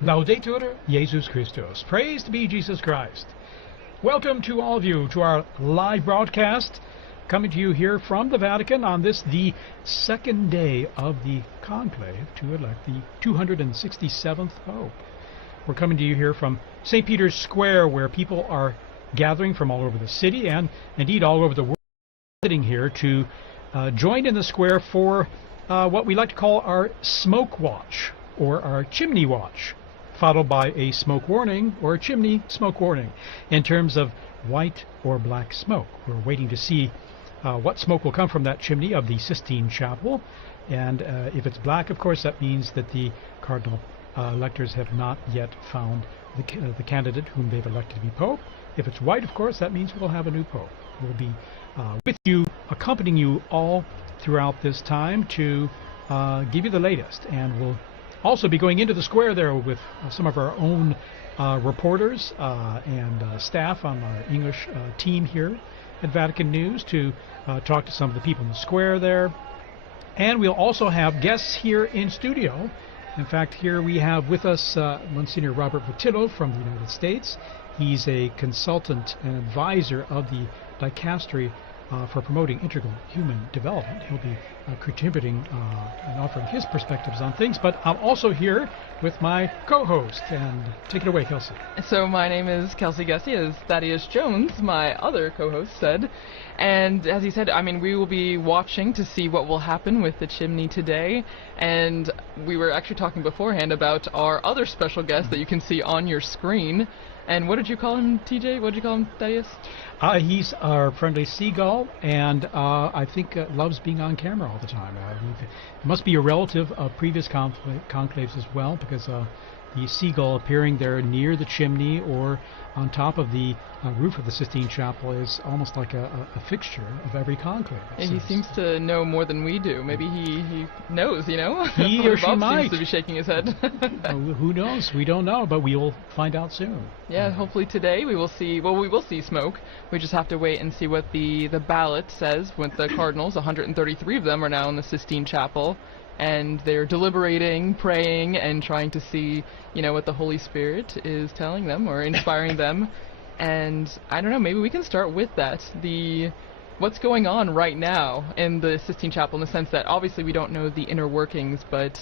Laudetur Jesus Christus. Praise to be Jesus Christ. Welcome to all of you to our live broadcast, coming to you here from the Vatican on this, the second day of the conclave to elect the 267th Pope. We're coming to you here from St. Peter's Square, where people are gathering from all over the city and indeed all over the world, sitting here to join in the square for what we like to call our smoke watch, or our chimney watch, followed by a smoke warning or a chimney smoke warning in terms of white or black smoke. We're waiting to see what smoke will come from that chimney of the Sistine Chapel, and if it's black, of course, that means that the cardinal electors have not yet found the candidate whom they've elected to be Pope. If it's white, of course, that means we'll have a new Pope. We'll be with you, accompanying you all throughout this time to give you the latest, and we'll also be going into the square there with some of our own reporters and staff on our English team here at Vatican News to talk to some of the people in the square there. And we'll also have guests here in studio. In fact, here we have with us Monsignor Robert Votillo from the United States. He's a consultant and advisor of the dicastery for promoting integral human development. He'll be contributing and offering his perspectives on things, but I'm also here with my co-host, and take it away, Kelsey. So my name is Kelsey Gussie, as Thaddeus Jones, my other co-host, said. And as he said, I mean, we will be watching to see what will happen with the chimney today. And we were actually talking beforehand about our other special guest that you can see on your screen. And what did you call him, TJ? What did you call him, Thaddeus? He's our friendly seagull, and I think loves being on camera all the time. He must be a relative of previous conclaves as well, because the seagull appearing there near the chimney or on top of the roof of the Sistine Chapel is almost like a fixture of every conclave. Yeah, he seems to know more than we do. Maybe he knows, you know? He or she Bob might. seems to be shaking his head. Who knows? We don't know, but we will find out soon. Yeah, hopefully today we will see, well, we will see smoke. We just have to wait and see what the ballot says with the cardinals. 133 of them are now in the Sistine Chapel, and they're deliberating, praying, and trying to see, you know, what the Holy Spirit is telling them or inspiring them. And I don't know, maybe we can start with that. What's going on right now in the Sistine Chapel, in the sense that obviously we don't know the inner workings, but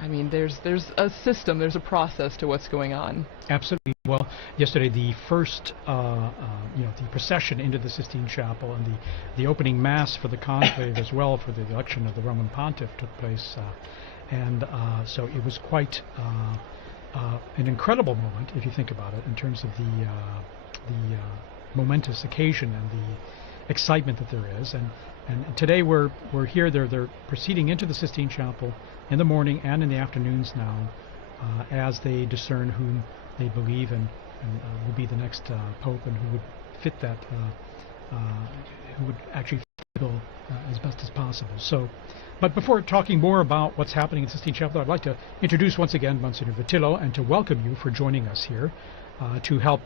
I mean, there's a system, there's a process to what's going on. Absolutely. Well, yesterday the first, the procession into the Sistine Chapel and the opening mass for the conclave as well for the election of the Roman pontiff took place, so it was quite an incredible moment if you think about it in terms of the momentous occasion and the excitement that there is. And today we're here. They're proceeding into the Sistine Chapel in the morning and in the afternoons now, as they discern whom they believe and will be the next Pope, and who would fit that, who would actually fit the bill as best as possible. So, but before talking more about what's happening in Sistine Chapel, I'd like to introduce once again Monsignor Votillo and to welcome you for joining us here to help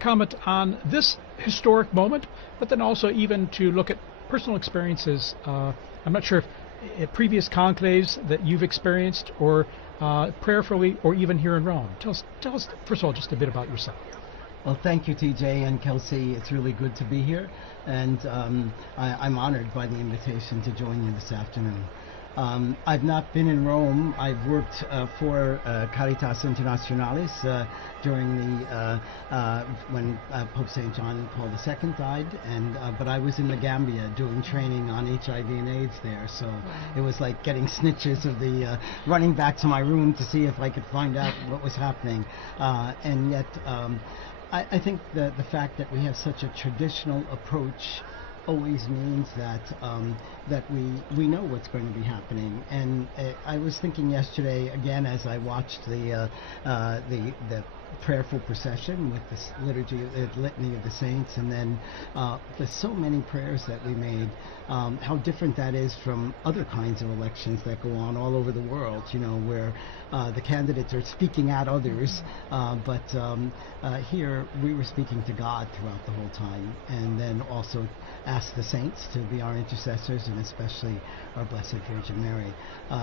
comment on this historic moment, but then also even to look at personal experiences. I'm not sure if previous conclaves that you've experienced, or prayerfully, or even here in Rome. Tell us, first of all, just a bit about yourself. Well, thank you, TJ and Kelsey. It's really good to be here, and I'm honored by the invitation to join you this afternoon. I've not been in Rome. I've worked for Caritas Internationalis during the when Pope St. John Paul II died, but I was in the Gambia doing training on HIV and AIDS there, so it was like getting snitches of the running back to my room to see if I could find out what was happening, and yet I think the fact that we have such a traditional approach always means that we know what's going to be happening. And I was thinking yesterday again as I watched the prayerful procession with the litany of the saints, and then there's so many prayers that we made. How different that is from other kinds of elections that go on all over the world, where the candidates are speaking at others, but here we were speaking to God throughout the whole time, and then also ask the saints to be our intercessors, and especially our Blessed Virgin Mary.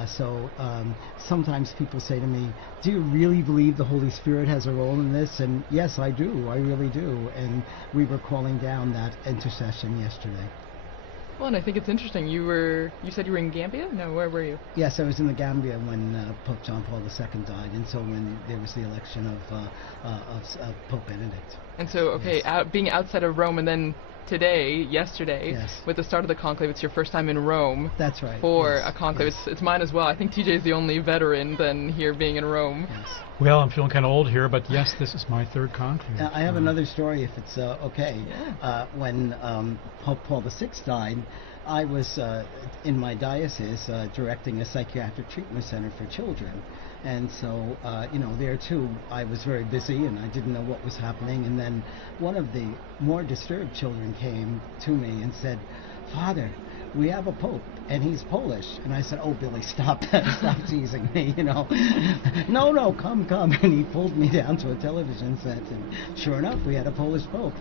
So sometimes people say to me, do you really believe the Holy Spirit has a role in this? And yes, I do. I really do. And we were calling down that intercession yesterday. Well, and I think it's interesting. You said you were in Gambia? No, where were you? Yes, I was in the Gambia when Pope John Paul II died, and so when there was the election of Pope Benedict. And so, okay, Yes. Being outside of Rome, and then yesterday, Yes. with the start of the conclave, it's your first time in Rome. That's right. For Yes. a conclave. Yes. It's mine as well. I think TJ is the only veteran then here being in Rome. Yes. Well, I'm feeling kind of old here, but yes, this is my third conclave. I have another story, if it's okay. Yeah. When Pope Paul VI died, I was in my diocese directing a psychiatric treatment center for children. And so, there too, I was very busy and I didn't know what was happening. And then one of the more disturbed children came to me and said, "Father, we have a pope and he's Polish." And I said, "Oh, Billy, stop that. Stop teasing me, No, come. And he pulled me down to a television set, and sure enough, we had a Polish pope.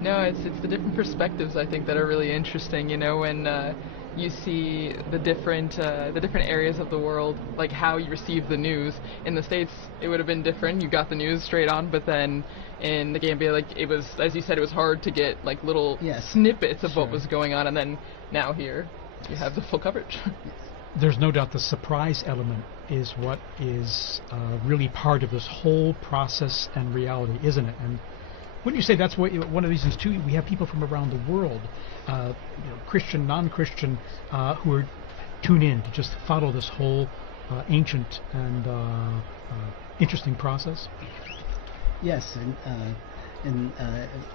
No, it's the different perspectives, I think, that are really interesting, when you see the different areas of the world, like how you receive the news. In the States, it would have been different. You got the news straight on, but then in the Gambia, it was, as you said, it was hard to get little snippets of what was going on, and then now here you have the full coverage. There's no doubt the surprise element is what is really part of this whole process and reality, isn't it? And wouldn't you say that's one of the reasons too? We have people from around the world, Christian, non-Christian, who are tuned in to just follow this whole ancient and interesting process. Yes, and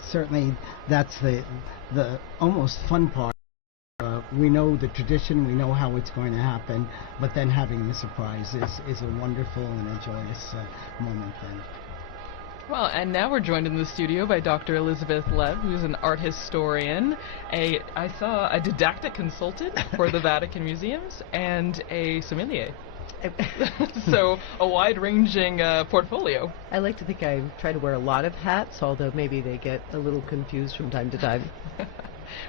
certainly that's the almost fun part. We know the tradition, we know how it's going to happen, but then having the surprise is a wonderful and a joyous moment then. Well, and now we're joined in the studio by Dr. Elizabeth Lev, who's an art historian, I saw a didactic consultant for the Vatican museums, and a sommelier. So, a wide-ranging portfolio. I like to think I try to wear a lot of hats, although maybe they get a little confused from time to time.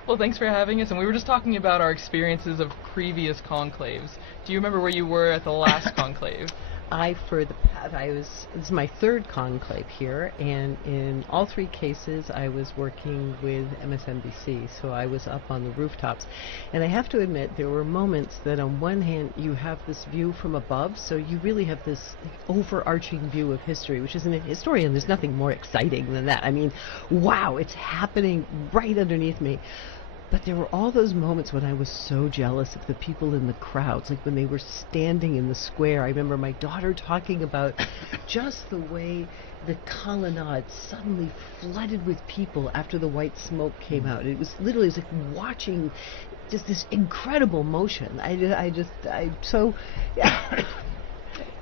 Well, thanks for having us, and we were just talking about our experiences of previous conclaves. Do you remember where you were at the last conclave? This is my third conclave here, and in all three cases I was working with MSNBC, so I was up on the rooftops. And I have to admit, there were moments that on one hand you have this view from above, so you really have this overarching view of history, which as a historian, there's nothing more exciting than that. I mean, wow, it's happening right underneath me. But there were all those moments when I was so jealous of the people in the crowds, like when they were standing in the square. I remember my daughter talking about just the way the colonnade suddenly flooded with people after the white smoke came out. It was literally like watching just this incredible motion.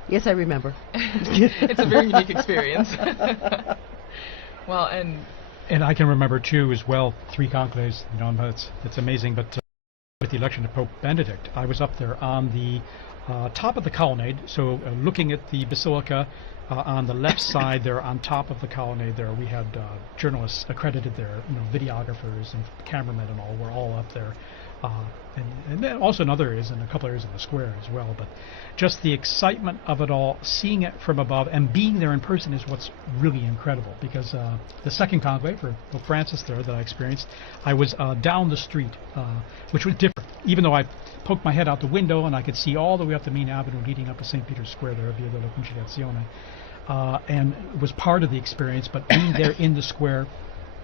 Yes, I remember. It's a very unique experience. Well, And I can remember too, as well, 3 conclaves. It's amazing. But with the election of Pope Benedict, I was up there on the top of the colonnade. So looking at the basilica on the left side, there on top of the colonnade, there we had journalists accredited there, videographers and cameramen and all were all up there. And then also in other areas, and a couple areas in the square as well. But just the excitement of it all, seeing it from above, and being there in person is what's really incredible. Because the second conclave for Pope Francis there that I experienced, I was down the street, which was different. Even though I poked my head out the window and I could see all the way up the main avenue leading up to St. Peter's Square there, via the La Conciliazione, and it was part of the experience. But being there in the square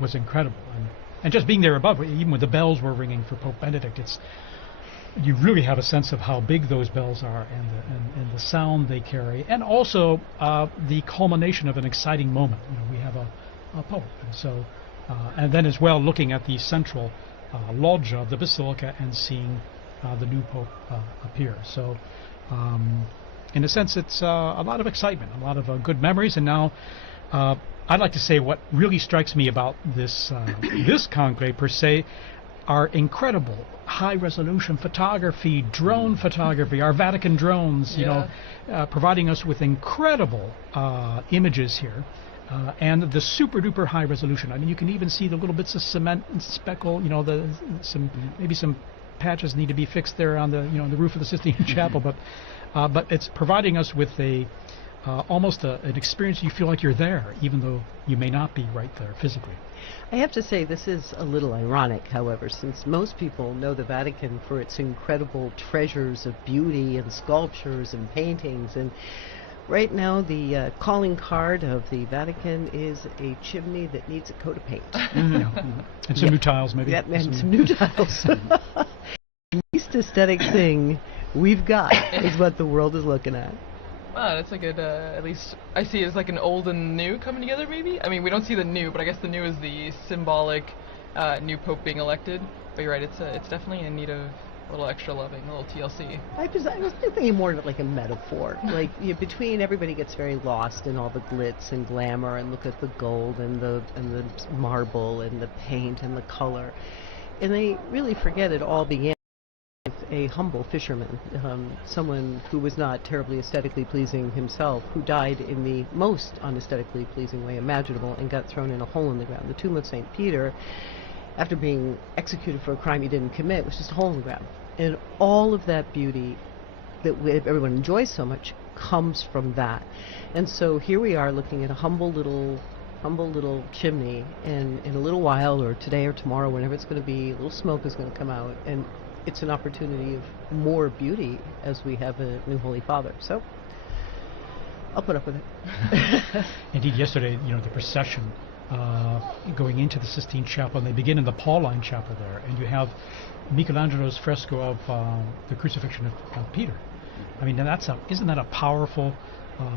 was incredible. And just being there above, even when the bells were ringing for Pope Benedict, you really have a sense of how big those bells are and the sound they carry, and also the culmination of an exciting moment. We have a pope, and so and then as well looking at the central loggia of the basilica and seeing the new pope appear. So in a sense, it's a lot of excitement, a lot of good memories, and now I'd like to say what really strikes me about this this conclave per se are incredible high-resolution photography, drone photography, our Vatican drones, you know, providing us with incredible images here. And the super-duper high resolution. I mean, you can even see the little bits of cement and speckle. You know, maybe some patches need to be fixed there on the the roof of the Sistine Chapel. But it's providing us with almost an experience. You feel like you're there, even though you may not be right there physically. I have to say this is a little ironic, however, since most people know the Vatican for its incredible treasures of beauty and sculptures and paintings, and right now the calling card of the Vatican is a chimney that needs a coat of paint. And some new tiles, maybe. Yeah, and some new tiles. The least aesthetic thing we've got is what the world is looking at. Wow, that's a good, at least I see it as like an old and new coming together, maybe? I mean, we don't see the new, but I guess the new is the symbolic new Pope being elected. But you're right, it's definitely in need of a little extra loving, a little TLC. I was thinking more of like a metaphor. Like, between everybody gets very lost in all the glitz and glamour, and look at the gold and the marble and the paint and the color. And they really forget it all began a humble fisherman, someone who was not terribly aesthetically pleasing himself, who died in the most unaesthetically pleasing way imaginable and got thrown in a hole in the ground. The tomb of St. Peter, after being executed for a crime he didn't commit, was just a hole in the ground. And all of that beauty that everyone enjoys so much comes from that. And so here we are looking at a humble little chimney, and in a little while, or today or tomorrow, whenever it's going to be, a little smoke is going to come out, and it's an opportunity of more beauty as we have a new Holy Father. So I'll put up with it. Indeed, yesterday, the procession going into the Sistine Chapel, and they begin in the Pauline Chapel there, and you have Michelangelo's fresco of the crucifixion of Peter. I mean, isn't that a powerful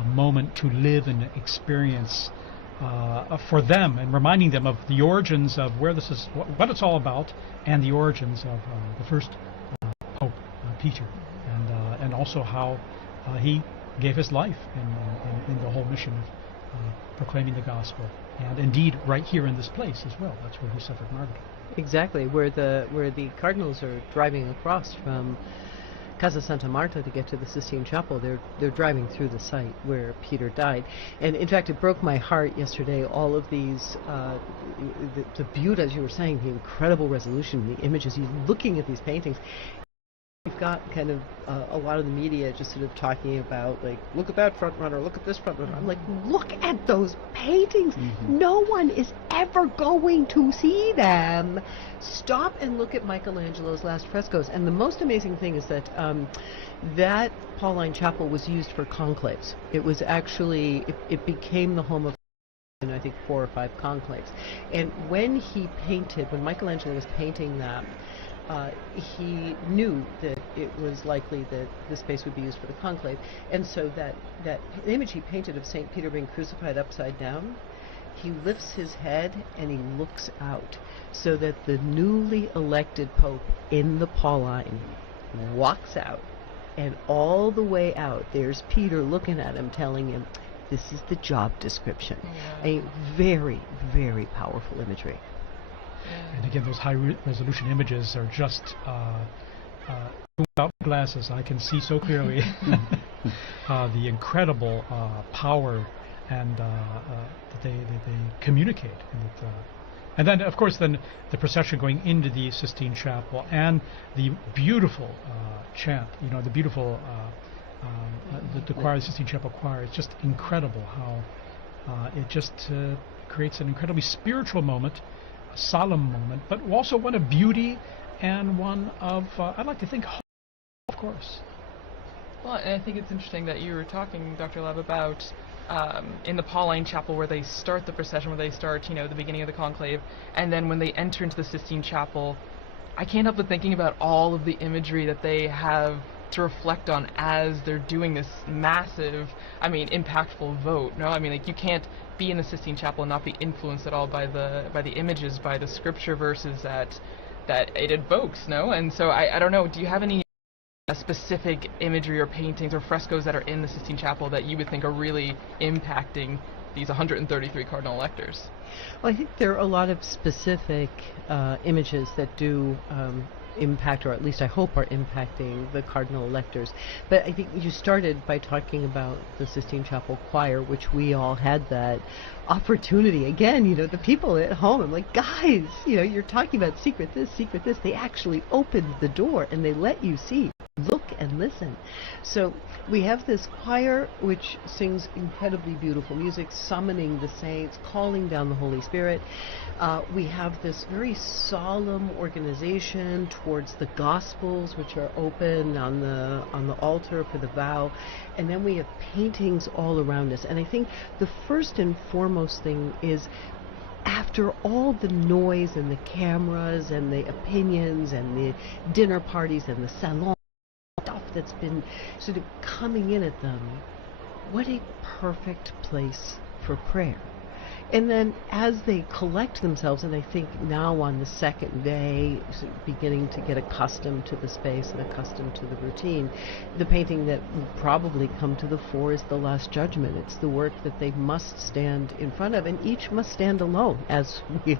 moment to live and experience for them, and reminding them of the origins of where this is, what it's all about, and the origins of the first Pope, Peter, and also how he gave his life in the whole mission of proclaiming the gospel, and indeed right here in this place as well. That's where he suffered martyrdom. Exactly, where the cardinals are driving across from Casa Santa Marta to get to the Sistine Chapel. They're driving through the site where Peter died, and in fact, it broke my heart yesterday. All of these, the beauty, as you were saying, the incredible resolution, the images. You're looking at these paintings. We've got kind of a lot of the media just sort of talking about, like, look at that front runner, look at this front runner. I'm like, look at those paintings. No one is ever going to see them. Stop and look at Michelangelo's last frescoes. And the most amazing thing is that that Pauline Chapel was used for conclaves. It was actually, it became the home of, I think, 4 or 5 conclaves. And when Michelangelo was painting that, he knew that it was likely that the space would be used for the conclave, and so that image he painted of St. Peter being crucified upside down, he lifts his head and he looks out, so that the newly elected Pope in the Pauline walks out, and all the way out there's Peter looking at him, telling him, this is the job description. A very, very powerful imagery. And again, those high-resolution images are just, without glasses, I can see so clearly the incredible power and that they communicate. And then, of course, the procession going into the Sistine Chapel, and the beautiful chant, the beautiful the choir, the Sistine Chapel choir. It's just incredible how it just creates an incredibly spiritual moment, a solemn moment, but also one of beauty and one of, I'd like to think, hope, of course. Well, and I think it's interesting that you were talking, Dr. Lab, about in the Pauline Chapel, where they start the procession, where they start, the beginning of the conclave, and then when they enter into the Sistine Chapel, I can't help but thinking about all of the imagery that they have to reflect on as they're doing this massive, impactful vote. No, you can't be in the Sistine Chapel and not be influenced at all by the images, by the scripture verses that it invokes. No, and so I don't know. Do you have any specific imagery or paintings or frescoes that are in the Sistine Chapel that you would think are really impacting these 133 cardinal electors? Well, I think there are a lot of specific images that do impact, or at least I hope are impacting the cardinal electors. But I think you started by talking about the Sistine Chapel choir, which we all had that opportunity. Again, you know, the people at home, I'm like, guys, you know, you're talking about secret this, secret this. They actually opened the door and they let you see. Look and listen. So we have this choir which sings incredibly beautiful music, summoning the saints, calling down the Holy Spirit. We have this very solemn organization towards the Gospels, which are open on the altar for the vow, and then we have paintings all around us. And I think the first and foremost thing is, after all the noise and the cameras and the opinions and the dinner parties and the salon stuff that's been sort of coming in at them, what a perfect place for prayer. And then as they collect themselves, and I think now on the second day, sort of beginning to get accustomed to the space and accustomed to the routine, the painting that will probably come to the fore is the Last Judgment. It's the work that they must stand in front of, and each must stand alone, as we're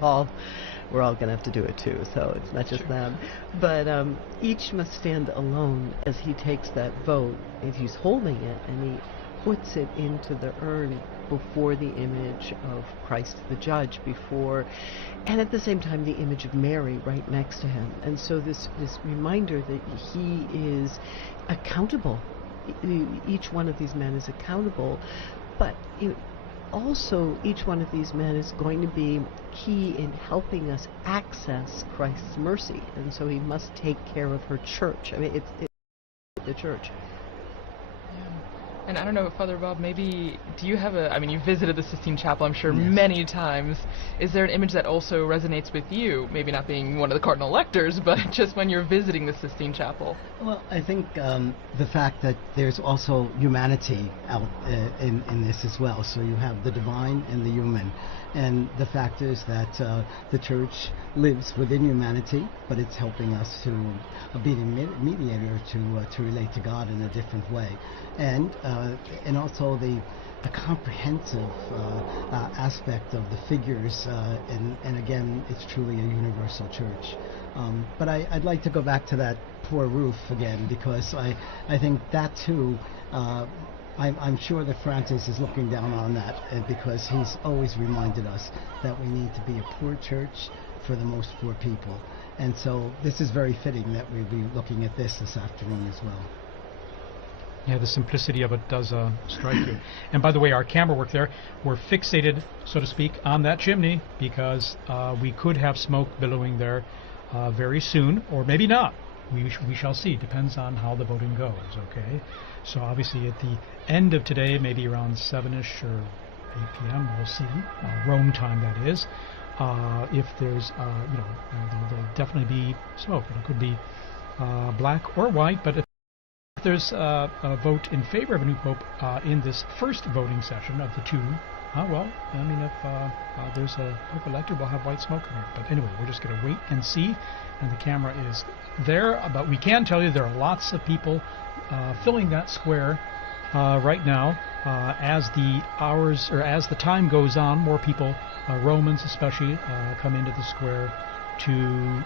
all going to have to do it too, so it's not just them. But each must stand alone as he takes that vote, if he's holding it, and he puts it into the urn before the image of Christ the Judge, and at the same time the image of Mary right next to him. And so this reminder that he is accountable. Each one of these men is accountable, but also each one of these men is going to be key in helping us access Christ's mercy, and so he must take care of her church. I mean, it's the church. And I don't know, Father Bob, maybe, do you have you visited the Sistine Chapel, I'm sure, Yes, many times. Is there an image that also resonates with you? Maybe not being one of the cardinal electors, but just when you're visiting the Sistine Chapel. Well, I think the fact that there's also humanity out in this as well. So you have the divine and the human. And the fact is that the church lives within humanity, but it's helping us to be the mediator to relate to God in a different way. And also the comprehensive aspect of the figures, and again, it's truly a universal church. But I'd like to go back to that poor roof again, because I think that too, I'm sure that Francis is looking down on that, because he's always reminded us that we need to be a poor church for the most poor people. And so this is very fitting that we'll be looking at this afternoon as well. Yeah, the simplicity of it does strike you. And by the way, our camera work there, we're fixated, so to speak, on that chimney, because we could have smoke billowing there very soon, or maybe not. We shall see. Depends on how the voting goes, okay? So obviously at the end of today, maybe around 7-ish or 8 p.m., we'll see, Rome time that is, if there's, there'll definitely be smoke. It could be black or white, but if there's a vote in favor of a new pope in this first voting session of the two, if there's a pope elected, we'll have white smoke in it. But anyway, we're just going to wait and see, and the camera is there. But we can tell you there are lots of people filling that square right now. As the time goes on, more people, Romans especially, come into the square to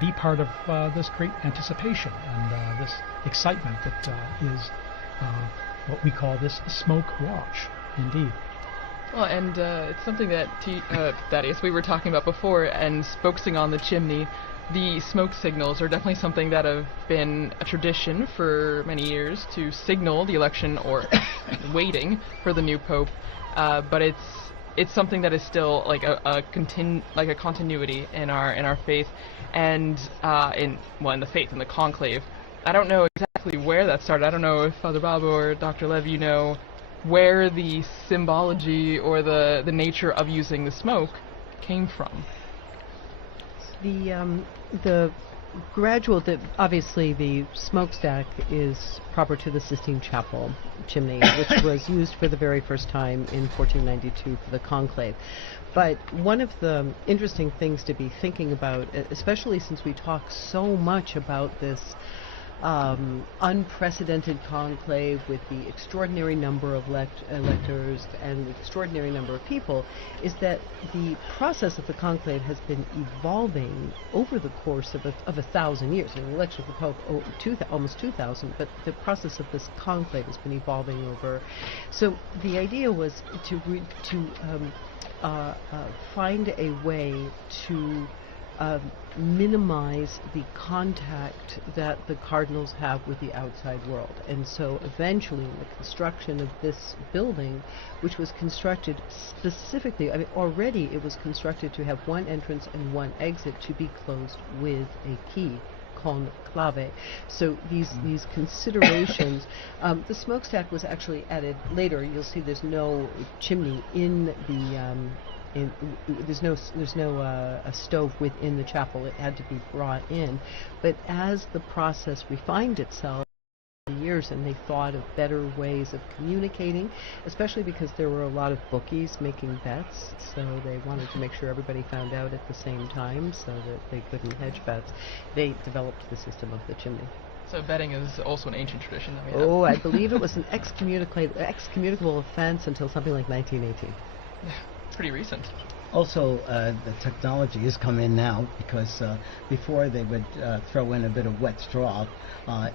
be part of this great anticipation and this excitement that is what we call this smoke watch, indeed. Well, and it's something that Thaddeus, we were talking about before, and focusing on the chimney. The smoke signals are definitely something that have been a tradition for many years to signal the election or waiting for the new pope, but it's something that is still like a continuity in our faith, and in the faith, in the conclave. I don't know exactly where that started. I don't know if Father Bob or Dr. Lev, you know where the symbology or the nature of using the smoke came from. The gradual, obviously the smokestack is proper to the Sistine Chapel chimney, which was used for the very first time in 1492 for the conclave. But one of the interesting things to be thinking about, especially since we talk so much about this unprecedented conclave with the extraordinary number of electors and the extraordinary number of people is that the process of the conclave has been evolving over the course of 1,000 years. I mean, the election of the Pope, almost 2,000, but the process of this conclave has been evolving over. So the idea was to find a way to minimize the contact that the cardinals have with the outside world. And so eventually in the construction of this building, which was constructed specifically, I mean already it was constructed to have one entrance and one exit to be closed with a key, Conclave. So these considerations, the smokestack was actually added later. You'll see there's no chimney in the there's no a stove within the chapel. It had to be brought in. But as the process refined itself over the years, and they thought of better ways of communicating, especially because there were a lot of bookies making bets, so they wanted to make sure everybody found out at the same time so that they couldn't hedge bets. They developed the system of the chimney. So betting is also an ancient tradition that we have. Oh, I believe it was an excommunicable offense until something like 1918. Pretty recent. Also, the technology has come in now because before they would throw in a bit of wet straw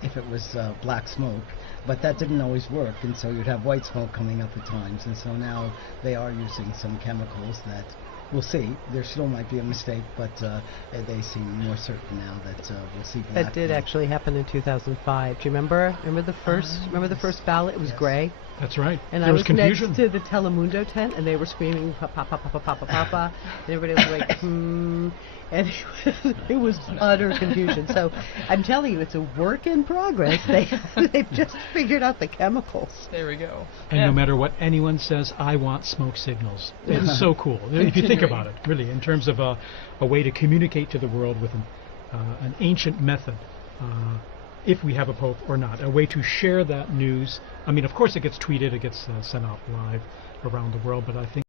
if it was black smoke, but that didn't always work, and so you'd have white smoke coming up at times, and so now they are using some chemicals that we'll see. There still might be a mistake, but they seem more certain now that we'll see black. That did actually happen in 2005. Do you remember? Remember the first ballot? It was gray. That's right. And there I was was confusion. next to the Telemundo tent, and they were screaming, "Papa, papa, papa, papa, papa," and everybody was like, and it was utter confusion. So I'm telling you, it's a work in progress. They've just figured out the chemicals. There we go. And no matter what anyone says, I want smoke signals. It's so cool. If you think about it, really, in terms of a way to communicate to the world with an ancient method. If we have a pope or not, a way to share that news. I mean, of course it gets tweeted, it gets sent out live around the world, but I think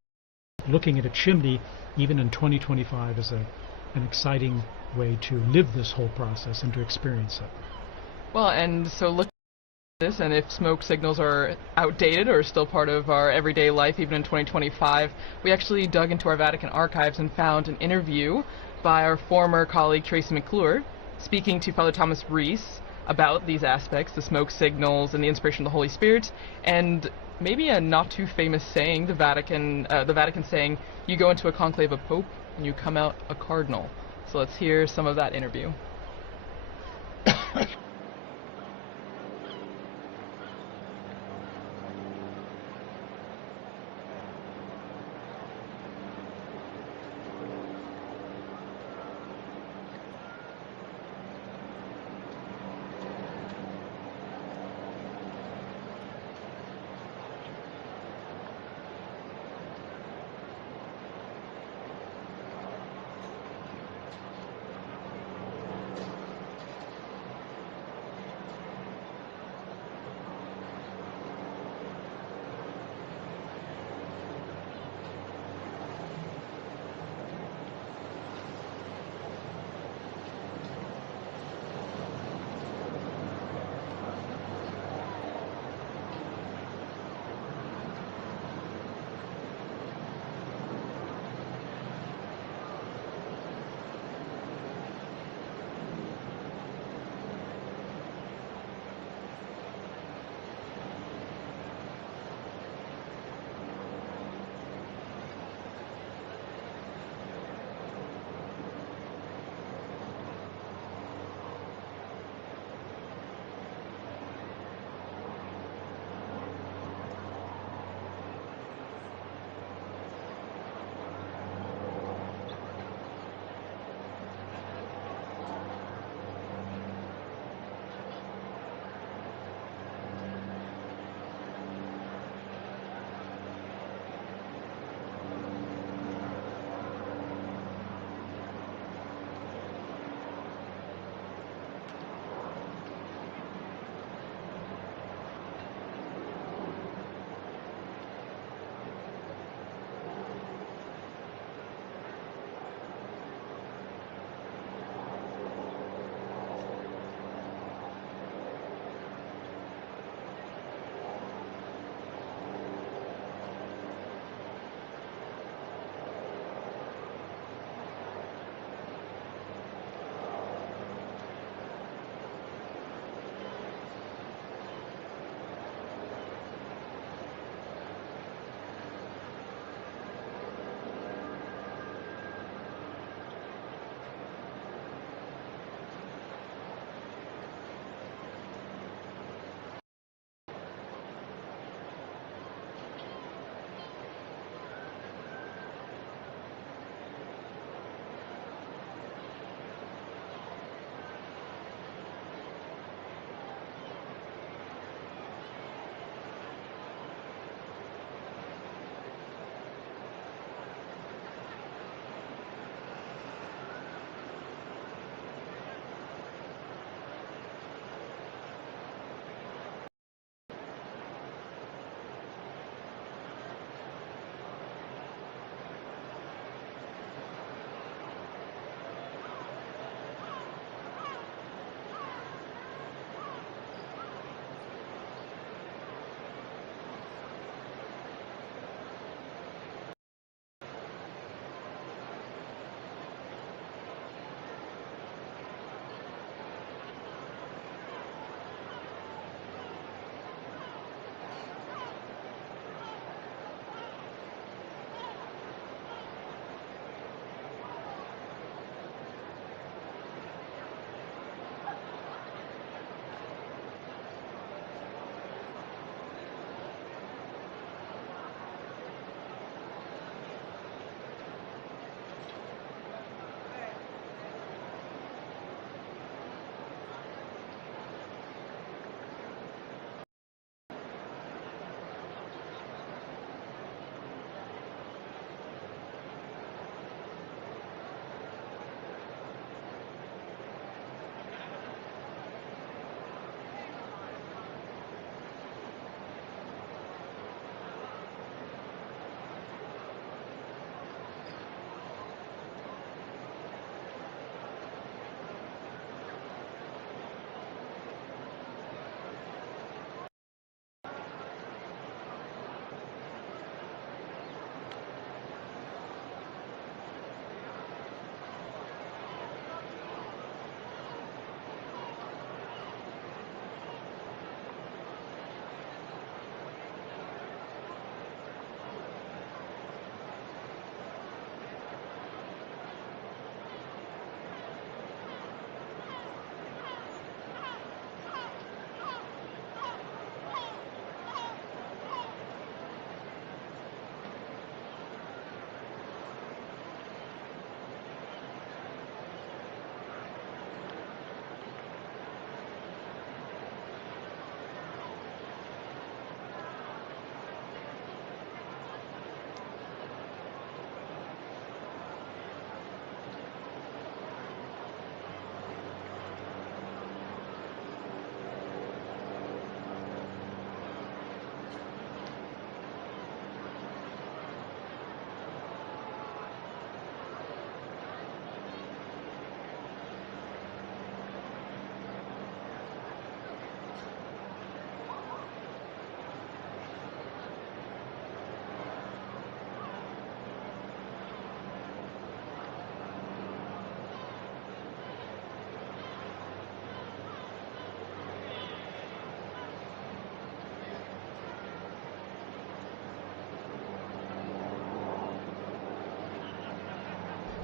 looking at a chimney, even in 2025, is an exciting way to live this whole process and to experience it. Well, and so looking at this, and if smoke signals are outdated or still part of our everyday life, even in 2025, we actually dug into our Vatican archives and found an interview by our former colleague Tracy McClure, speaking to Father Thomas Rees about these aspects, the smoke signals and the inspiration of the Holy Spirit, and maybe a not too famous saying, the Vatican saying, you go into a conclave a pope and you come out a cardinal. So let's hear some of that interview.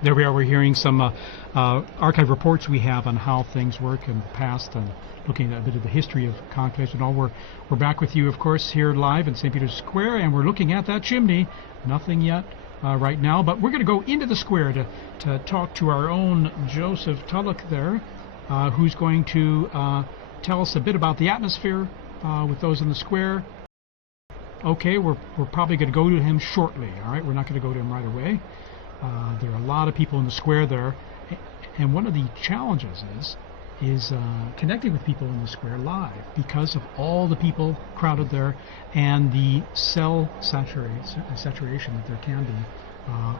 There we are. We're hearing some archive reports we have on how things work in the past and looking at a bit of the history of conclaves and all. We're back with you, of course, here live in St. Peter's Square, and we're looking at that chimney. Nothing yet right now, but we're going to go into the square to talk to our own Joseph Tulloch there, who's going to tell us a bit about the atmosphere with those in the square. Okay, we're probably going to go to him shortly. All right, we're not going to go to him right away. There are a lot of people in the square there, and one of the challenges is connecting with people in the square live because of all the people crowded there and the cell saturation that there can be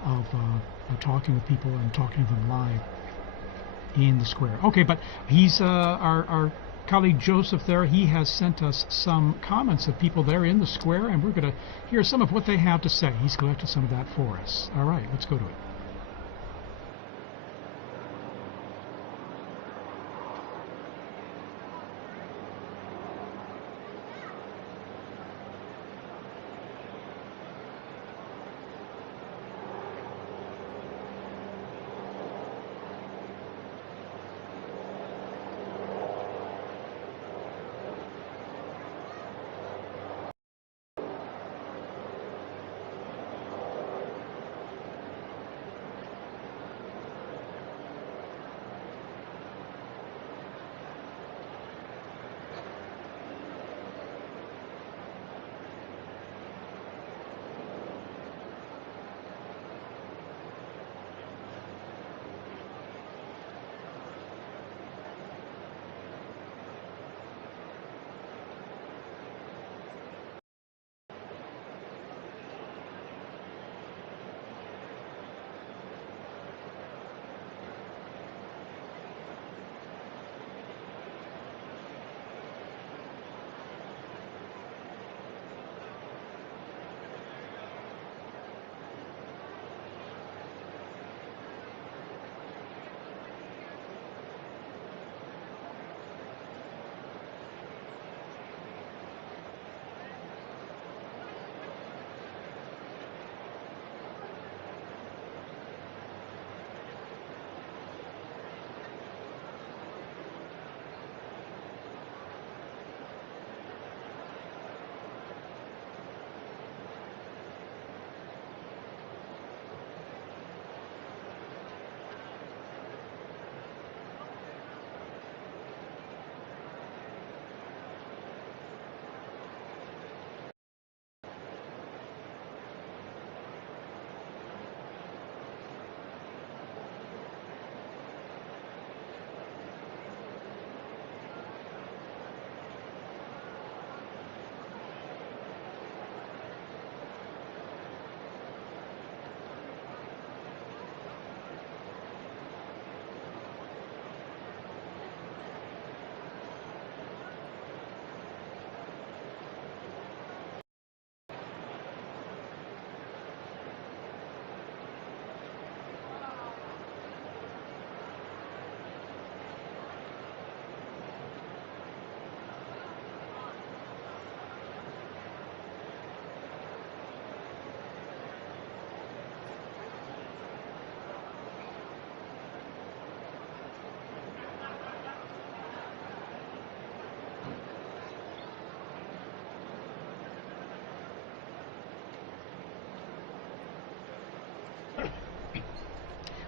of talking with people and talking to them live in the square. Okay, but he's our colleague Joseph there. He has sent us some comments of people there in the square, and we're going to hear some of what they have to say. He's collected some of that for us. All right, let's go to it.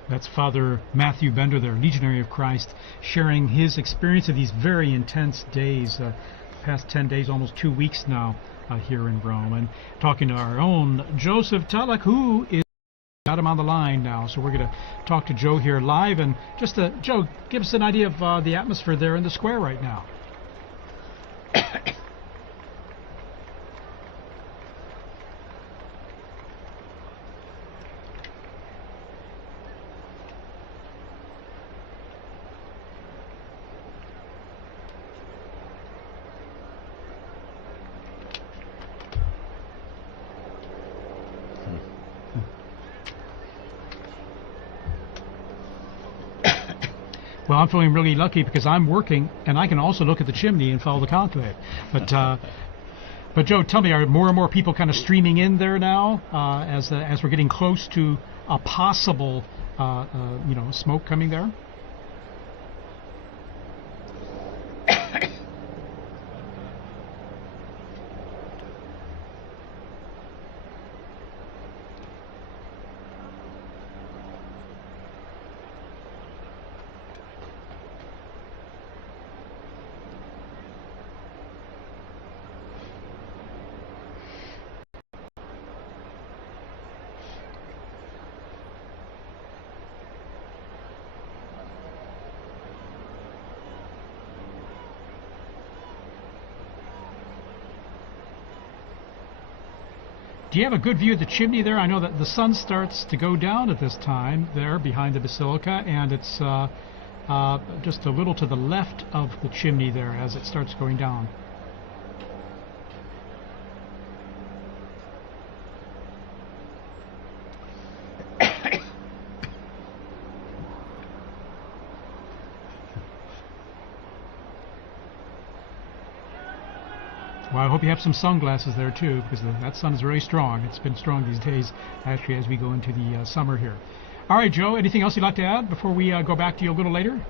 That's Father Matthew Bender there, Legionary of Christ, sharing his experience of these very intense days, past 10 days, almost 2 weeks now here in Rome, and talking to our own Joseph Tulloch, who is got him on the line now. So we're going to talk to Joe here live, and just Joe, give us an idea of the atmosphere there in the square right now. Well, I'm feeling really lucky because I'm working, and I can also look at the chimney and follow the conclave. But Joe, tell me, are more and more people kind of streaming in there now as we're getting close to a possible smoke coming there? Do you have a good view of the chimney there? I know that the sun starts to go down at this time there behind the basilica, and it's just a little to the left of the chimney there as it starts going down. Well, I hope you have some sunglasses there too, because that sun is very strong. It's been strong these days, actually, as we go into the summer here. All right, Joe, anything else you'd like to add before we go back to you a little later?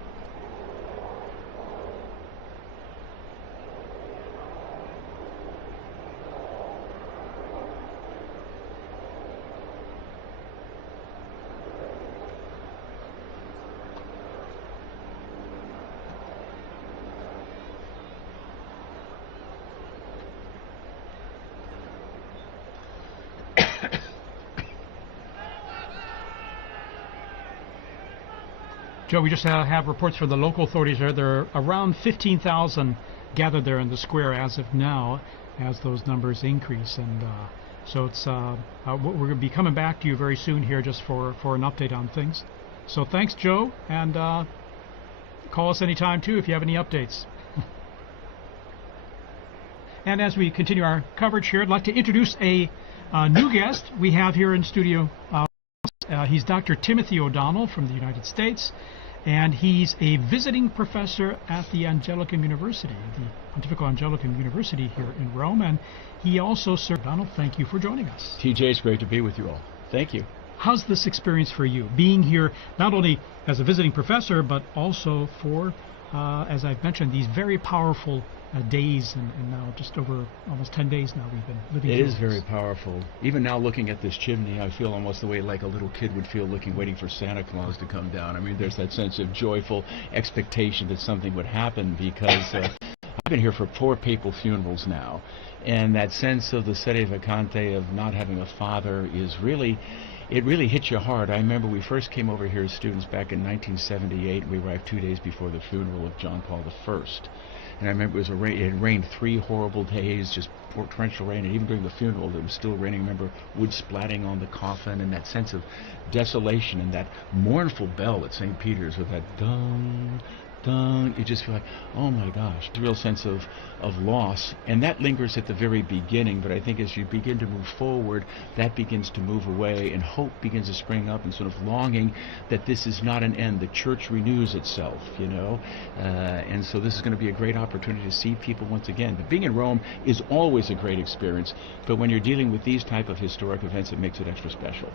Joe, we just have reports from the local authorities there. There are around 15,000 gathered there in the square as of now, as those numbers increase. And so it's we're going to be coming back to you very soon here just for an update on things. So thanks, Joe, and call us anytime too if you have any updates. And as we continue our coverage here, I'd like to introduce a new guest we have here in studio. He's Dr. Timothy O'Donnell from the United States, and he's a visiting professor at the Angelicum University, the Pontifical Angelicum University here in Rome, and he also served. O'Donnell, thank you for joining us. TJ, it's great to be with you all. Thank you. How's this experience for you, being here not only as a visiting professor, but also for, as I've mentioned, these very powerful days, and now just over almost 10 days now we've been living. It is very powerful. Even now looking at this chimney, I feel almost the way like a little kid would feel waiting for Santa Claus to come down. I mean, there's that sense of joyful expectation that something would happen, because I've been here for 4 papal funerals now, and that sense of the sede vacante, of not having a father, is really, it really hits you hard. I remember we first came over here as students back in 1978. We arrived 2 days before the funeral of John Paul I. And I remember it had rained 3 horrible days, just torrential rain, and even during the funeral it was still raining. I remember wood splatting on the coffin, and that sense of desolation, and that mournful bell at St. Peter's with that dung, dung. You just feel like, oh my gosh, a real sense of loss. And that lingers at the very beginning, but I think as you begin to move forward, that begins to move away, and hope begins to spring up, and sort of longing that this is not an end. The church renews itself, you know, and so this is going to be a great opportunity to see people once again. But being in Rome is always a great experience, but when you're dealing with these type of historic events, it makes it extra special.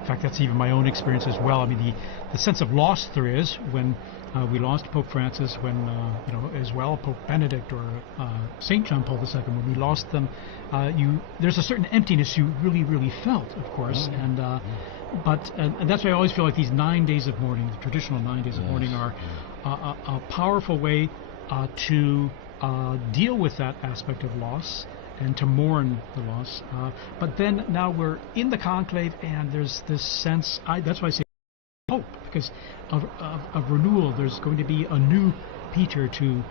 In fact, that's even my own experience as well. I mean, the sense of loss there is when we lost Pope Francis, when, as well, Pope Benedict or St. John Paul II, when we lost them, there's a certain emptiness you really, really felt, of course. And that's why I always feel like these 9 days of mourning, the traditional 9 days of mourning, are a powerful way to deal with that aspect of loss and to mourn the loss. But then now we're in the conclave, and there's this sense, that's why I say hope, because of renewal. There's going to be a new Peter to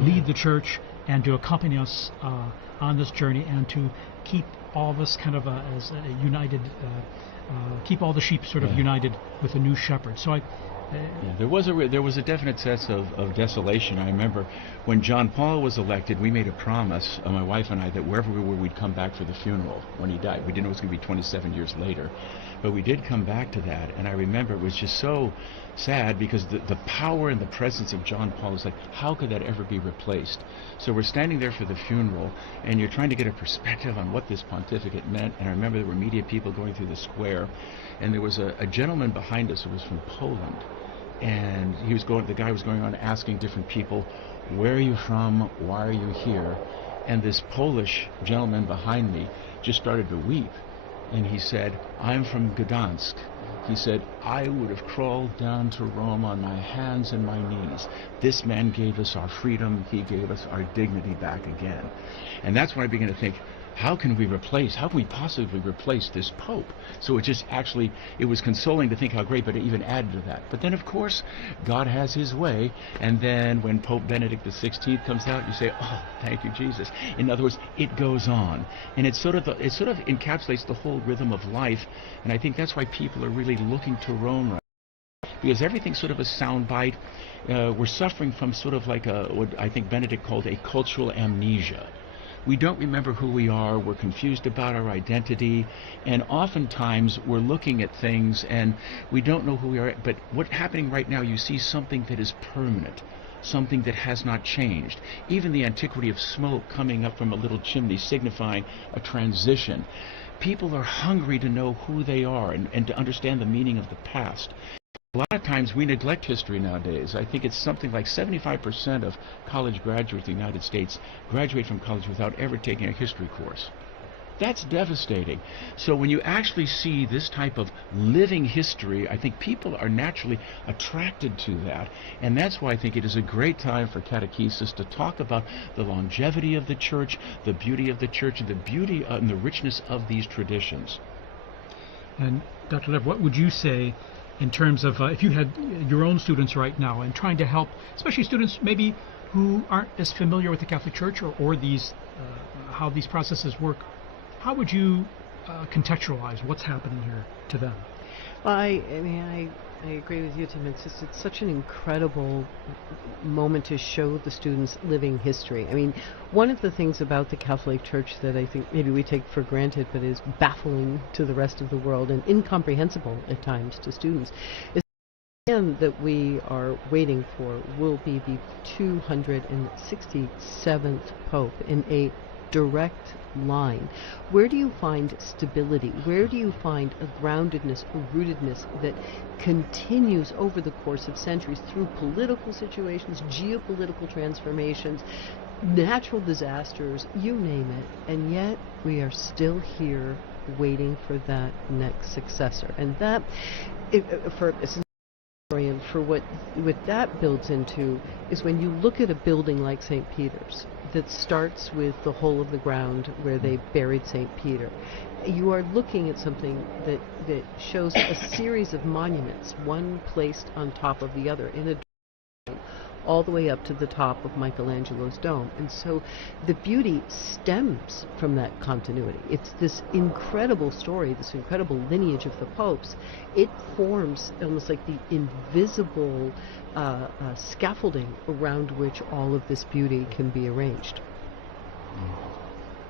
lead the church and to accompany us on this journey, and to keep all of us kind of as a united, keep all the sheep sort of united with a new shepherd. So there was a definite sense of desolation. I remember when John Paul was elected, we made a promise, my wife and I, that wherever we were, we'd come back for the funeral when he died. We didn't know it was going to be 27 years later, but we did come back to that. And I remember it was just so sad because the power and the presence of John Paul is like, how could that ever be replaced? So we're standing there for the funeral, and you're trying to get a perspective on what this pontificate meant. And I remember there were media people going through the square, and there was a gentleman behind us who was from Poland, and the guy was going on asking different people, where are you from? Why are you here? And this Polish gentleman behind me just started to weep. And he said, I'm from Gdansk. He said, I would have crawled down to Rome on my hands and my knees. This man gave us our freedom. He gave us our dignity back again. And that's when I began to think, how can we possibly replace this Pope? So it was consoling to think how great, but it even added to that. But then, of course, God has his way, and then when Pope Benedict XVI comes out, you say, oh, thank you, Jesus. In other words, it goes on. And it sort of encapsulates the whole rhythm of life, and I think that's why people are really looking to Rome right now, because everything's sort of a soundbite. We're suffering from sort of like what I think Benedict called a cultural amnesia. We don't remember who we are, we're confused about our identity, and oftentimes we're looking at things and we don't know who we are. But what's happening right now, you see something that is permanent, something that has not changed. Even the antiquity of smoke coming up from a little chimney signifying a transition. People are hungry to know who they are and to understand the meaning of the past. A lot of times we neglect history nowadays. I think it's something like 75% of college graduates in the United States graduate from college without ever taking a history course. That's devastating. So when you actually see this type of living history, I think people are naturally attracted to that. And that's why I think it is a great time for catechesis to talk about the longevity of the Church, the beauty of the Church, and the beauty and the richness of these traditions. And Dr. Lev, what would you say in terms of if you had your own students right now and trying to help, especially students maybe who aren't as familiar with the Catholic Church or these how these processes work, how would you contextualize what's happening here to them? Well, I agree with you, Tim. It's such an incredible moment to show the students living history. I mean, one of the things about the Catholic Church that I think maybe we take for granted but is baffling to the rest of the world and incomprehensible at times to students is the man that we are waiting for will be the 267th Pope in a direct line. Where do you find stability? Where do you find a groundedness, a rootedness that continues over the course of centuries through political situations, geopolitical transformations, natural disasters, you name it, and yet we are still here waiting for that next successor. And that, for what that builds into is when you look at a building like St. Peter's that starts with the hole of the ground where they buried St. Peter, you are looking at something that shows a series of monuments, one placed on top of the other in a all the way up to the top of Michelangelo's dome. And so the beauty stems from that continuity. It's this incredible story, this incredible lineage of the popes. It forms almost like the invisible scaffolding around which all of this beauty can be arranged.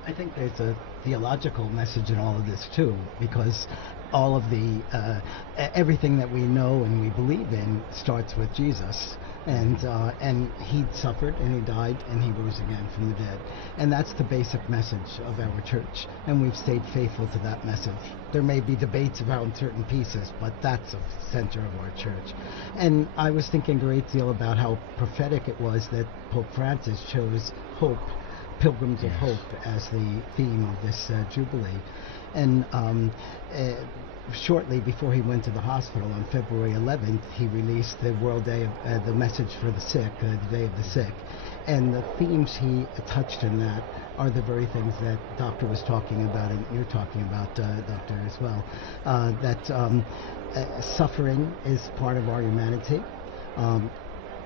I think there's a theological message in all of this too, because all of the everything that we know and we believe in starts with Jesus, and he suffered and he died and he rose again from the dead, and that's the basic message of our church, and we've stayed faithful to that message. There may be debates about certain pieces, but that's the center of our church. And I was thinking a great deal about how prophetic it was that Pope Francis chose hope, Pilgrims of Hope, as the theme of this Jubilee. And shortly before he went to the hospital on February 11th, he released the World Day of the Message for the Sick, the Day of the Sick. And the themes he touched in that are the very things that Doctor was talking about, and you're talking about, Doctor, as well. That suffering is part of our humanity.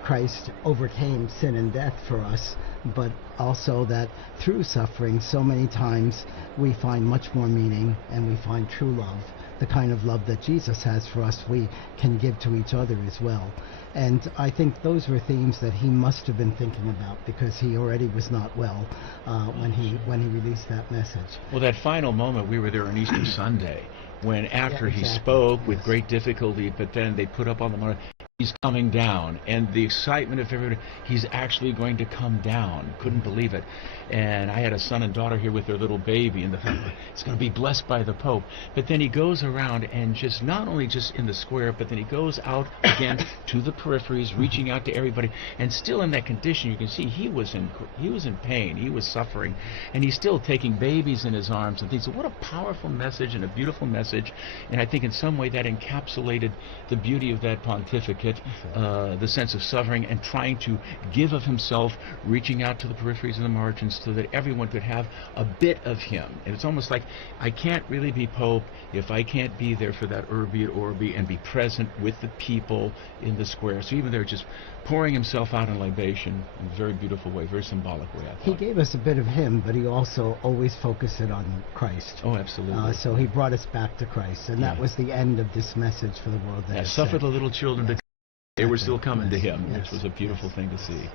Christ overcame sin and death for us, but also that through suffering so many times we find much more meaning and we find true love. The kind of love that Jesus has for us, we can give to each other as well. And I think those were themes that he must have been thinking about, because he already was not well when he released that message. Well, that final moment, we were there on Easter Sunday, when after he spoke with great difficulty, but then they put up on the monument, he's coming down, and the excitement of everybody, he's actually going to come down. Couldn't believe it. And I had a son and daughter here with their little baby, and the family, it's going to be blessed by the Pope. But then he goes around and just not only just in the square, but then he goes out again to the peripheries, reaching out to everybody, and still in that condition. You can see he was in pain, he was suffering, and he's still taking babies in his arms and things. So what a powerful message and a beautiful message, and I think in some way that encapsulated the beauty of that pontificate, the sense of suffering and trying to give of himself, reaching out to the peripheries and the margins so that everyone could have a bit of him. And it's almost like, I can't really be Pope if I can't be there for that Urbi et Orbi and be present with the people in the square. So even there, just pouring himself out in libation in a very beautiful way, very symbolic way, I thought. He gave us a bit of him, but he also always focused it on Christ. Oh, absolutely. So he brought us back to Christ, and that was the end of this message for the world. That suffer the little children to they were still coming to him, yes, which was a beautiful thing to see.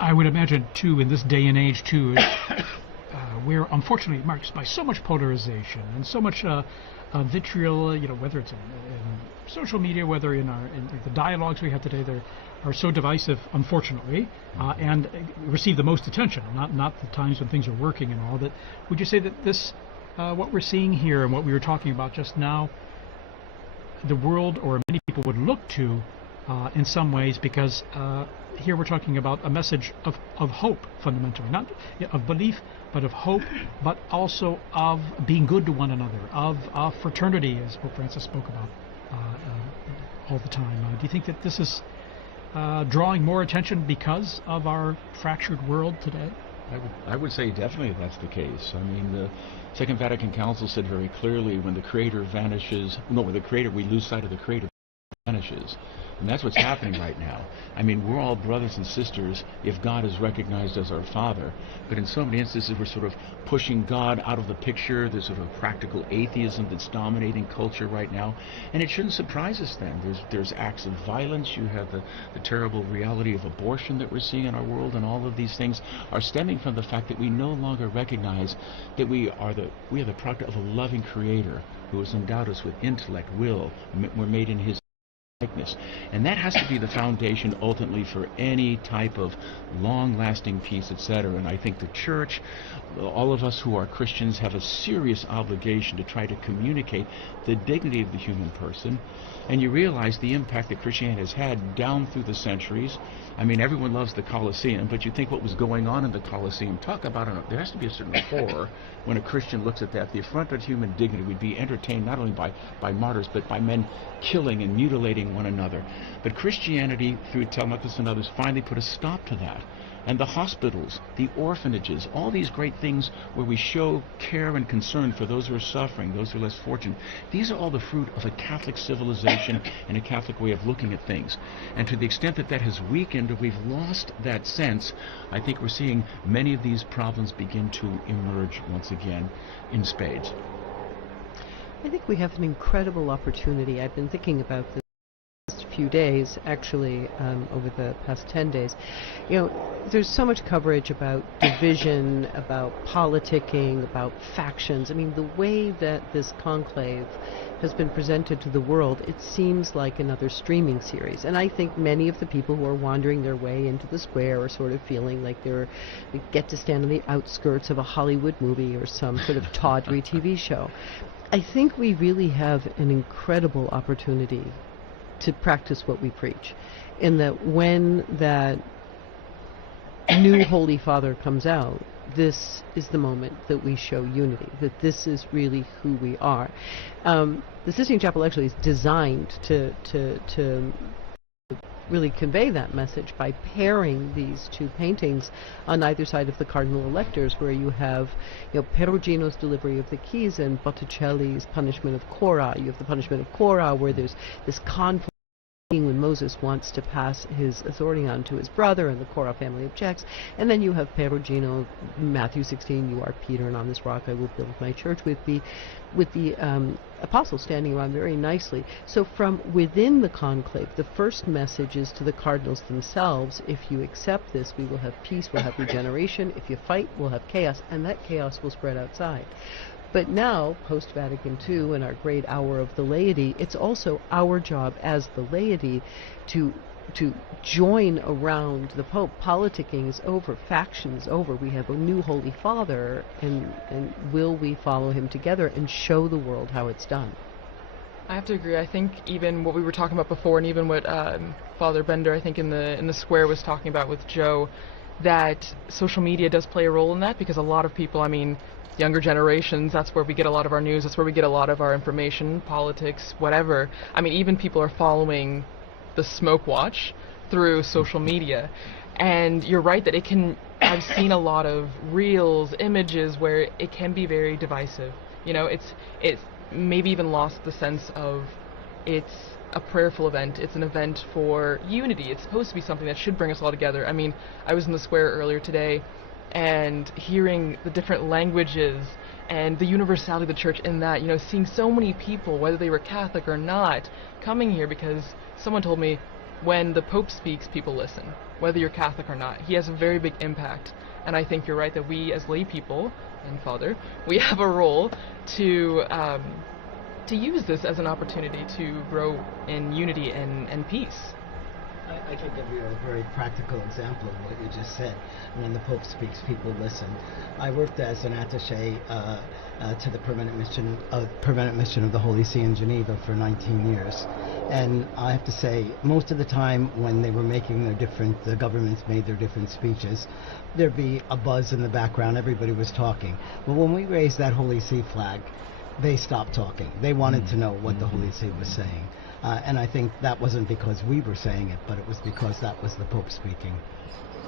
I would imagine, too, in this day and age, too, we're unfortunately marked by so much polarization and so much vitriol, whether it's in social media, whether in the dialogues we have today, they are so divisive, unfortunately, and receive the most attention, not the times when things are working and all that. Would you say that this, what we're seeing here and what we were talking about just now, the world or many people would look to in some ways, because here we're talking about a message of hope, fundamentally, not of belief, but of hope, but also of being good to one another, of fraternity, as Pope Francis spoke about all the time. Do you think that this is drawing more attention because of our fractured world today? I would say definitely that's the case. I mean, the Second Vatican Council said very clearly, when the Creator vanishes, when the Creator, we lose sight of the Creator, vanishes. And that's what's happening right now. I mean, we're all brothers and sisters if God is recognized as our Father. But in so many instances, we're sort of pushing God out of the picture. There's sort of practical atheism that's dominating culture right now. And it shouldn't surprise us then. There's acts of violence. You have the terrible reality of abortion that we're seeing in our world. And all of these things are stemming from the fact that we no longer recognize that we are the product of a loving Creator who has endowed us with intellect, will. We're made in His likeness. And that has to be the foundation ultimately for any type of long-lasting peace, etc. And I think the Church, all of us who are Christians, have a serious obligation to try to communicate the dignity of the human person. And you realize the impact that Christianity has had down through the centuries. I mean, everyone loves the Colosseum, but you think what was going on in the Colosseum, talk about there has to be a certain horror when a Christian looks at that. The affront of human dignity would be entertained not only by martyrs, but by men killing and mutilating one another. But Christianity, through Telemachus and others, finally put a stop to that. And the hospitals, the orphanages, all these great things where we show care and concern for those who are suffering, those who are less fortunate, these are all the fruit of a Catholic civilization and a Catholic way of looking at things. And to the extent that that has weakened, or we've lost that sense, I think we're seeing many of these problems begin to emerge once again in spades. I think we have an incredible opportunity. I've been thinking about this few days, actually, over the past 10 days. There's so much coverage about division, about politicking, about factions. I mean, the way that this conclave has been presented to the world, it seems like another streaming series. And I think many of the people who are wandering their way into the square are sort of feeling like they get to stand on the outskirts of a Hollywood movie or some sort of tawdry TV show. I think we really have an incredible opportunity to practice what we preach, in that when that new Holy Father comes out, this is the moment that we show unity, that this is really who we are. The Sistine Chapel actually is designed to really convey that message by pairing these two paintings on either side of the cardinal electors, where you have Perugino's delivery of the keys and Botticelli's punishment of Cora. You have the punishment of Cora, where there's this conflict when Moses wants to pass his authority on to his brother, and the Cora family objects. And then you have Perugino, Matthew 16, you are Peter, and on this rock I will build my church, with the apostles standing around very nicely. So from within the conclave, the first message is to the cardinals themselves: if you accept this, we will have peace, we'll have regeneration. If you fight, we'll have chaos, and that chaos will spread outside. But now, post-Vatican II, in our great hour of the laity, it's also our job as the laity to join around the Pope. Politicking is over, faction is over. We have a new Holy Father, and will we follow him together and show the world how it's done? I have to agree. I think even what we were talking about before, and even what Father Bender, I think in the square, was talking about with Joe, that social media does play a role in that, because a lot of people, I mean, younger generations, that's where we get a lot of our news, that's where we get a lot of our information, politics, whatever. I mean, even people are following the smoke watch through social media. And you're right that it can, I've seen a lot of reels, images where it can be very divisive. You know, it's maybe even lost the sense of it's a prayerful event, it's an event for unity, it's supposed to be something that should bring us all together. I mean, I was in the square earlier today, and hearing the different languages and the universality of the church in that, you know, seeing so many people, whether they were Catholic or not, coming here because someone told me when the Pope speaks, people listen, whether you're Catholic or not. He has a very big impact, and I think you're right that we as lay people, and Father, we have a role to use this as an opportunity to grow in unity and peace. I can give you a very practical example of what you just said. When the Pope speaks, people listen. I worked as an attaché to the permanent mission of the Holy See in Geneva for 19 years. And I have to say, most of the time when they were making the governments made their different speeches, there'd be a buzz in the background, everybody was talking. But when we raised that Holy See flag, they stopped talking. They wanted to know what the Holy See was saying. And I think that wasn't because we were saying it, but it was because that was the Pope speaking.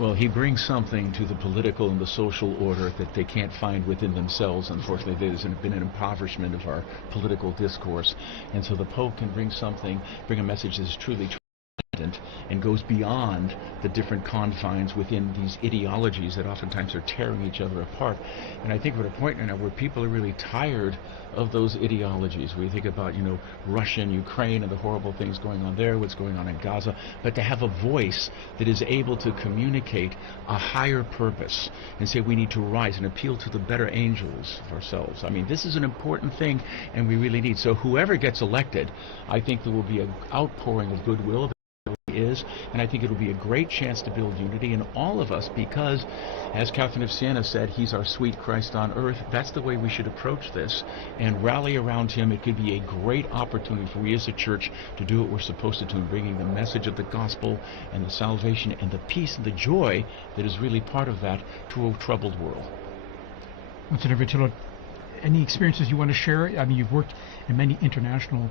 Well, he brings something to the political and the social order that they can't find within themselves. Unfortunately, there's been an impoverishment of our political discourse. And so the Pope can bring a message that is truly transcendent and goes beyond the different confines within these ideologies that oftentimes are tearing each other apart. And I think we're at a point now where people are really tired of those ideologies. We think about, you know, Russia and Ukraine and the horrible things going on there, what's going on in Gaza, but to have a voice that is able to communicate a higher purpose and say we need to rise and appeal to the better angels of ourselves. I mean, this is an important thing, and we really need. So whoever gets elected, I think there will be an outpouring of goodwill. Is, and I think it will be a great chance to build unity in all of us, because, as Catherine of Siena said, he's our sweet Christ on earth. That's the way we should approach this and rally around him. It could be a great opportunity for we as a church to do what we're supposed to do in bringing the message of the gospel and the salvation and the peace and the joy that is really part of that to a troubled world. Monsignor Vitillo, any experiences you want to share? I mean, you've worked in many international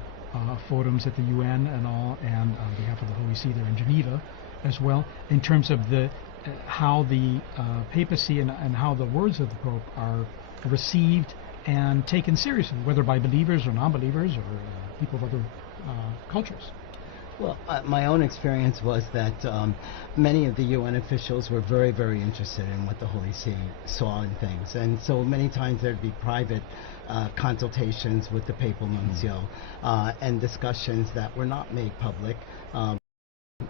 forums at the UN and all, and on behalf of the Holy See there in Geneva as well, in terms of how the papacy and how the words of the Pope are received and taken seriously, whether by believers or non-believers or people of other cultures. Well, my own experience was that many of the UN officials were very, very interested in what the Holy See saw in things. And so many times there'd be private consultations with the papal nuncio and discussions that were not made public,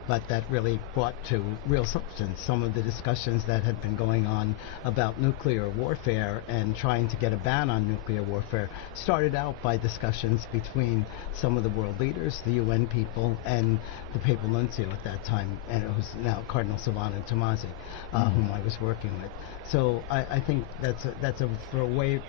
but that really brought to real substance. Some of the discussions that had been going on about nuclear warfare and trying to get a ban on nuclear warfare started out by discussions between some of the world leaders, the UN people, and the papal nuncio at that time, and it was now Cardinal Silvano Tomasi, whom I was working with. So I think that's a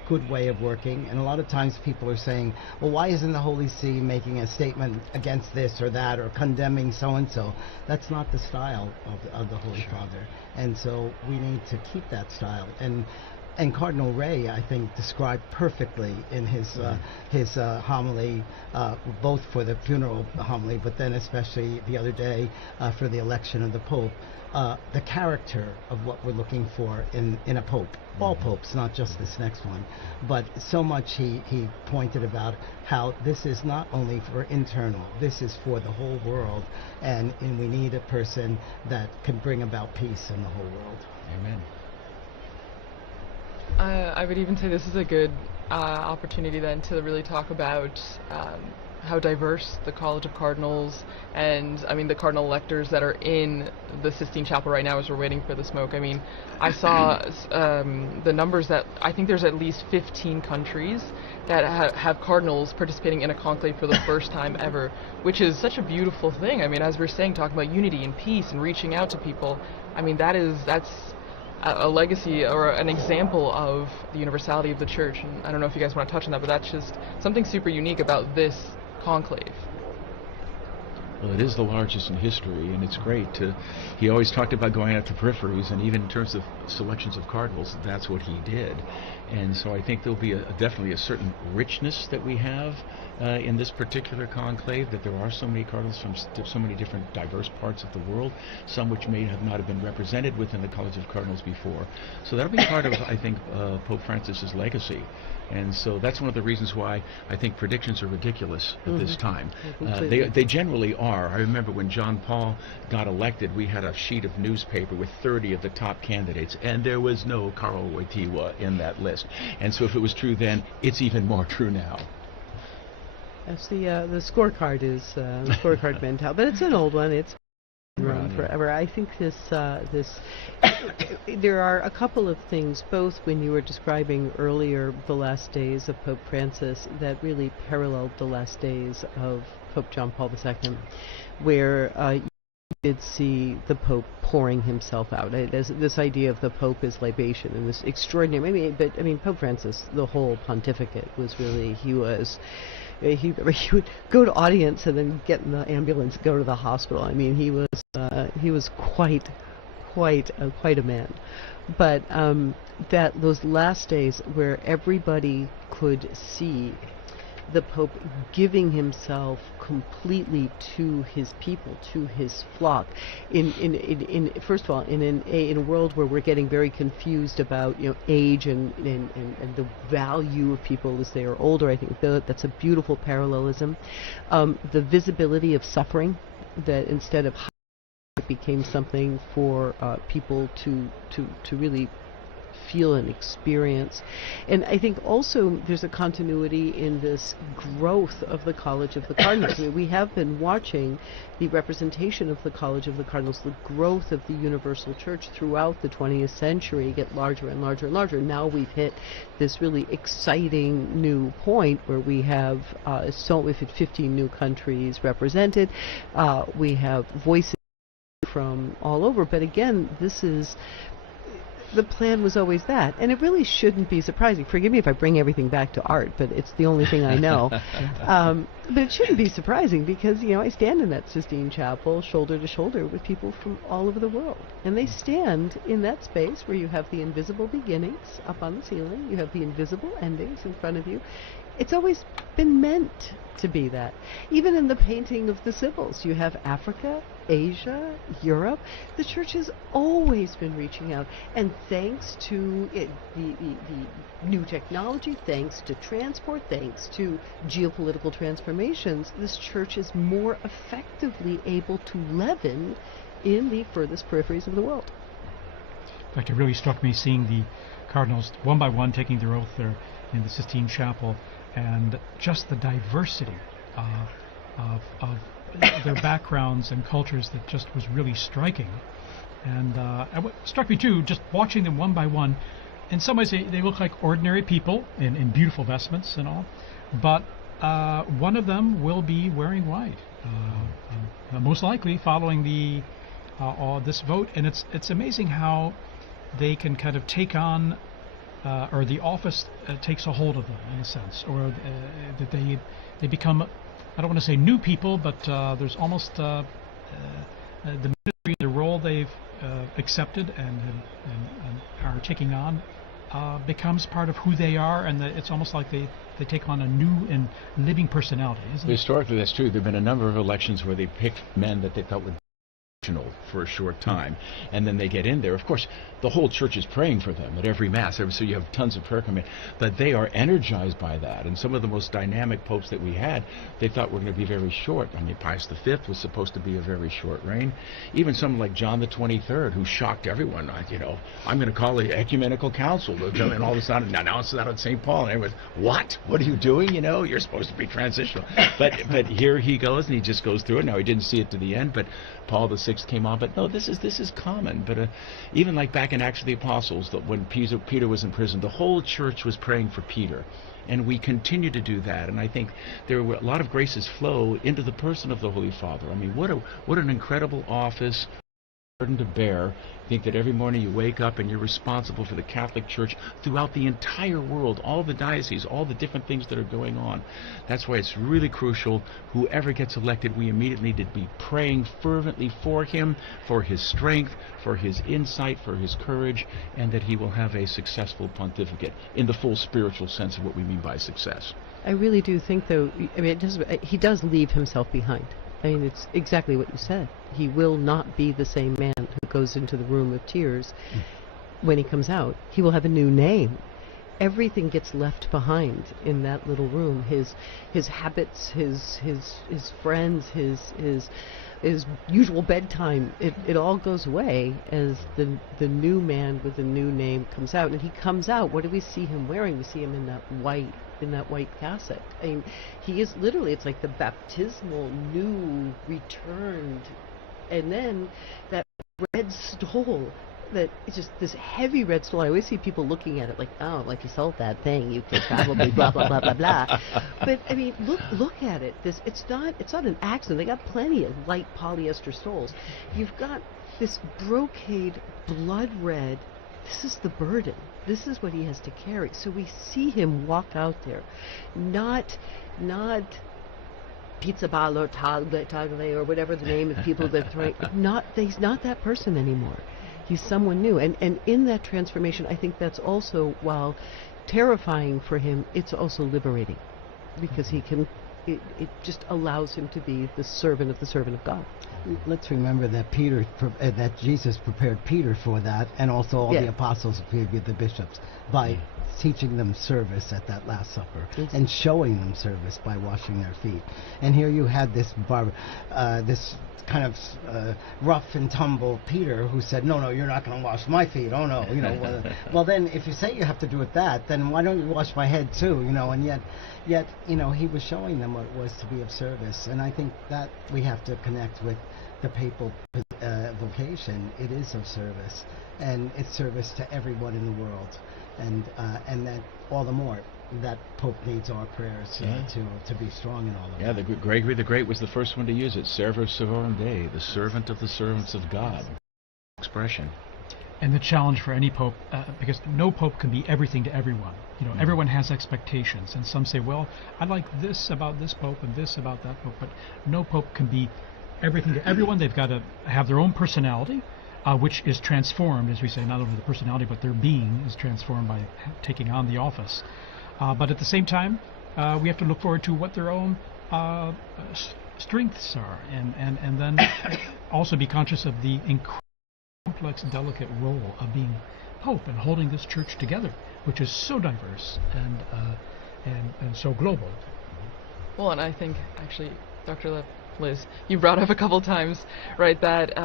good way of working. And a lot of times people are saying, well, why isn't the Holy See making a statement against this or that or condemning so-and-so? That's not the style of the Holy Father. And so we need to keep that style. And Cardinal Ray, I think, described perfectly in his homily, both for the funeral homily, but then especially the other day for the election of the Pope, the character of what we're looking for in a Pope. All popes, not just this next one. But so much he pointed about how this is not only for internal, this is for the whole world, and we need a person that can bring about peace in the whole world. Amen. I would even say this is a good opportunity then to really talk about how diverse the College of Cardinals, and I mean the cardinal electors that are in the Sistine Chapel right now as we're waiting for the smoke. I mean, I saw the numbers that I think there's at least 15 countries that have cardinals participating in a conclave for the first time ever, which is such a beautiful thing. I mean, as we're saying, talking about unity and peace and reaching out to people, I mean, that's a legacy or an example of the universality of the Church. And I don't know if you guys want to touch on that, but that's just something super unique about this conclave. Well, it is the largest in history, and it's great. He always talked about going out to peripheries, and even in terms of selections of cardinals, that's what he did. And so I think there'll be definitely a certain richness that we have in this particular conclave, that there are so many cardinals from so many different diverse parts of the world, some which may not have been represented within the College of Cardinals before. So that'll be part of, I think, Pope Francis's legacy. And so that's one of the reasons why I think predictions are ridiculous at this time. They generally are. I remember when John Paul got elected, we had a sheet of newspaper with 30 of the top candidates, and there was no Karl Wojtyła in that list. And so if it was true then, it's even more true now. That's the scorecard is the scorecard mentality, but it's an old one. It's run forever. I think this there are a couple of things, both when you were describing earlier the last days of Pope Francis, that really paralleled the last days of Pope John Paul II, where you did see the Pope pouring himself out. This idea of the Pope as libation and this extraordinary. I mean, Pope Francis, the whole pontificate was really he would go to audience and then get in the ambulance, go to the hospital. I mean, he was quite a man. But that those last days where everybody could see the Pope giving himself completely to his people, to his flock. First of all, in a world where we're getting very confused about age and the value of people as they are older, I think that's a beautiful parallelism. The visibility of suffering, that instead of it became something for people to really feel and experience. And I think also there's a continuity in this growth of the College of the Cardinals. I mean, we have been watching the representation of the College of the Cardinals, the growth of the Universal Church throughout the 20th century get larger and larger and larger. Now we've hit this really exciting new point where we have we've hit 15 new countries represented. We have voices from all over. But again, the plan was always that, and it really shouldn't be surprising. Forgive me if I bring everything back to art, but it's the only thing I know. But it shouldn't be surprising because, I stand in that Sistine Chapel shoulder to shoulder with people from all over the world. And they stand in that space where you have the invisible beginnings up on the ceiling, you have the invisible endings in front of you. It's always been meant to be that. Even in the painting of the Sibyls, you have Africa, Asia, Europe. The Church has always been reaching out, and thanks to the new technology, thanks to transport, thanks to geopolitical transformations, this Church is more effectively able to leaven in the furthest peripheries of the world. In fact, it really struck me seeing the cardinals one by one taking their oath there in the Sistine Chapel, and just the diversity of their backgrounds and cultures that just was really striking. And what struck me too, just watching them one by one, in some ways they look like ordinary people in beautiful vestments and all, but one of them will be wearing white, most likely following this vote. And it's amazing how they can kind of take on, or the office takes a hold of them in a sense, or that they become, I don't want to say new people, but there's almost the ministry, the role they've accepted and are taking on becomes part of who they are, and it's almost like they take on a new and living personality, isn't it? Historically, that's true. There have been a number of elections where they picked men that they felt would for a short time, and then they get in there. Of course, the whole church is praying for them at every Mass, so you have tons of prayer coming in, but they are energized by that. And some of the most dynamic popes that we had, they thought were going to be very short. I mean, Pius V was supposed to be a very short reign. Even someone like John the 23rd, who shocked everyone. I'm going to call the ecumenical council, and all of a sudden announce that on St. Paul, and everyone's, what are you doing? You're supposed to be transitional. But here he goes, and he just goes through it. Now, he didn't see it to the end, but Paul VI came on. But no, this is common. But even like back in Acts of the Apostles, that when Peter was in prison, the whole church was praying for Peter. And we continue to do that. And I think there were a lot of graces flow into the person of the Holy Father. I mean, what an incredible office, burden to bear. Think that every morning you wake up and you're responsible for the Catholic Church throughout the entire world, all the dioceses, all the different things that are going on. That's why it's really crucial. Whoever gets elected, we immediately need to be praying fervently for him, for his strength, for his insight, for his courage, and that he will have a successful pontificate in the full spiritual sense of what we mean by success. I really do think, though, he does leave himself behind. I mean, it's exactly what you said. He will not be the same man who goes into the room of tears when he comes out. He will have a new name. Everything gets left behind in that little room. His habits, his friends, his usual bedtime. It all goes away as the new man with the new name comes out. And he comes out. What do we see him wearing? We see him in that white cassock. I mean, he is literally, it's like the baptismal new returned, and then that red stole, that it's just this heavy red stole. I always see people looking at it like, oh, like you sold that thing, you could probably blah blah blah blah blah. But I mean, look at it. It's not an accident. They got plenty of light polyester stoles. You've got this brocade blood red. This is the burden. This is what he has to carry. So we see him walk out there, not pizza ball or tagle or whatever the name of people that throwing. He's not that person anymore. He's someone new. And in that transformation, I think that's also, while terrifying for him, it's also liberating, because it just allows him to be the servant of God. Let's remember that that Jesus prepared Peter for that, and also all the apostles, the bishops, by teaching them service at that Last Supper, and showing them service by washing their feet. And here you had this kind of rough and tumble Peter, who said, no, you're not going to wash my feet. Oh no, well then, if you say you have to do it then why don't you wash my head too? And yet he was showing them what it was to be of service. And I think that we have to connect with the papal vocation. It is of service, and it's service to everyone in the world, and that all the more that Pope needs our prayers to be strong in all of that. Yeah, Gregory the Great was the first one to use it. Servus servorum Dei, the servant of the servants of God. Expression. And the challenge for any pope, because no pope can be everything to everyone. Everyone has expectations, and some say, well, I like this about this pope and this about that pope, but no pope can be everything to everyone. They've got to have their own personality, which is transformed, as we say, not only the personality, but their being is transformed by taking on the office. But at the same time, we have to look forward to what their own strengths are, and then also be conscious of the complex, delicate role of being Pope and holding this church together, which is so diverse and so global. Well, and I think, actually, Dr. Liz, you brought up a couple times, right, that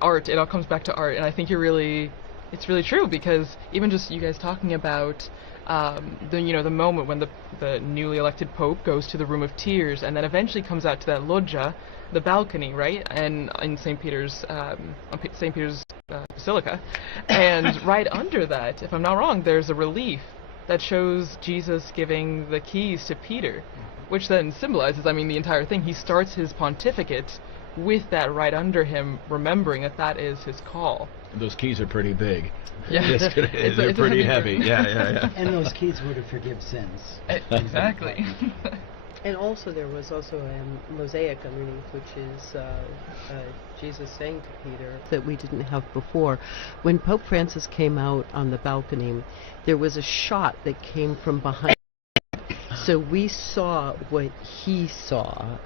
art, it all comes back to art, and I think it's really true, because even just you guys talking about the moment when the newly elected Pope goes to the Room of Tears and then eventually comes out to that loggia, the balcony, right, and in St. Peter's Basilica, and right under that, if I'm not wrong, there's a relief that shows Jesus giving the keys to Peter, which then symbolizes, the entire thing. He starts his pontificate with that right under him, remembering that is his call. Those keys are pretty big. Yeah. They're pretty heavy. Yeah. And those keys were to forgive sins. Exactly. And also there was also a mosaic underneath, which is Jesus saying to Peter that we didn't have before. When Pope Francis came out on the balcony, there was a shot that came from behind. So we saw what he saw,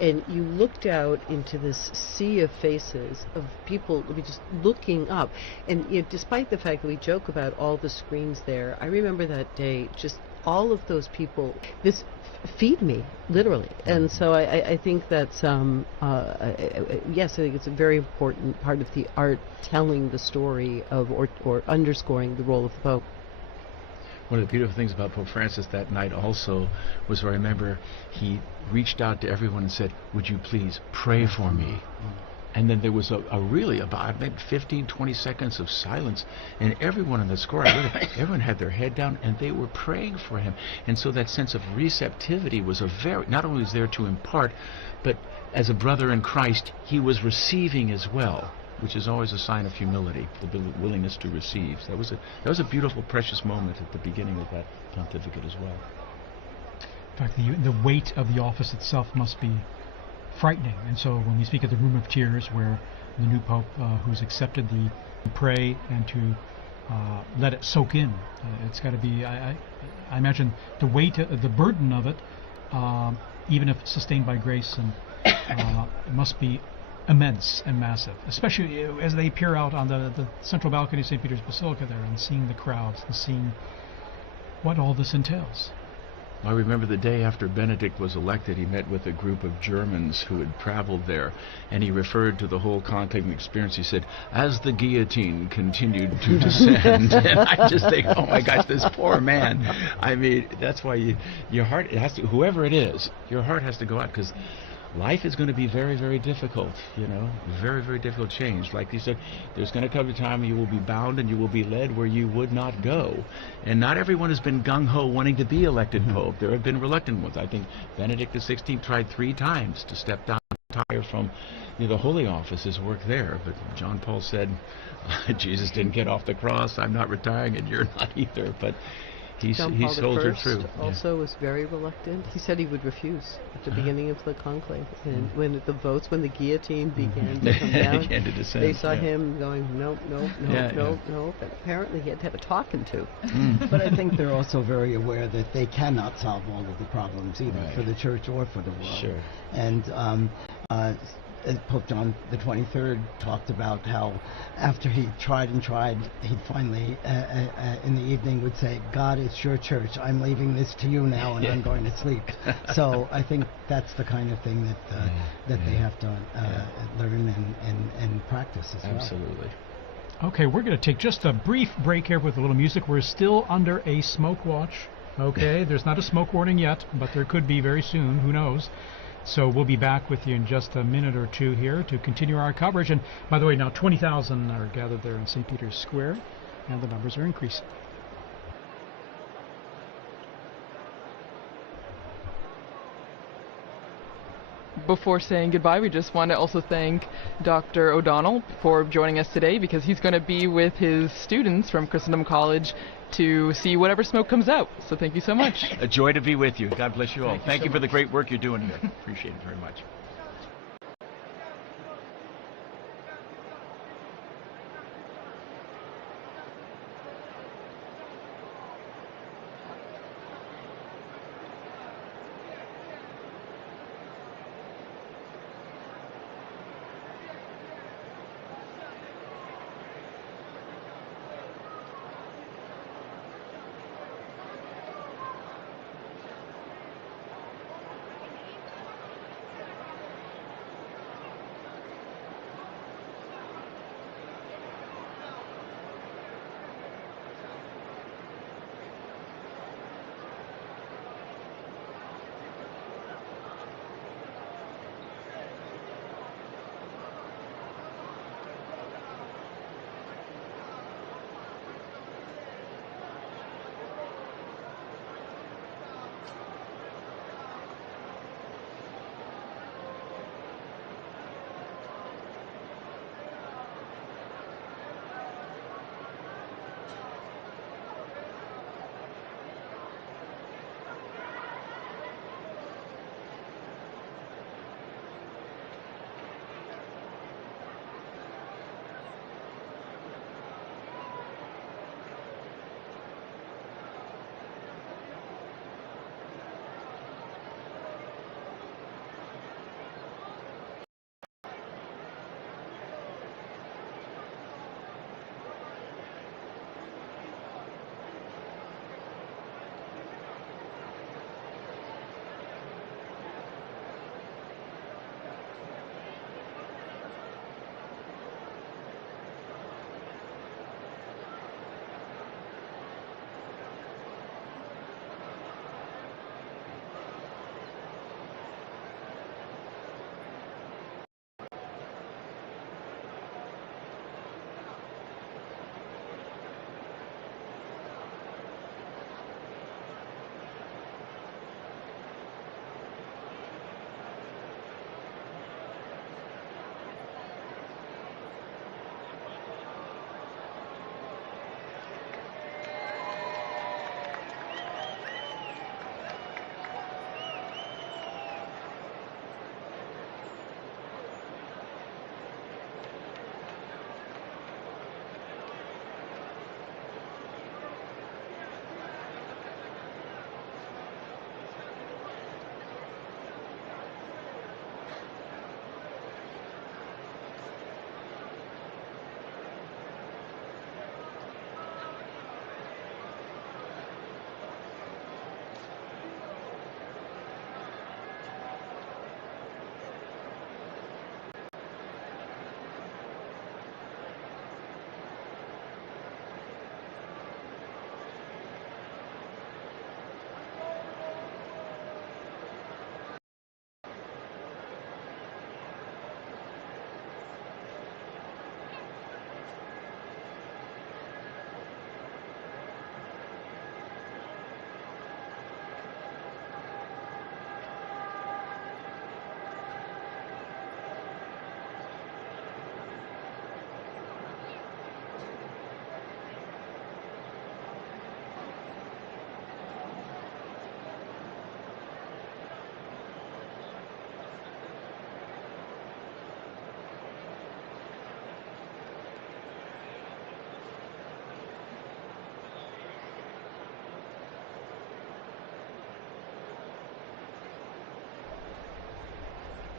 and you looked out into this sea of faces of people just looking up. And despite the fact that we joke about all the screens there, I remember that day, just all of those people, this feed me, literally. And so I think that's, yes, I think it's a very important part of the art, telling the story of, or underscoring the role of the Pope. One of the beautiful things about Pope Francis that night also was, I remember he reached out to everyone and said, "Would you please pray for me?" And then there was a really about maybe 15, 20 seconds of silence, and everyone in the square, everyone had their head down, and they were praying for him. And so that sense of receptivity was not only was there to impart, but as a brother in Christ, he was receiving as well, which is always a sign of humility, the willingness to receive. So that was a beautiful, precious moment at the beginning of that pontificate as well. In fact, the weight of the office itself must be frightening. And so when we speak of the room of tears, where the new Pope who's accepted to pray and to let it soak in, it's got to be, I imagine the weight, the burden of it, even if sustained by grace, and it must be immense and massive, especially as they peer out on the central balcony of St. Peter's Basilica there and seeing the crowds and seeing what all this entails. I remember the day after Benedict was elected, he met with a group of Germans who had traveled there, and he referred to the whole conclave experience. He said, "As the guillotine continued to descend," and I just think, oh my gosh, this poor man. I mean, that's why your heart, it has to, whoever it is, your heart has to go out, because life is going to be very, very difficult, very, very difficult change. Like he said, there's going to come a time you will be bound and you will be led where you would not go. And not everyone has been gung-ho wanting to be elected Pope. There have been reluctant ones. I think Benedict XVI tried 3 times to step down and retire from the Holy Office, his work there. But John Paul said, Jesus didn't get off the cross, I'm not retiring, and you're not either. But he soldiered through. Also was very reluctant. He said he would refuse at the beginning of the conclave. And when the guillotine began to come down, began to descend, they saw him going, nope. And apparently he had to have a talking to. But I think they're also very aware that they cannot solve all of the problems, either for the Church or for the world. Sure. And Pope John the 23rd talked about how after he tried, he'd finally, in the evening, would say, "God, it's your church. I'm leaving this to you now, and I'm going to sleep." So I think that's the kind of thing that they have to learn and practice as well. Absolutely. Okay, we're going to take just a brief break here with a little music. We're still under a smoke watch. Okay, there's not a smoke warning yet, but there could be very soon. Who knows? So we'll be back with you in just a minute or two here to continue our coverage. And by the way, now 20,000 are gathered there in St. Peter's Square, and the numbers are increasing. Before saying goodbye, we just want to also thank Dr. O'Donnell for joining us today, because he's going to be with his students from Christendom College to see whatever smoke comes out. So thank you so much. A joy to be with you. God bless you all. Thank you for the great work you're doing here. Appreciate it very much.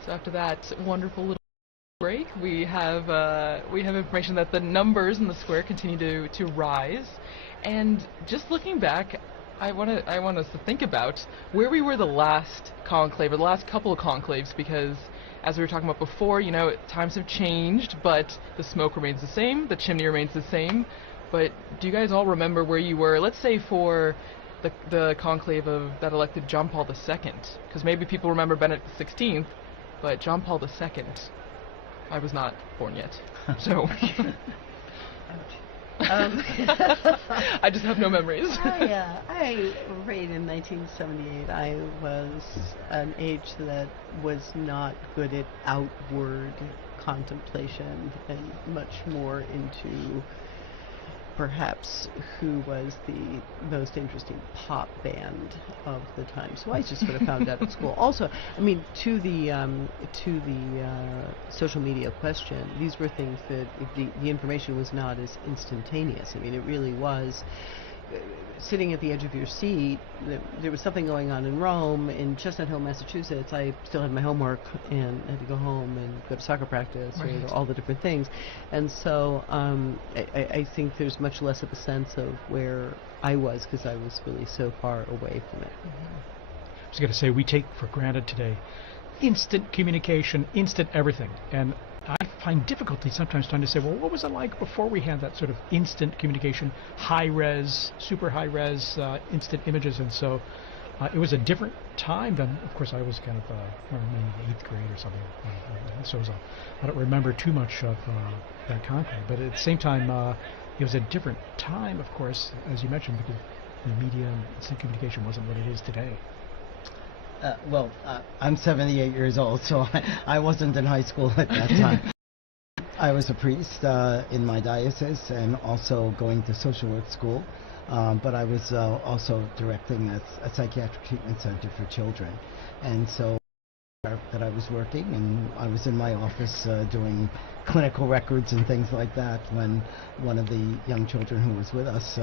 So after that wonderful little break, we have information that the numbers in the square continue to rise, and just looking back, I want us to think about where we were the last conclave, or the last couple of conclaves, because as we were talking about before, times have changed, but the smoke remains the same, the chimney remains the same. But do you guys all remember where you were, let's say for the conclave that elected John Paul II? Because maybe people remember Benedict XVI, but John Paul II, I was not born yet, so I just have no memories. I read in 1978. I was an age that was not good at outward contemplation and much more into perhaps who was the most interesting pop band of the time. So I just sort of found out at school. Also, I mean, to the social media question, these were things that the information was not as instantaneous. I mean, it really was sitting at the edge of your seat. There was something going on in Rome, in Chestnut Hill, Massachusetts. I still had my homework and had to go home and go to soccer practice, right, or all the different things. And so I think there's much less of a sense of where I was, because I was really so far away from it. I was going to say, we take for granted today instant communication, instant everything. And I find difficulty sometimes trying to say, well, what was it like before we had that sort of instant communication, high-res, super high-res, instant images? And so it was a different time than, of course, I was kind of maybe 8th grade or something. So I don't remember too much of that conclave. But at the same time, it was a different time, of course, as you mentioned, because the media and instant communication wasn't what it is today. I'm 78 years old, so I wasn't in high school at that time. I was a priest in my diocese and also going to social work school, but I was also directing a psychiatric treatment center for children. And so that I was working, and I was in my office doing clinical records and things like that when one of the young children who was with us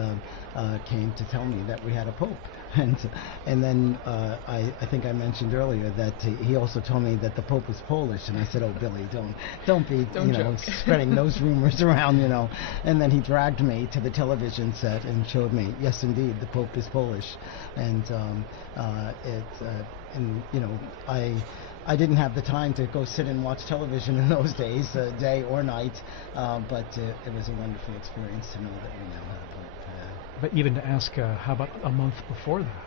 came to tell me that we had a pope. And then I think I mentioned earlier that he also told me that the pope was Polish, and I said, "Oh, Billy, don't be spreading those rumors around, And then he dragged me to the television set and showed me, yes, indeed, the pope is Polish, and I didn't have the time to go sit and watch television in those days, day or night, but it was a wonderful experience to know that we now have a pope. But even to ask, how about a month before that?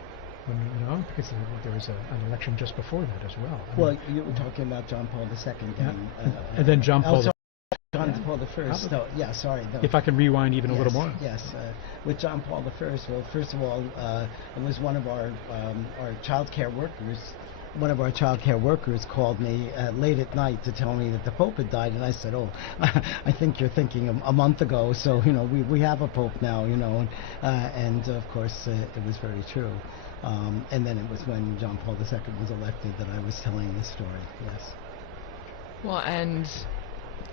When, because there was an election just before that as well. Well, you were talking about John Paul II. And then John Paul John Paul I. So, yeah, sorry. No. If I can rewind even a little more. Yes. With John Paul I, well, first of all, it was one of our child care workers. One of our child care workers called me late at night to tell me that the Pope had died, and I said, "Oh, I think you're thinking a month ago. So we have a Pope now, and of course it was very true. And then it was when John Paul II was elected that I was telling this story. Yes. Well, and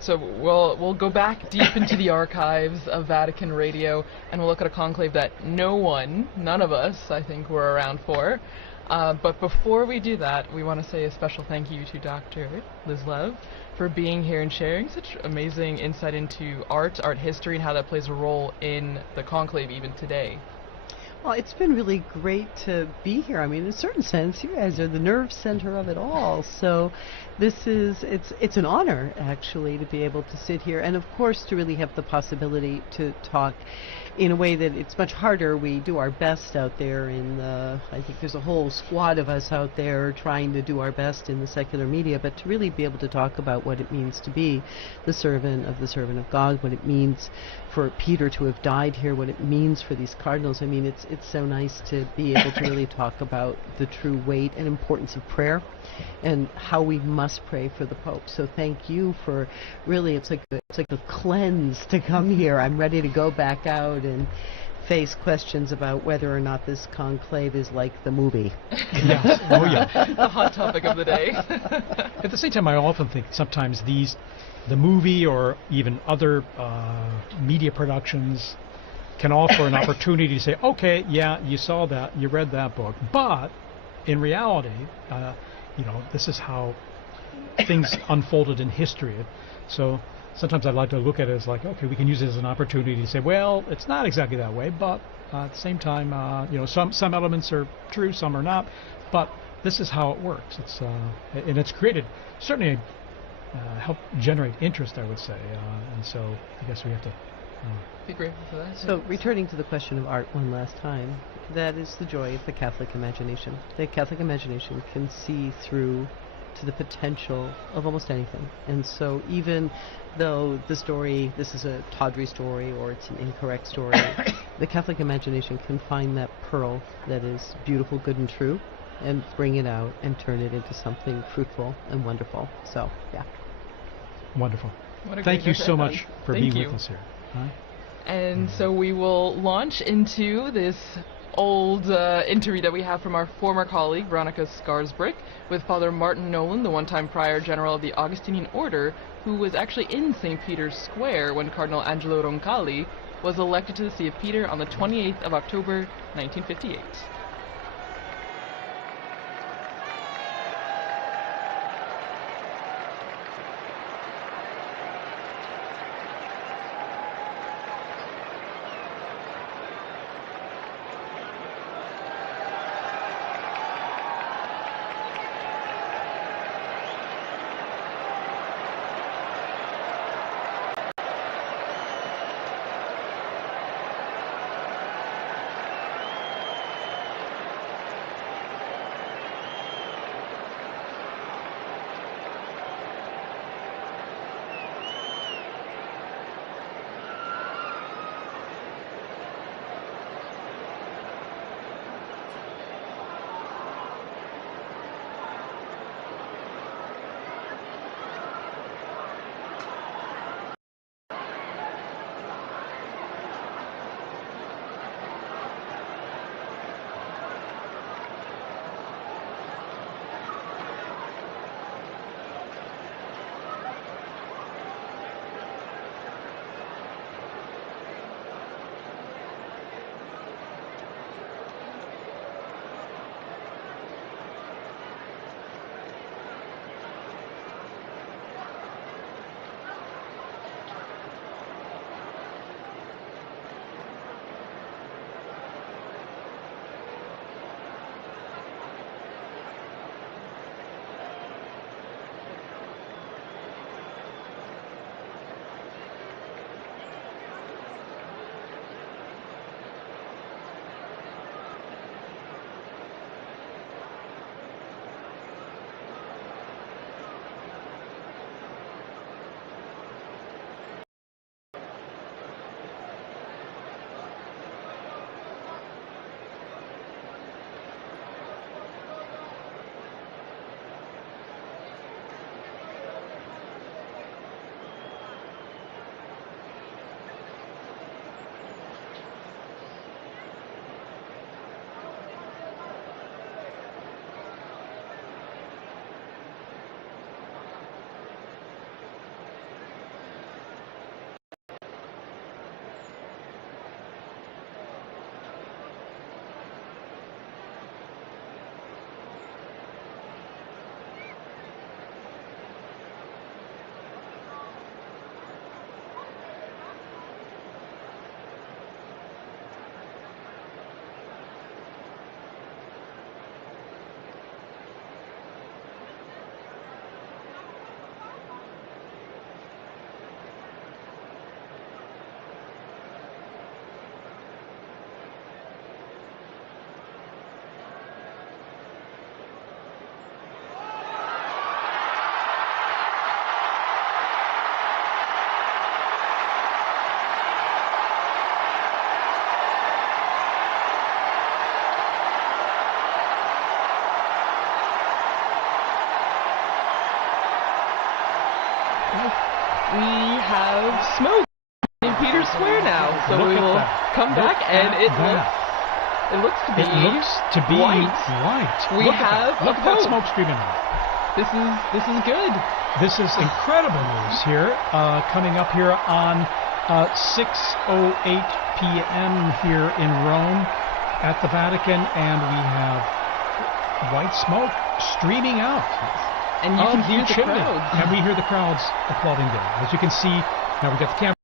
so we'll go back deep into the archives of Vatican Radio, and we'll look at a conclave that none of us, I think, were around for. But before we do that, we want to say a special thank you to Dr. Liz Lev for being here and sharing such amazing insight into art history, and how that plays a role in the conclave even today. Well, it's been really great to be here. I mean, in a certain sense, you guys are the nerve center of it all. So it's an honor, actually, to be able to sit here, and of course to really have the possibility to talk in a way that it's much harder. We do our best out there I think there's a whole squad of us out there trying to do our best in the secular media, but to really be able to talk about what it means to be the servant of God, what it means for Peter to have died here, what it means for these cardinals. I mean, it's so nice to be able to really talk about the true weight and importance of prayer and how we must pray for the Pope. So thank you for really, it's like a cleanse to come here. I'm ready to go back out and face questions about whether or not this conclave is like the movie. Yes. Oh, yeah. The hot topic of the day. At the same time, I often think sometimes the movie or even other media productions can offer an opportunity to say, okay, yeah, you saw that, you read that book, but in reality, this is how things unfolded in history. So sometimes I like to look at it as like, okay, we can use it as an opportunity to say, well, it's not exactly that way, but at the same time, some elements are true, some are not, but this is how it works. And it's created certainly help generate interest, I would say, and so I guess we have to be grateful for that. So, returning to the question of art one last time, that is the joy of the Catholic imagination. The Catholic imagination can see through to the potential of almost anything. And so even though this is a tawdry story or it's an incorrect story, the Catholic imagination can find that pearl that is beautiful, good, and true, and bring it out and turn it into something fruitful and wonderful. So, yeah. Wonderful. Thank you so much for being with us here. And so we will launch into this old interview that we have from our former colleague, Veronica Skarsbrick, with Father Martin Nolan, the one-time Prior General of the Augustinian Order, who was actually in St. Peter's Square when Cardinal Angelo Roncalli was elected to the See of Peter on the 28th of October, 1958. We have smoke in Peter's Square now, so we will come back, and it looks to be white. We have look at that smoke streaming out. This is good. This is incredible news here, coming up here on 6:08 p.m. here in Rome at the Vatican, and we have white smoke streaming out. And you of can the hear the chimney. crowds. And we hear the crowds applauding there. As you can see, now we got the camera.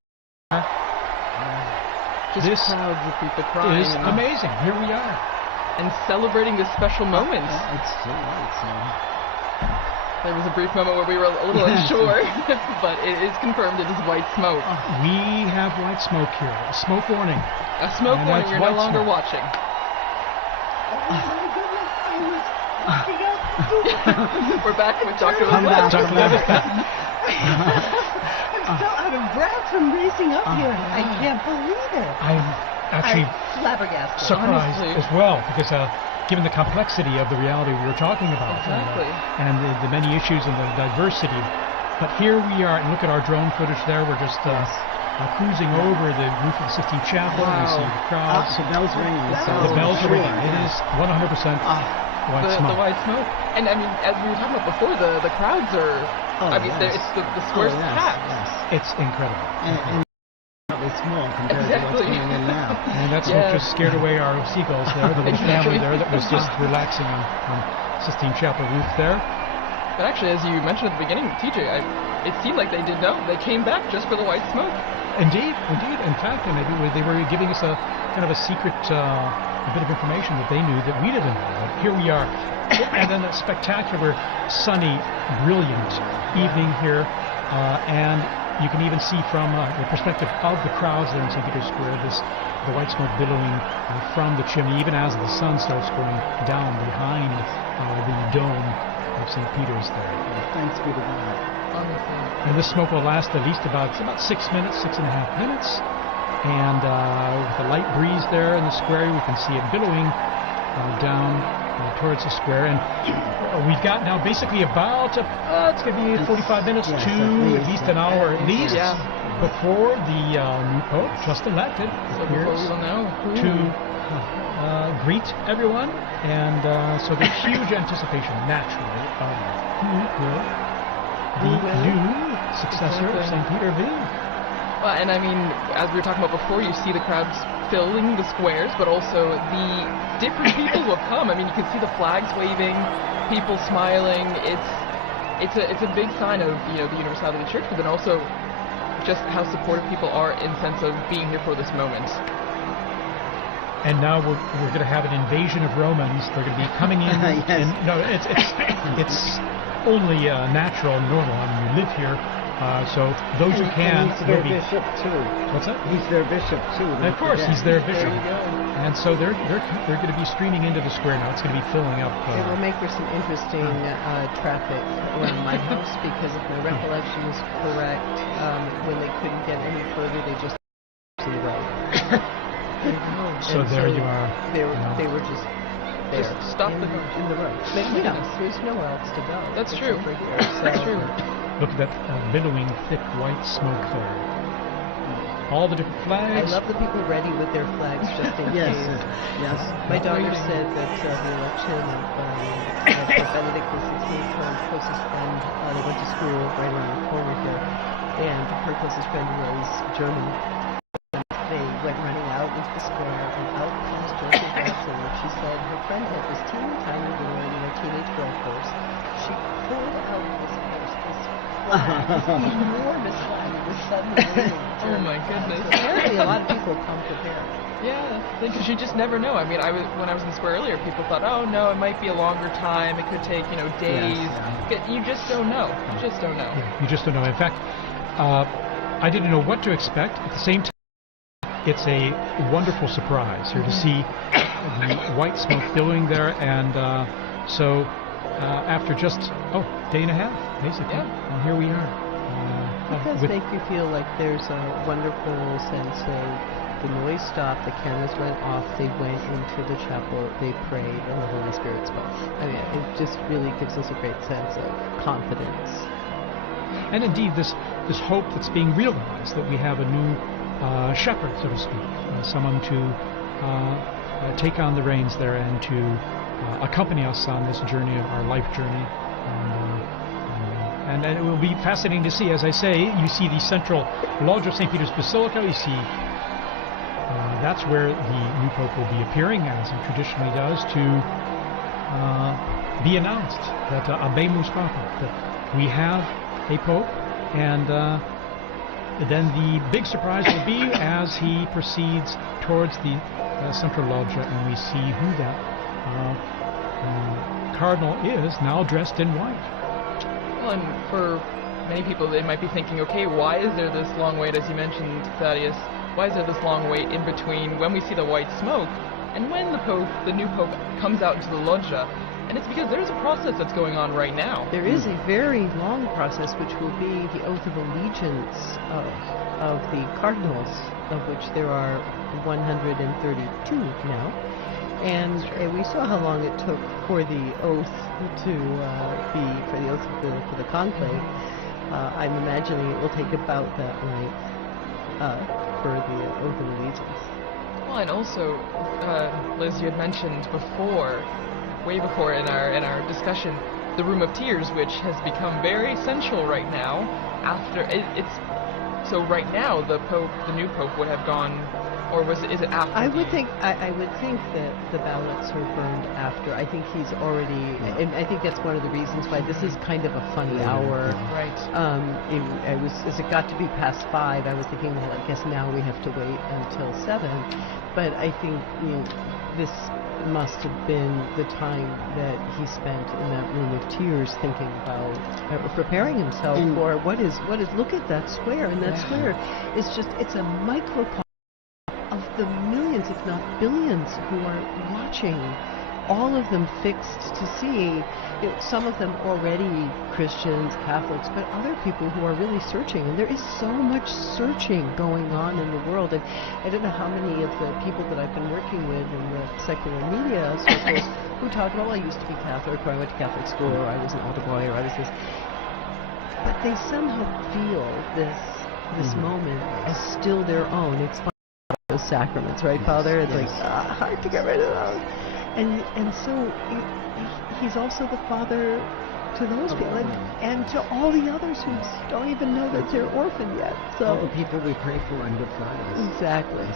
Just This crowds of people crying Is amazing. Here we are. and celebrating this special moment. It's still light, so. There was a brief moment where we were a little unsure, but it is confirmed it is white smoke. We have white smoke here. A smoke warning. A smoke And warning, that's you're no white longer smoke. watching. We're back with Dr. Come Levitt. back. Dr. Levitt. I'm still out of breath from racing up here. I can't believe it. I'm actually I'm flabbergasted. surprised honestly. as well, because given the complexity of the reality we were talking about, Exactly. and the many issues and the diversity. But here we are, and look at our drone footage there. We're just cruising over the roof of the Sistine Chapel. Wow. We see the crowds. The bells ringing. The bells are ringing. It is 100% white The smoke. white smoke. And I mean, as we were talking about before, the crowds are, I mean, yes. it's the square's packed. Yes. It's incredible. And it's small compared to what's Exactly. going in now. And that smoke just scared away our seagulls there, the little family there that was just relaxing on Sistine Chapel roof there. But actually, as you mentioned at the beginning, TJ, it seemed like they did know. They came back just for the white smoke. Indeed. In fact, and they were giving us a kind of a secret, a bit of information that they knew that we didn't know. But here we are, and then a spectacular, sunny, brilliant evening here, and you can even see from the perspective of the crowds there in St. Peter's Square, the white smoke billowing from the chimney, even as the sun starts going down behind the dome of St. Peter's there. Thanks be to God. Honestly. And this smoke will last at least about 6 minutes, 6.5 minutes. And with a light breeze there in the square, we can see it billowing down towards the square. And we've got now basically about, it's going to be 45 minutes Yes, to at least an hour at least Yeah. before the new Pope, just elected, So before appears we will know. to greet everyone. And so there's huge anticipation, naturally, of who will the new successor of St. Peter be. Well, and I mean, as we were talking about before, you see the crowds filling the squares, but also the different people who have come. I mean, you can see the flags waving, people smiling. It's a big sign of the universality of the church, but then also just how supportive people are in sense of being here for this moment. And now we're going to have an invasion of Romans. They're going to be coming in. Yes. And no, it's only natural and normal. I mean, you live here, so those who can He's will their be. bishop too. What's that? He's their bishop too. And of course, he's their bishop. There you go. And so they're going to be streaming into the square now. It's going to be filling up. It will make for some interesting traffic around my house because if my recollection is correct, when they couldn't get any further, they just to the road. So And there you are. They were, you know. they were just there. Just stop in, the car. in the road. But, Oh my you know, goodness. there's nowhere else to go. That's It's true. over here, That's so- true. Look at that billowing, thick white smoke there. All the different I flags. love the people ready with their flags just in Yes, case. yes. My daughter Waiting. said that the election of Benedict XVI, her closest friend, they went to school right around the corner here, and her closest friend was German. And they went running out into the square, and out comes Joseph Watson, and she said her friend had this teeny tiny little, teenage girl purse. She pulled out this purse, this flag, this enormous flag, was suddenly waving. Oh my goodness. So apparently a lot of people come prepared. Yeah, because you just never know. I mean, when I was in the square earlier, people thought, oh no, it might be a longer time. It could take days. yeah. You just don't know. You just don't know. Yeah, you just don't know. In fact, I didn't know what to expect. At the same time, it's a wonderful surprise here to see the white smoke billowing there. And so after just, day and a half, basically, Yeah. and here we are. It does with- make you feel like there's a wonderful sense of the noise stopped, the cameras went off, they went into the chapel, they prayed, and the Holy Spirit spoke. I mean, it just really gives us a great sense of confidence. And indeed, this hope that's being realized, that we have a new shepherd, so to speak, someone to take on the reins there and to accompany us on this journey of our life journey. And it will be fascinating to see. As I say, you see the central lodge of St. Peter's Basilica. You see that's where the new Pope will be appearing, as he traditionally does, to be announced that Habemus Papa, that we have a Pope, and then the big surprise will be as he proceeds towards the central loggia, and we see who that cardinal is, now dressed in white. Well, and for many people, they might be thinking, okay, why is there this long wait, as you mentioned, Thaddeus? Why is there this long wait in between when we see the white smoke and when the new Pope, comes out into the loggia? And it's because there's a process that's going on right now. There is a very long process, which will be the oath of allegiance of the cardinals, of which there are 132 now. And we saw how long it took for the oath to for the conclave. I'm imagining it will take about that length for the oath of allegiance. Well, and also, Liz, you had mentioned before, way before in our discussion, the Room of Tears, which has become very essential right now. So right now the new Pope would have gone, or is it after? I would think that the ballots are burned after. I think he's already, and I think that's one of the reasons why this is kind of a funny hour. Right. As it got to be past 5, I was thinking, well, I guess now we have to wait until 7. But I think this must have been the time that he spent in that Room of Tears thinking about preparing himself for what is look at that square, and that square is just, it's a microcosm of the millions, if not billions, who are watching, all of them fixed to see, some of them already Christians, Catholics, but other people who are really searching. And there is so much searching going on in the world. And I don't know how many of the people that I've been working with in the secular media circles who talk about, well, I used to be Catholic, or I went to Catholic school, or I was an altar boy, or I was this. But they somehow feel this moment as still their own. It's like those sacraments, right, Father? It's like, hard to get rid of those. And so he's also the father to those people, and to all the others who don't even know that they're orphaned yet. So all the people we pray for on Good Fridays. Exactly.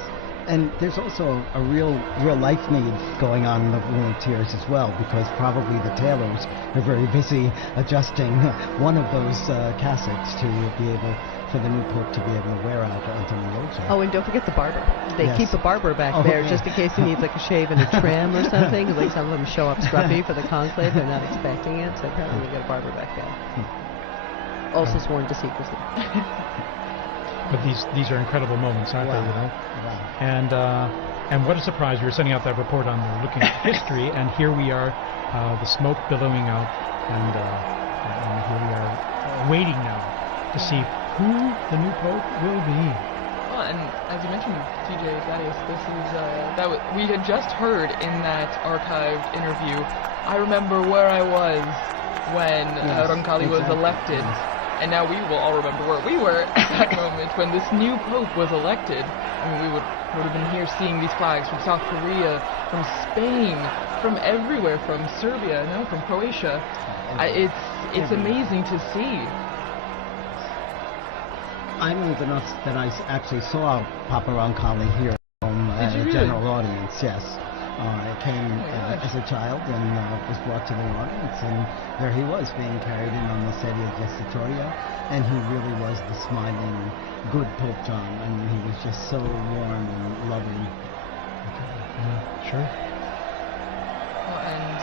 And there's also a real life need going on in the Room of Tears as well, because probably the tailors are very busy adjusting one of those cassocks to be able, for the new Pope to be able to wear out onto the loggia. Oh, and don't forget the barber. They keep a barber back there just in case he needs like a shave and a trim or something. Because like some of them show up scruffy for the conclave, they're not expecting it, so apparently we got a barber back there. Also sworn to secrecy. But these are incredible moments, aren't they? You know? Wow. And what a surprise! We were sending out that report on looking at history, and here we are, the smoke billowing out, and here we are waiting now to see who the new Pope will be. Well, and as you mentioned, TJ Thaddeus, this is we had just heard in that archived interview. I remember where I was when Roncalli was elected. And now we will all remember where we were at that moment when this new Pope was elected. I mean, we would have been here seeing these flags from South Korea, from Spain, from everywhere, from Serbia, no, from Croatia. It's amazing to see. I'm old enough that I actually saw Papa Roncalli here at a general audience, yes. I came as a child and was brought to the audience, and there he was being carried in on the sedia gestatoria, and he really was the smiling, good Pope John. I mean, he was just so warm and loving. Sure. Well, and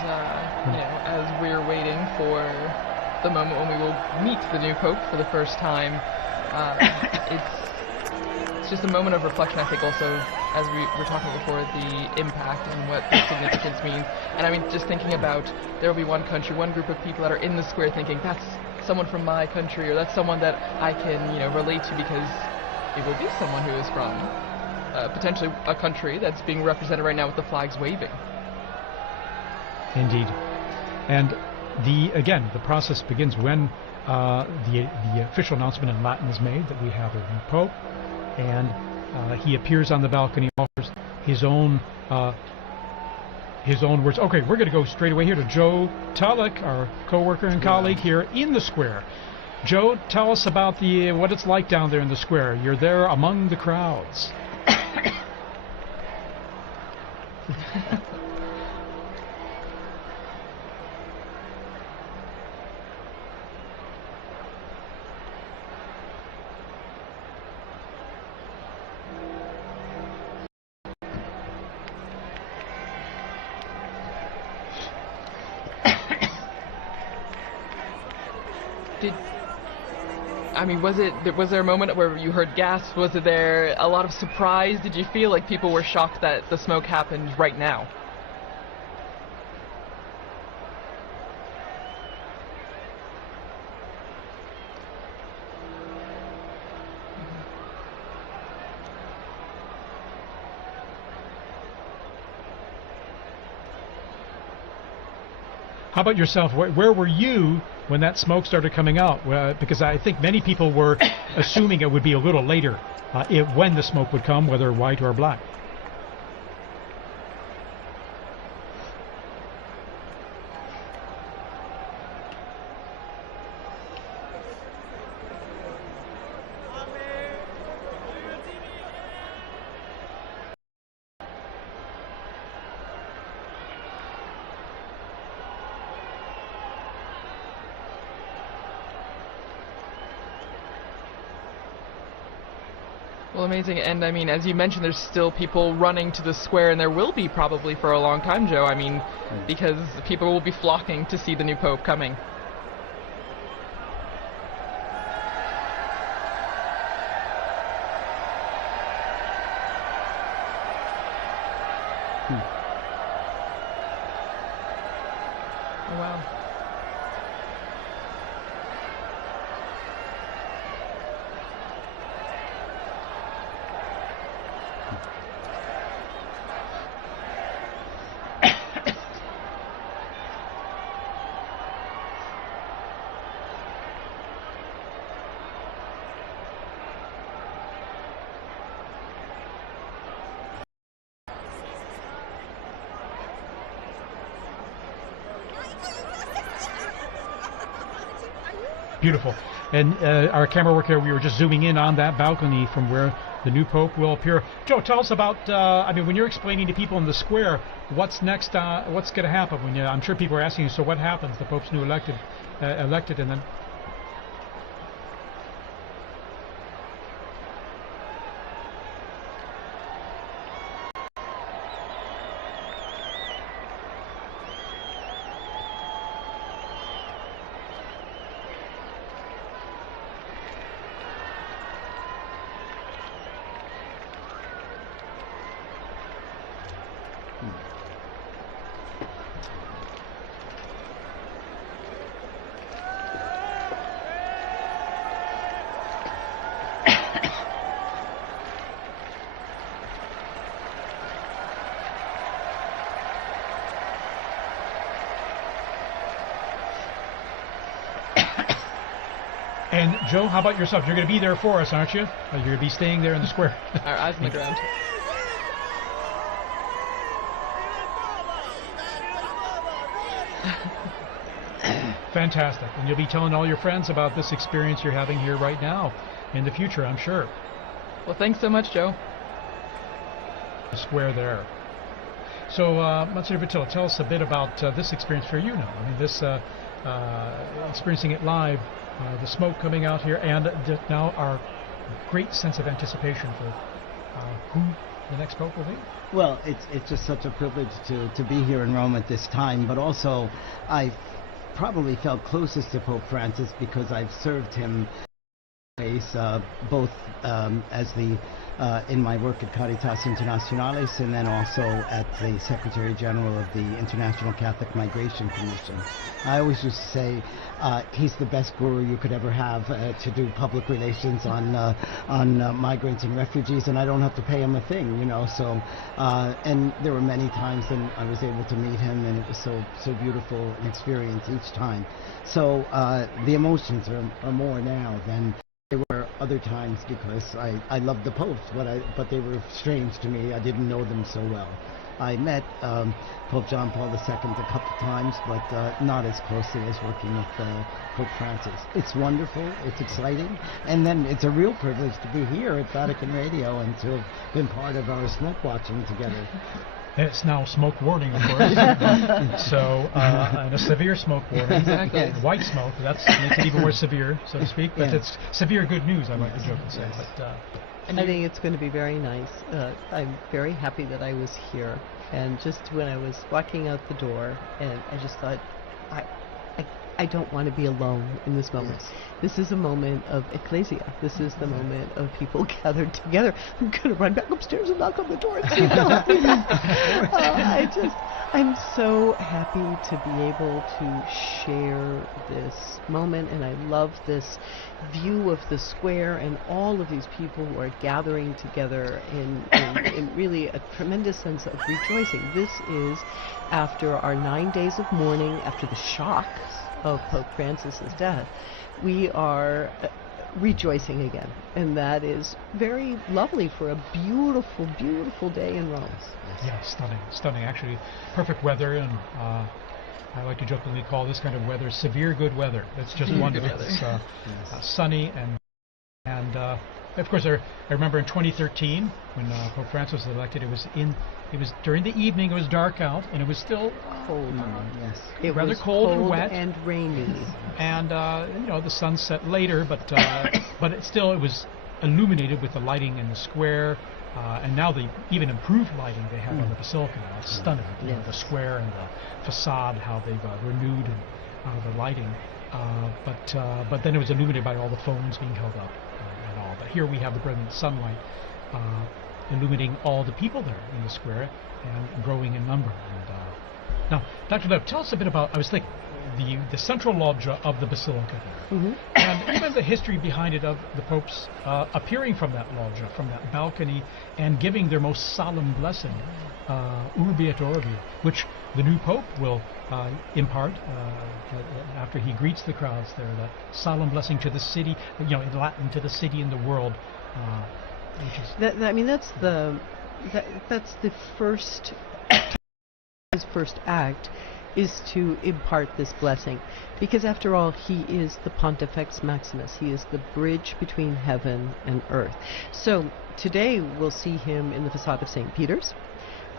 as we're waiting for the moment when we will meet the new Pope for the first time, it's just a moment of reflection, I think, also, as we were talking before, the impact and what the significance means. And I mean, just thinking about, there will be one country, one group of people that are in the square thinking, that's someone from my country, or that's someone that I can, relate to, because it will be someone who is from potentially a country that's being represented right now with the flags waving. Indeed. And the process begins when the official announcement in Latin is made that we have a new Pope, and he appears on the balcony, offers his own words. Okay, we're going to go straight away here to Joe Tulloch, our co-worker and colleague here in the square. Joe, tell us about what it's like down there in the square. You're there among the crowds. Was there a moment where you heard gasps? Was there a lot of surprise? Did you feel like people were shocked that the smoke happened right now? How about yourself? Where were you when that smoke started coming out? Because I think many people were assuming it would be a little later when the smoke would come, whether white or black. Well, amazing. And I mean, as you mentioned, there's still people running to the square, and there will be probably for a long time, Joe. I mean, because people will be flocking to see the new Pope coming. Oh, wow. Beautiful. And our camera work here, we were just zooming in on that balcony from where the new Pope will appear. Joe, tell us about, when you're explaining to people in the square, what's next, what's going to happen? I'm sure people are asking you, so what happens? The Pope's new elected, and then... And Joe, how about yourself? You're going to be there for us, aren't you? You're going to be staying there in the square. Our eyes on the ground. Fantastic. And you'll be telling all your friends about this experience you're having here right now in the future, I'm sure. Well, thanks so much, Joe. The square there. So, Monsignor Vitilla, tell us a bit about this experience for you now. I mean, this experiencing it live, the smoke coming out here, and now our great sense of anticipation for who the next Pope will be. Well, it's just such a privilege to be here in Rome at this time, but also I probably felt closest to Pope Francis because I've served him both as in my work at Caritas Internationalis and then also at the Secretary General of the International Catholic Migration Commission. I always used to say he's the best guru you could ever have to do public relations on migrants and refugees, and I don't have to pay him a thing, you know. So and there were many times when I was able to meet him, and it was so beautiful an experience each time. So the emotions are more now than there were other times because I loved the popes, but they were strange to me. I didn't know them so well. I met Pope John Paul II a couple times, but not as closely as working with Pope Francis. It's wonderful, it's exciting, and then it's a real privilege to be here at Vatican Radio and to have been part of our smoke watching together. It's now smoke warning, of course. So, and a severe smoke warning. Exactly. Yes. White smoke, that makes it even more severe, so to speak. But it's severe good news, I like to joke and say. Yes. But, I think it's going to be very nice. I'm very happy that I was here. And just when I was walking out the door, and I just thought, I don't want to be alone in this moment. This is a moment of ecclesia. This is the moment of people gathered together. I'm going to run back upstairs and knock on the door and see if they'll see me. I'm so happy to be able to share this moment, and I love this view of the square and all of these people who are gathering together in really a tremendous sense of rejoicing. This is after our 9 days of mourning, after the shock of Pope Francis's death. We are rejoicing again, and that is very lovely for a beautiful, beautiful day in Rome. Yeah, stunning. Actually, perfect weather, and I like to jokingly call this kind of weather severe good weather. It's just wonderful. It's sunny and of course I remember in 2013 when Pope Francis was elected. It was during the evening. It was dark out, and it was still Cold. Yes. It rather was cold and wet and rainy. And the sun set later, but it was illuminated with the lighting in the square, and now the even improved lighting they have on the basilica now. It's stunning. You know, the square and the facade, how they've renewed the lighting. But then it was illuminated by all the phones being held up and all. But here we have the brilliant sunlight illuminating all the people there in the square and growing in number. And now, Dr. Lev, tell us a bit about, I was thinking, the central loggia of the basilica there, and even the history behind it of the popes appearing from that loggia, from that balcony, and giving their most solemn blessing, Urbi et Orbi, which the new pope will impart after he greets the crowds there, that solemn blessing to the city, in Latin, to the city and the world. That's the first. His first act is to impart this blessing, because after all, he is the Pontifex Maximus. He is the bridge between heaven and earth. So today we'll see him in the facade of St. Peter's,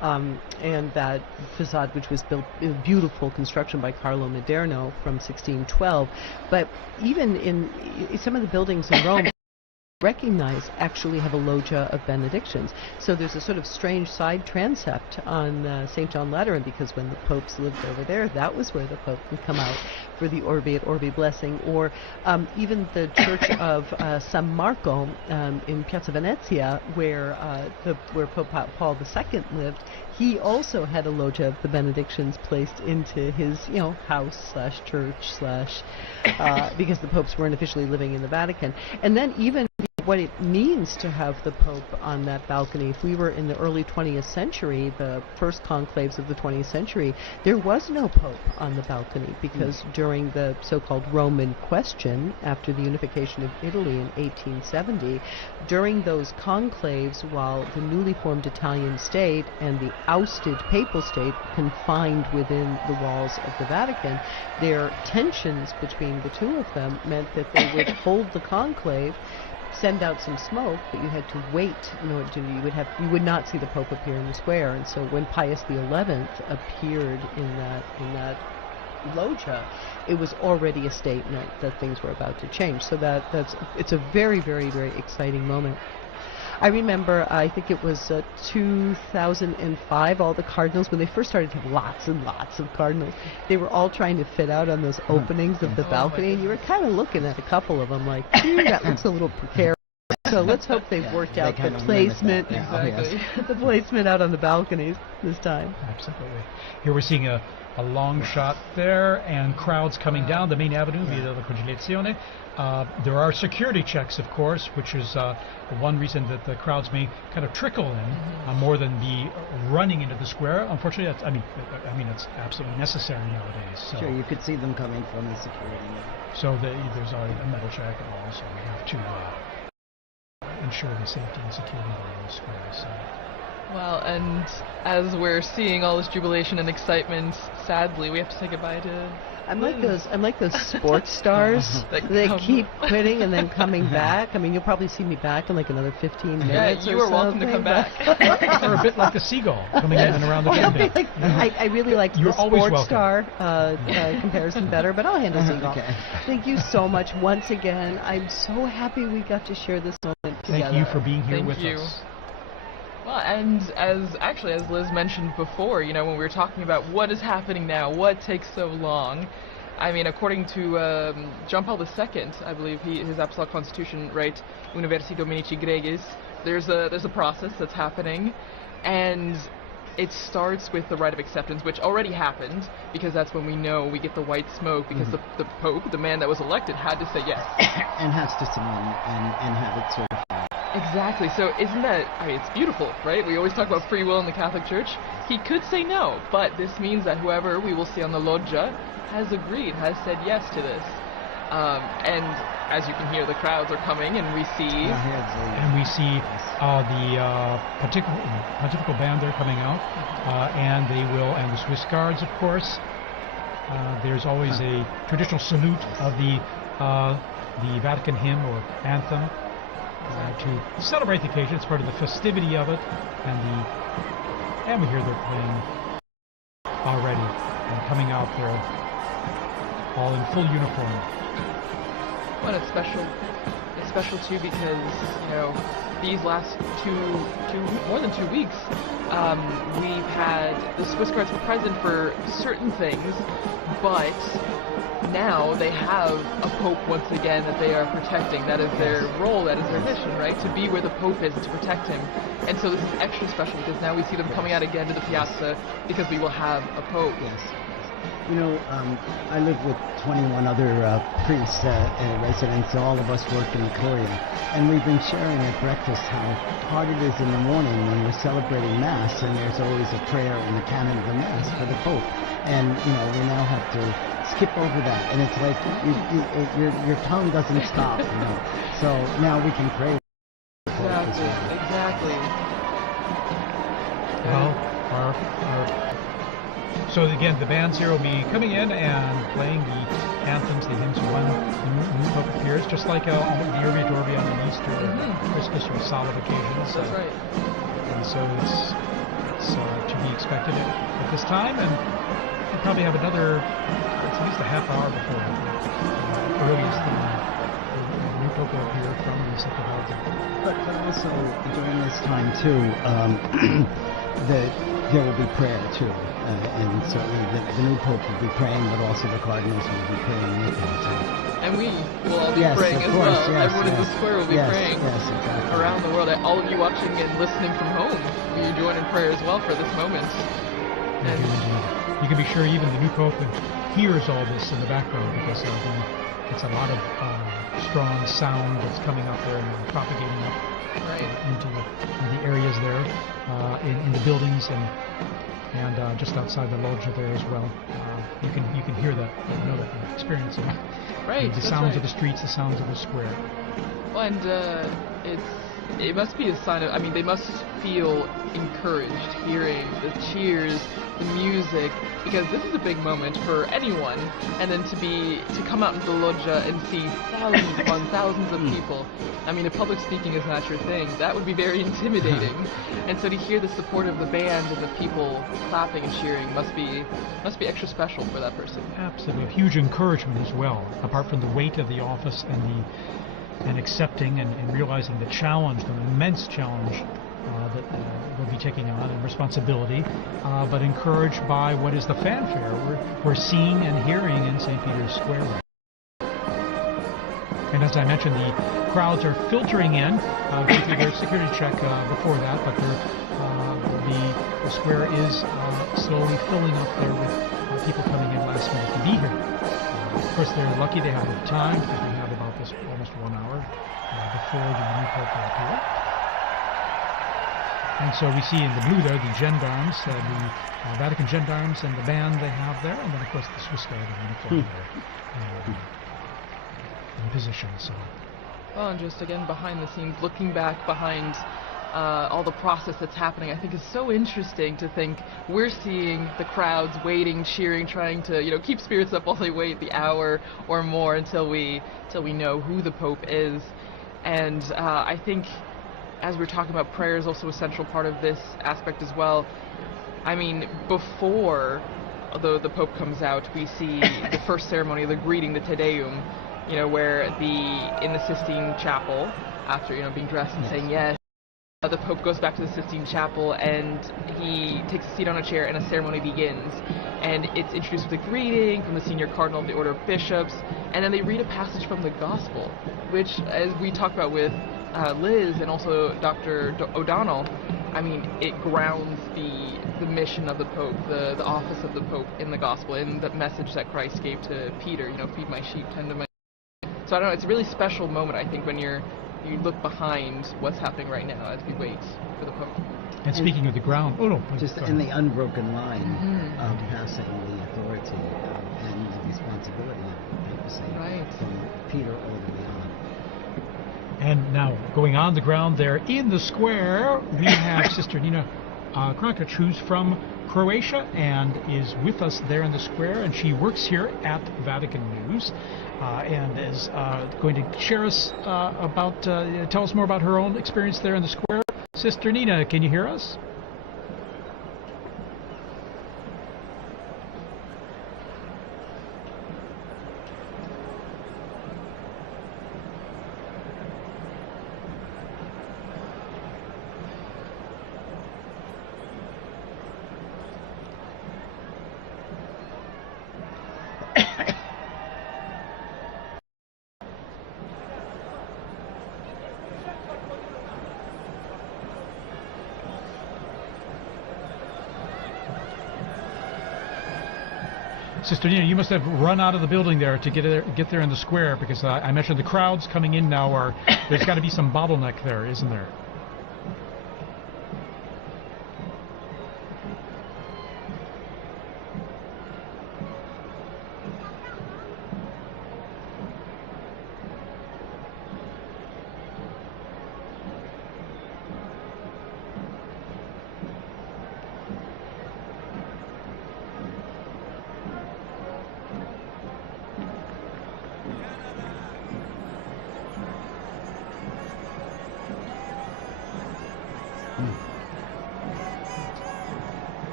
and that facade, which was built in beautiful construction by Carlo Maderno from 1612. But even in some of the buildings in Rome, actually have a loggia of benedictions. So there's a sort of strange side transept on St. John Lateran, because when the popes lived over there, that was where the pope would come out for the Urbi et Orbi blessing. Or even the church of San Marco in Piazza Venezia, where Pope Paul II lived, he also had a loggia of the benedictions placed into his house/church/ because the popes weren't officially living in the Vatican. And then even what it means to have the Pope on that balcony. If we were in the early 20th century, the first conclaves of the 20th century, there was no Pope on the balcony, because during the so-called Roman question, after the unification of Italy in 1870, during those conclaves, while the newly formed Italian state and the ousted papal state confined within the walls of the Vatican, their tensions between the two of them meant that they would hold the conclave, send out some smoke, but you had to wait in order to, you would not see the Pope appear in the square. And so when Pius XI appeared in that loggia, it was already a statement that things were about to change. So it's a very, very, very exciting moment. I remember, I think it was 2005, all the cardinals, when they first started to have lots and lots of cardinals, they were all trying to fit out on those openings of the balcony, and you were kind of looking at a couple of them like, that looks a little precarious. So let's hope they've worked out the placement, the placement out on the balconies this time. Absolutely. Here we're seeing a long shot there, and crowds coming down the main avenue, Via della Conciliazione. There are security checks, of course, which is one reason that the crowds may kind of trickle in more than be running into the square. Unfortunately, it's absolutely necessary nowadays. So. Sure, you could see them coming from the security. So there's already a metal check and all, so we have to ensure the safety and security in the square. So. Well, and as we're seeing all this jubilation and excitement, sadly, we have to say goodbye to I'm like those sports stars that keep quitting and then coming back. I mean, you'll probably see me back in like another 15 minutes. Yeah, you are welcome to come back. Or a bit like the seagull coming in and around the chimney. I really like the sports star comparison better, but I'll handle seagull. Okay. Thank you so much once again. I'm so happy we got to share this moment together. Thank you for being here with us. Well, and as Liz mentioned before, when we were talking about what is happening now, what takes so long, I mean, according to John Paul II, I believe his Apostolic Constitution, right, Universi Dominici Gregis, there's a process that's happening, and it starts with the rite of acceptance, which already happened, because that's when we know we get the white smoke, because the Pope, the man that was elected, had to say yes. And has to sign and have it certified. Exactly. So isn't that, I mean, it's beautiful, right? We always talk about free will in the Catholic Church. He could say no, but this means that whoever we will see on the loggia has agreed, has said yes to this. And as you can hear, the crowds are coming, and we see... the pontifical band there coming out, and the Swiss Guards, of course. There's always a traditional salute of the Vatican hymn or anthem to celebrate the occasion. It's part of the festivity of it, and we hear they're playing already and coming out there all in full uniform. Well, it's special. It's special too because, you know, these last more than 2 weeks, we've had the Swiss Guards were present for certain things, but now they have a Pope once again that they are protecting. That is their role, that is their mission, right? To be where the Pope is, to protect him. And so this is extra special because now we see them coming out again to the piazza because we will have a Pope. Yes. You know, I live with 21 other priests and residents. All of us work in the Curia. And we've been sharing at breakfast how hard it is in the morning when we're celebrating Mass, and there's always a prayer in the canon of the Mass for the Pope. And, you know, we now have to skip over that. And it's like your tongue doesn't stop, you know. So now we can pray. Exactly. Well, so again, the bands here will be coming in and playing the anthems, the hymns when the new Pope appears, just like the Urbi et Orbi on the Easter, Christmas, or solemn occasions. That's right. And so it's to be expected at this time, and we'll probably have another, it's at least a half hour before earliest the new Pope will appear from the Second Vatican. But also during this time too, there will be prayer too, and certainly the new Pope will be praying, but also the cardinals will be praying with him too. And we will all be praying as well. Everyone in the square will be praying exactly. around the world. All of you watching and listening from home, will you join in prayer as well for this moment? And you can be sure even the new Pope hears all this in the background, because it's a lot of strong sound that's coming up there and propagating up into the areas there, in the buildings and just outside the loggia there as well. You can hear that, know that, experience it. Right. The sounds of the streets, the sounds of the square. Well, and it must be a sign of, I mean, they must feel encouraged hearing the cheers, the music, because this is a big moment for anyone, and then to come out into the loggia and see thousands upon thousands of people. I mean, if public speaking is not your thing, that would be very intimidating. And so to hear the support of the band and the people clapping and cheering must be extra special for that person. Absolutely, huge encouragement as well, apart from the weight of the office and accepting and realizing the challenge, the immense challenge that we'll be taking on, and responsibility, but encouraged by what is the fanfare we're seeing and hearing in St. Peter's Square. And as I mentioned, the crowds are filtering in. Usually there's a security check before that, but the square is slowly filling up there with people coming in last minute to be here. Of course, they're lucky they have enough time, because we have about this almost 1 hour before the new Pope will appear. And so we see in the blue there the gendarmes, the Vatican gendarmes, and the band they have there, and then of course the Swiss Guard in uniform there in position. So. Well, and just again behind the scenes, looking back behind all the process that's happening, I think is so interesting to think we're seeing the crowds waiting, cheering, trying to keep spirits up while they wait the hour or more until we know who the Pope is. And I think, as we're talking about, prayer is also a central part of this aspect as well. I mean, before the Pope comes out, we see the first ceremony, the greeting, the Te Deum, where in the Sistine Chapel, after being dressed and saying yes, the Pope goes back to the Sistine Chapel and he takes a seat on a chair and a ceremony begins. And it's introduced with a greeting from the senior cardinal of the Order of Bishops, and then they read a passage from the Gospel, which, as we talked about with Liz and also Dr. O'Donnell, I mean, it grounds the mission of the Pope, the office of the Pope in the Gospel, in the message that Christ gave to Peter, you know, feed my sheep, tend to my... So I don't know, it's a really special moment, I think, when you look behind what's happening right now as we wait for the Pope. And speaking of the ground, just in the unbroken line of passing the authority and the responsibility of the papacy from Peter all the way on. And now, going on the ground there in the square, we have Sister Nina Krankic, who's from Croatia and is with us there in the square, and she works here at Vatican News and is going to share us tell us more about her own experience there in the square. Sister Nina, can you hear us? Sister Nina, you must have run out of the building there to get there in the square, because I mentioned the crowds coming in now there's got to be some bottleneck there, isn't there?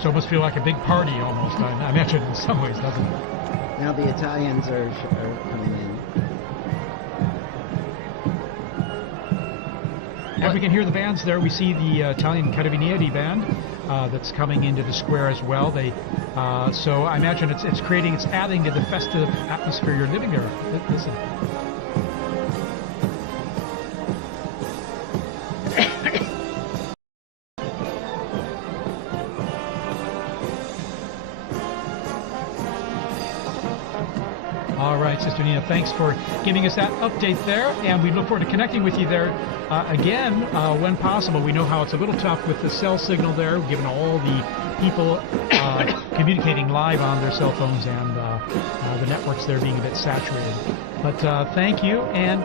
So it must feel like a big party almost, I imagine, in some ways, doesn't it? Now the Italians are coming in. And we can hear the bands there. We see the Italian Carabinieri band that's coming into the square as well. So I imagine it's adding to the festive atmosphere you're living there. Listen. All right, Sister Nina, thanks for giving us that update there, and we look forward to connecting with you there again when possible. We know how it's a little tough with the cell signal there, given all the people communicating live on their cell phones and the networks there being a bit saturated. But thank you, and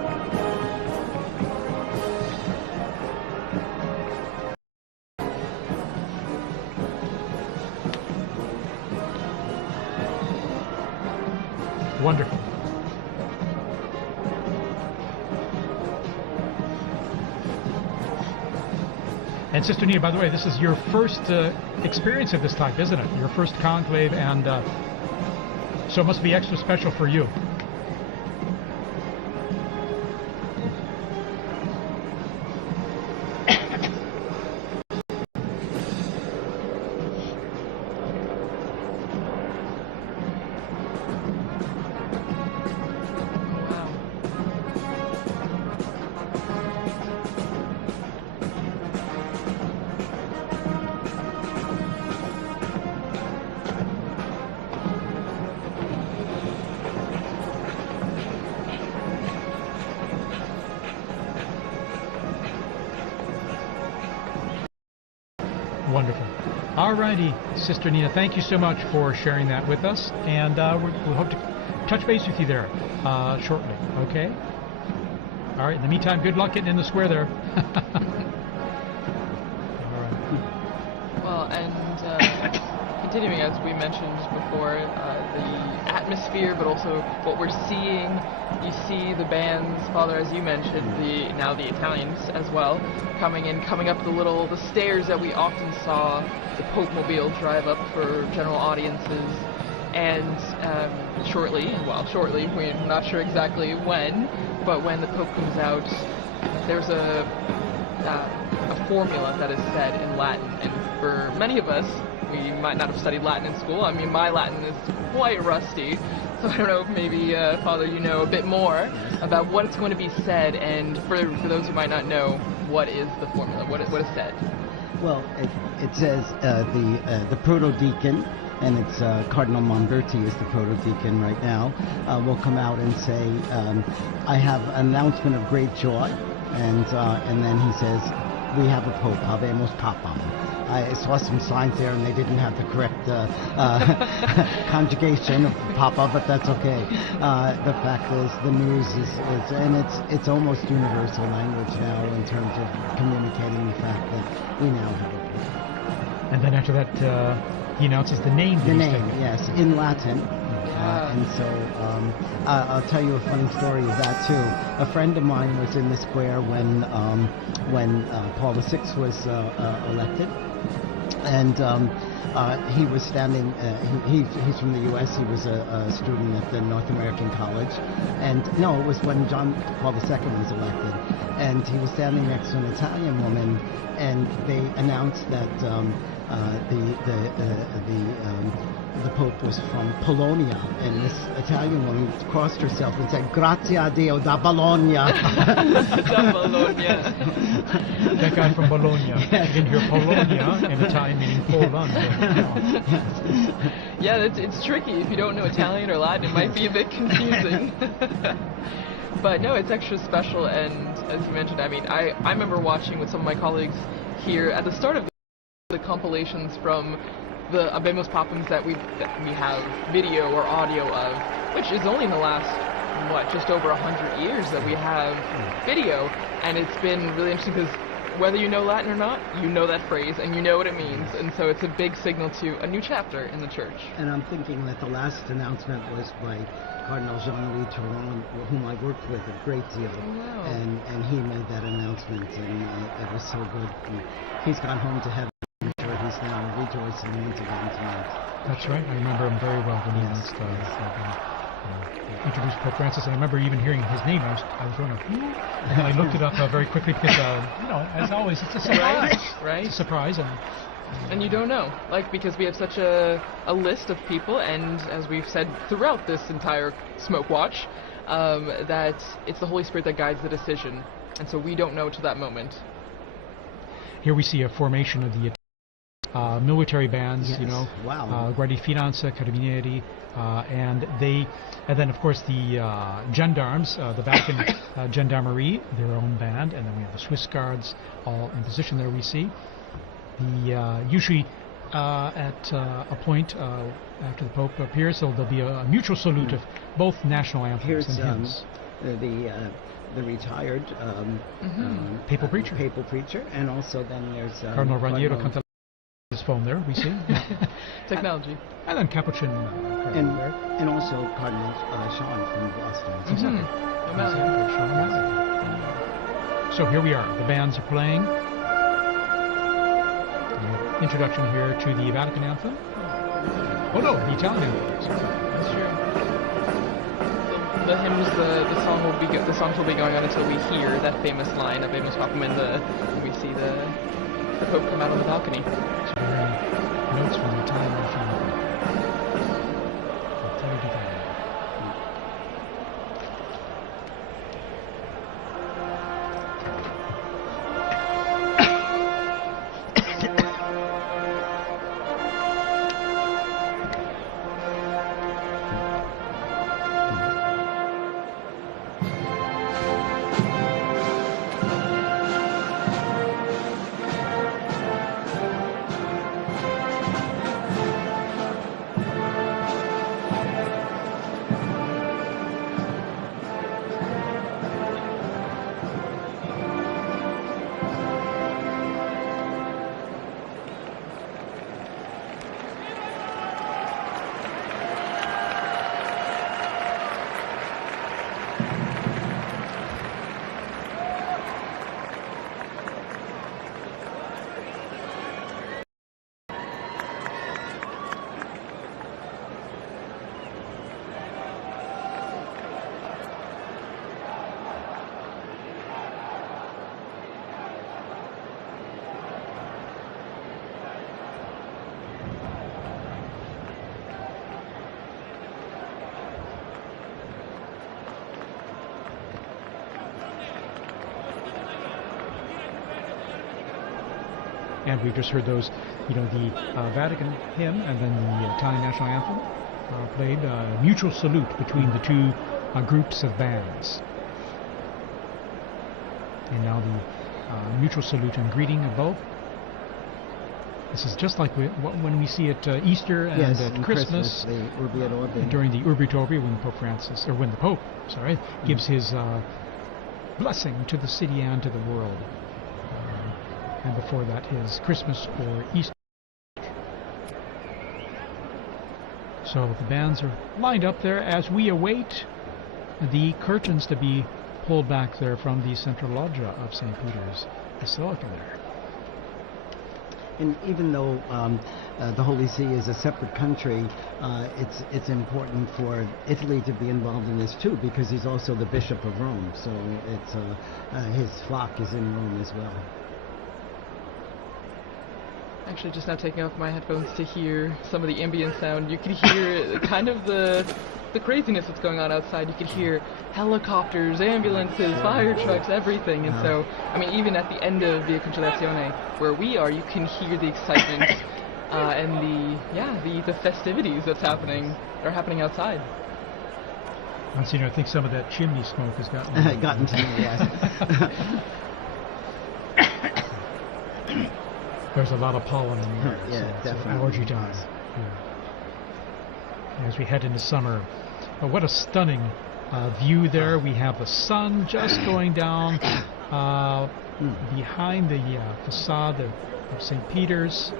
wonderful. And Sister Nina, by the way, this is your first experience of this type, isn't it? Your first conclave, and so it must be extra special for you. Wonderful. All righty, Sister Nina, thank you so much for sharing that with us, and we'll hope to touch base with you there shortly, okay? All right, in the meantime, good luck getting in the square there. Well, and continuing, as we mentioned before, the atmosphere, but also what we're seeing. You see the bands, Father, as you mentioned, now the Italians as well, coming up the stairs that we often saw the Pope Mobile drive up for general audiences. And shortly, we're not sure exactly when, but when the Pope comes out, there's a formula that is said in Latin, and for many of us, we might not have studied Latin in school. I mean, my Latin is quite rusty, so I don't know if maybe, Father, you know a bit more about what's going to be said, and for those who might not know, what is the formula? What is said? Well, it says the proto-deacon, and it's Cardinal Monberti is the proto-deacon right now, will come out and say, I have an announcement of great joy, and then he says, we have a Pope, Habemus Papam. I saw some signs there and they didn't have the correct conjugation of Papa, but that's okay. The fact is, the news is and it's almost universal language now in terms of communicating the fact that we now have a Pope. And then after that, he announces the name. The name, yes, in Latin. And so I'll tell you a funny story of that too. A friend of mine was in the square when Paul VI was elected, and he was standing. He's from the U.S. He was a student at the North American College, and no, it was when John Paul II was elected, and he was standing next to an Italian woman, and they announced that the Pope was from Polonia, and this Italian woman crossed herself and said, "Grazie a Dio da Bologna." Da Bologna. That guy from Bologna. You can hear Polonia in Italian meaning Poland. Yeah, it's tricky. If you don't know Italian or Latin, it might be a bit confusing. But no, it's extra special, and as you mentioned, I mean, I remember watching with some of my colleagues here at the start of the compilations from the Habemus Papams that we have video or audio of, which is only in the last, just over 100 years that we have video, and it's been really interesting because whether you know Latin or not, you know that phrase and you know what it means, and so it's a big signal to a new chapter in the church. And I'm thinking that the last announcement was by Cardinal Jean-Louis Touron, whom I worked with a great deal, and he made that announcement, and it was so good. And he's gone home to heaven. He's now rejoicing once again tonight. That's right. I remember him very well when he announced introduced Pope Francis, and I remember even hearing his name. I was going, who? And then I looked it up very quickly because, as always, it's a surprise. Right. It's a surprise, and you don't know, because we have such a list of people, and as we've said throughout this entire Smoke Watch, that it's the Holy Spirit that guides the decision, and so we don't know to that moment. Here we see a formation of the military bands, yes. Guardia Finanza, Carabinieri, and then of course the gendarmes, the Vatican Gendarmerie, their own band, and then we have the Swiss Guards, all in position there. We see the usually at a point after the Pope appears, so there'll be a mutual salute of both national anthems and hymns. The retired papal preacher, and also then there's Cardinal Raniero Cantalari. His phone there, we see. Technology. And then Capuchin. And also Cardinal Sean from Boston. So here we are. The bands are playing. Introduction here to the Vatican anthem. Oh no, the Italian anthem. That's true. The hymns, the songs will be going on until we hear that famous line of Habemus Papam, and we see the Pope come out on the balcony. Notes from the Italian national anthem. And we've just heard those, the Vatican hymn and then the Italian national anthem played, mutual salute between the two groups of bands. And now the mutual salute and greeting of both. This is just like when we see at Easter and at Christmas, the Urbi et Orbi. During the Urbi et Orbi, when the Pope gives his blessing to the city and to the world, and before that his Christmas or Easter. So the bands are lined up there as we await the curtains to be pulled back there from the central loggia of St. Peter's Basilica there. And even though the Holy See is a separate country, it's important for Italy to be involved in this too, because he's also the Bishop of Rome. So it's his flock is in Rome as well. Actually, just now taking off my headphones to hear some of the ambient sound, you could hear kind of the craziness that's going on outside. You could hear helicopters, ambulances, fire trucks, everything. And so, I mean, even at the end of Via Conciliazione, where we are, you can hear the excitement and the festivities are happening outside. Monsignor, I think some of that chimney smoke has gotten to me, yes. There's a lot of pollen in the air. Yeah, so definitely. Allergy time. Yeah. As we head into summer. But what a stunning view there. We have the sun just going down behind the facade of St. Peter's.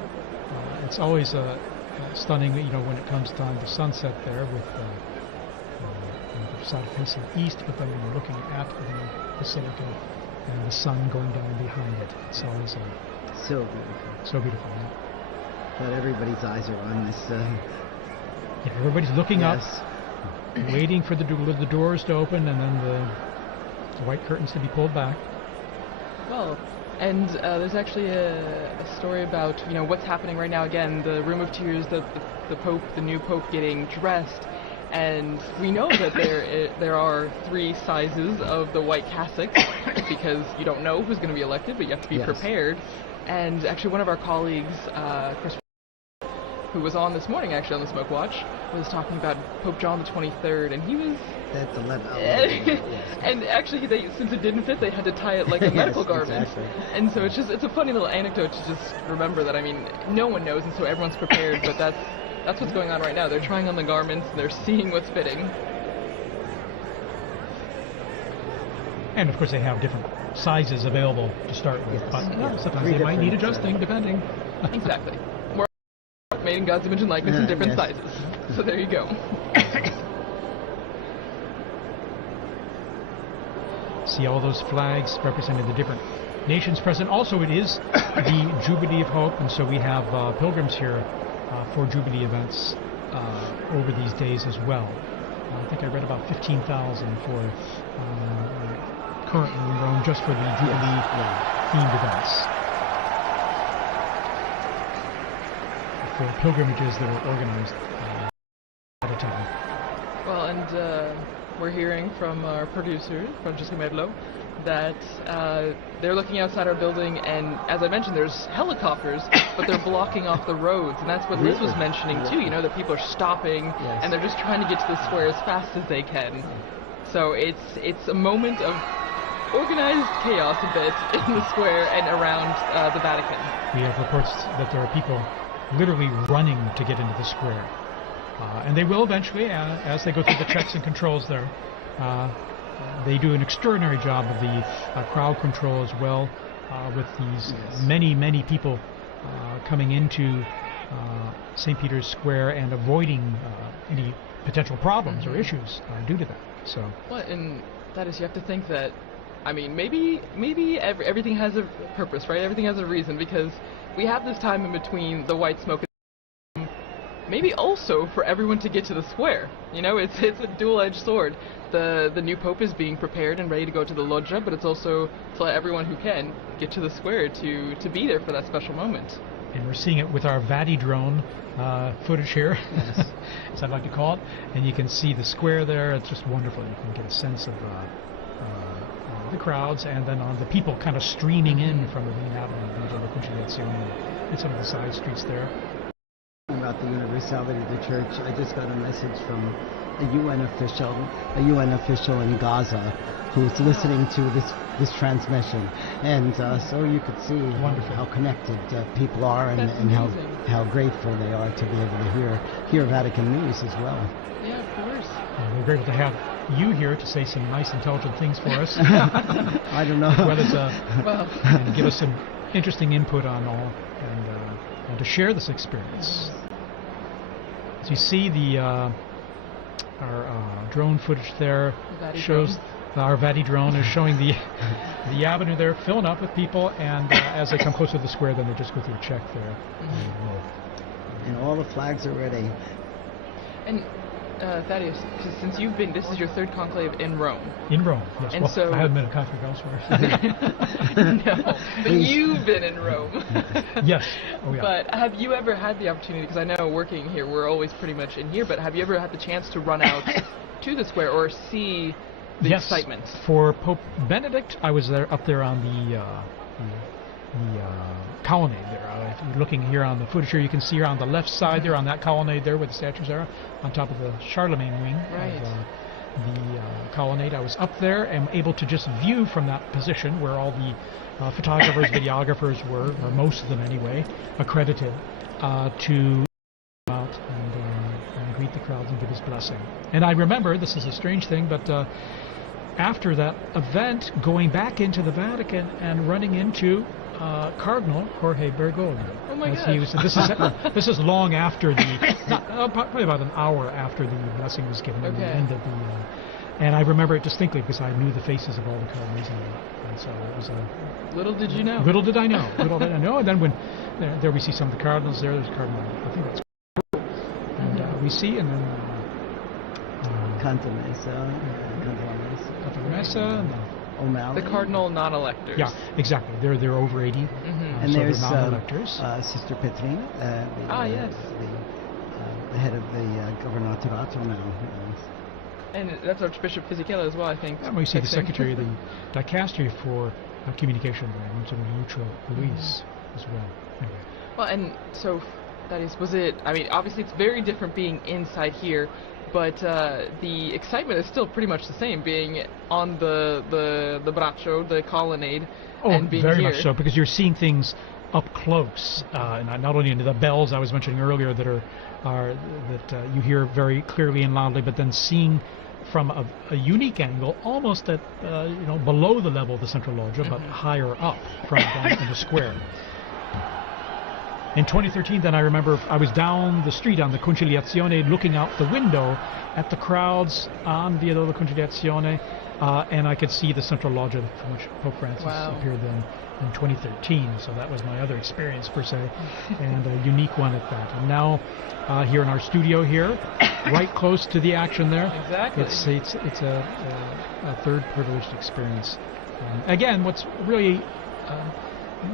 It's always stunning, when it comes time to sunset there with the facade facing east, but then when you're looking at the Basilica and the sun going down behind it. It's always so beautiful. So beautiful, yeah. But everybody's eyes are on this. Yeah, everybody's looking up, waiting for the doors to open and then the white curtains to be pulled back. Well, and there's actually a story about what's happening right now. Again, the Room of Tears, the new Pope getting dressed, and we know that there are 3 sizes of the white cassocks because you don't know who's going to be elected, but you have to be prepared. And actually, one of our colleagues, Chris, who was on this morning actually on the Smoke Watch, was talking about Pope John the 23rd, and he was. That's 11. And actually, since it didn't fit, they had to tie it like a medical garment. Exactly. And so it's a funny little anecdote to just remember that. I mean, no one knows, and so everyone's prepared. But that's what's going on right now. They're trying on the garments, and they're seeing what's fitting. And of course, they have different sizes available to start with, but sometimes they might need adjusting depending. Exactly. More made in God's image and likeness in different sizes. So there you go. See all those flags representing the different nations present. Also, it is the Jubilee of Hope, and so we have pilgrims here for Jubilee events over these days as well. I think I read about 15,000 for currently in Rome just for the Jubilee themed events. For pilgrimages that were organized at a time. Well, and we're hearing from our producer, Francesco Merlo, that they're looking outside our building, and as I mentioned, there's helicopters, but they're blocking off the roads, and that's what Liz was mentioning too, that people are stopping, and they're just trying to get to the square as fast as they can. So it's a moment of organized chaos a bit in the square and around the Vatican. We have reports that there are people literally running to get into the square. And they will eventually, as they go through the checks and controls there. They do an extraordinary job of the crowd control as well, with these many people coming into St. Peter's Square and avoiding any potential problems or issues due to that. So. Well, and that is, you have to think that, I mean, maybe everything has a purpose, right? Everything has a reason, because we have this time in between the white smoke. Maybe also for everyone to get to the square. It's a dual-edged sword. The new Pope is being prepared and ready to go to the loggia, but it's also to let everyone who can get to the square to be there for that special moment. And we're seeing it with our Vati drone footage here, as I'd like to call it. And you can see the square there. It's just wonderful. You can get a sense of the crowds, and then on the people kind of streaming in from the main avenue of the Conciliazione and some of the side streets there. About the universality of the church, I just got a message from a UN official in Gaza who's listening to this transmission, and so you could see how connected people are, and how grateful they are to be able to hear Vatican news as well. Yeah, of course. We're grateful to have you here to say some nice, intelligent things for us. I don't know. And give us some interesting input on all, and to share this experience. As you see, our drone footage there shows our Vati drone is showing the avenue there filling up with people, and as they come closer to the square, then they just go through a check there. And all the flags are ready. And Thaddeus, since you've been, this is your third conclave in Rome. In Rome, yes. And well, so I haven't been a conclave elsewhere. No, but you've been in Rome. Yes. Oh, yeah. But have you ever had the opportunity, because I know working here, we're always pretty much in here, but have you ever had the chance to run out to the square or see the excitement? For Pope Benedict, I was up there on the colonnade there. If you're looking here on the footage here, you can see here on the left side there on that colonnade there where the statues are, on top of the Charlemagne wing of the colonnade. I was up there and able to just view from that position where all the photographers, videographers were, or most of them anyway, accredited to come out and greet the crowds and give his blessing. And I remember, this is a strange thing, but after that event, going back into the Vatican and running into Cardinal Jorge Bergoglio. Oh my gosh. This is long after probably about an hour after the blessing was given and the end of the. And I remember it distinctly because I knew the faces of all the cardinals, and so it was a. Little did you know. Little did I know. Little did I know. And then when there we see some of the cardinals there. There's Cardinal, I think that's. And we see, and then. Cantalamessa, and then. O'Malley. The cardinal non-electors. Yeah, exactly. They're over 80. And so there's they're non-electors. Sister Petrina, yes. the head of the Governaturato now. And that's Archbishop Fisichella as well, I think. And we see the secretary of the dicastery for communication, Mucho Luis, as well. Anyway. Well, and so that is, was it? I mean, obviously it's very different being inside here. But the excitement is still pretty much the same, being on the braccio, the colonnade, and being very here. much so, because you're seeing things up close, and not only into the bells I was mentioning earlier that you hear very clearly and loudly, but then seeing from a unique angle, almost at below the level of the central loggia, but higher up from down in the square. In 2013, then I remember I was down the street on the Conciliazione looking out the window at the crowds on Via della Conciliazione, and I could see the central loggia from which Pope Francis appeared then in 2013. So that was my other experience, per se, and a unique one at that. And now here in our studio here, right close to the action there, exactly. It's a third privileged experience. Again, what's really...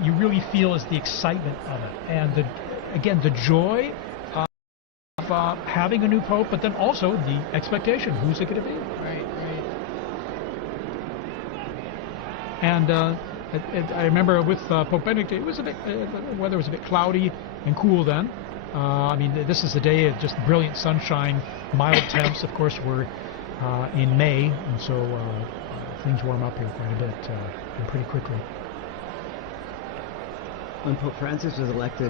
you really feel is the excitement of it, and the joy of having a new pope, but then also the expectation. Who's it going to be? Right. And I remember with Pope Benedict, it was a bit, weather was a bit cloudy and cool then. I mean, this is a day of just brilliant sunshine, mild temps. Of course, we're in May, and so things warm up here quite a bit and pretty quickly. When Pope Francis was elected,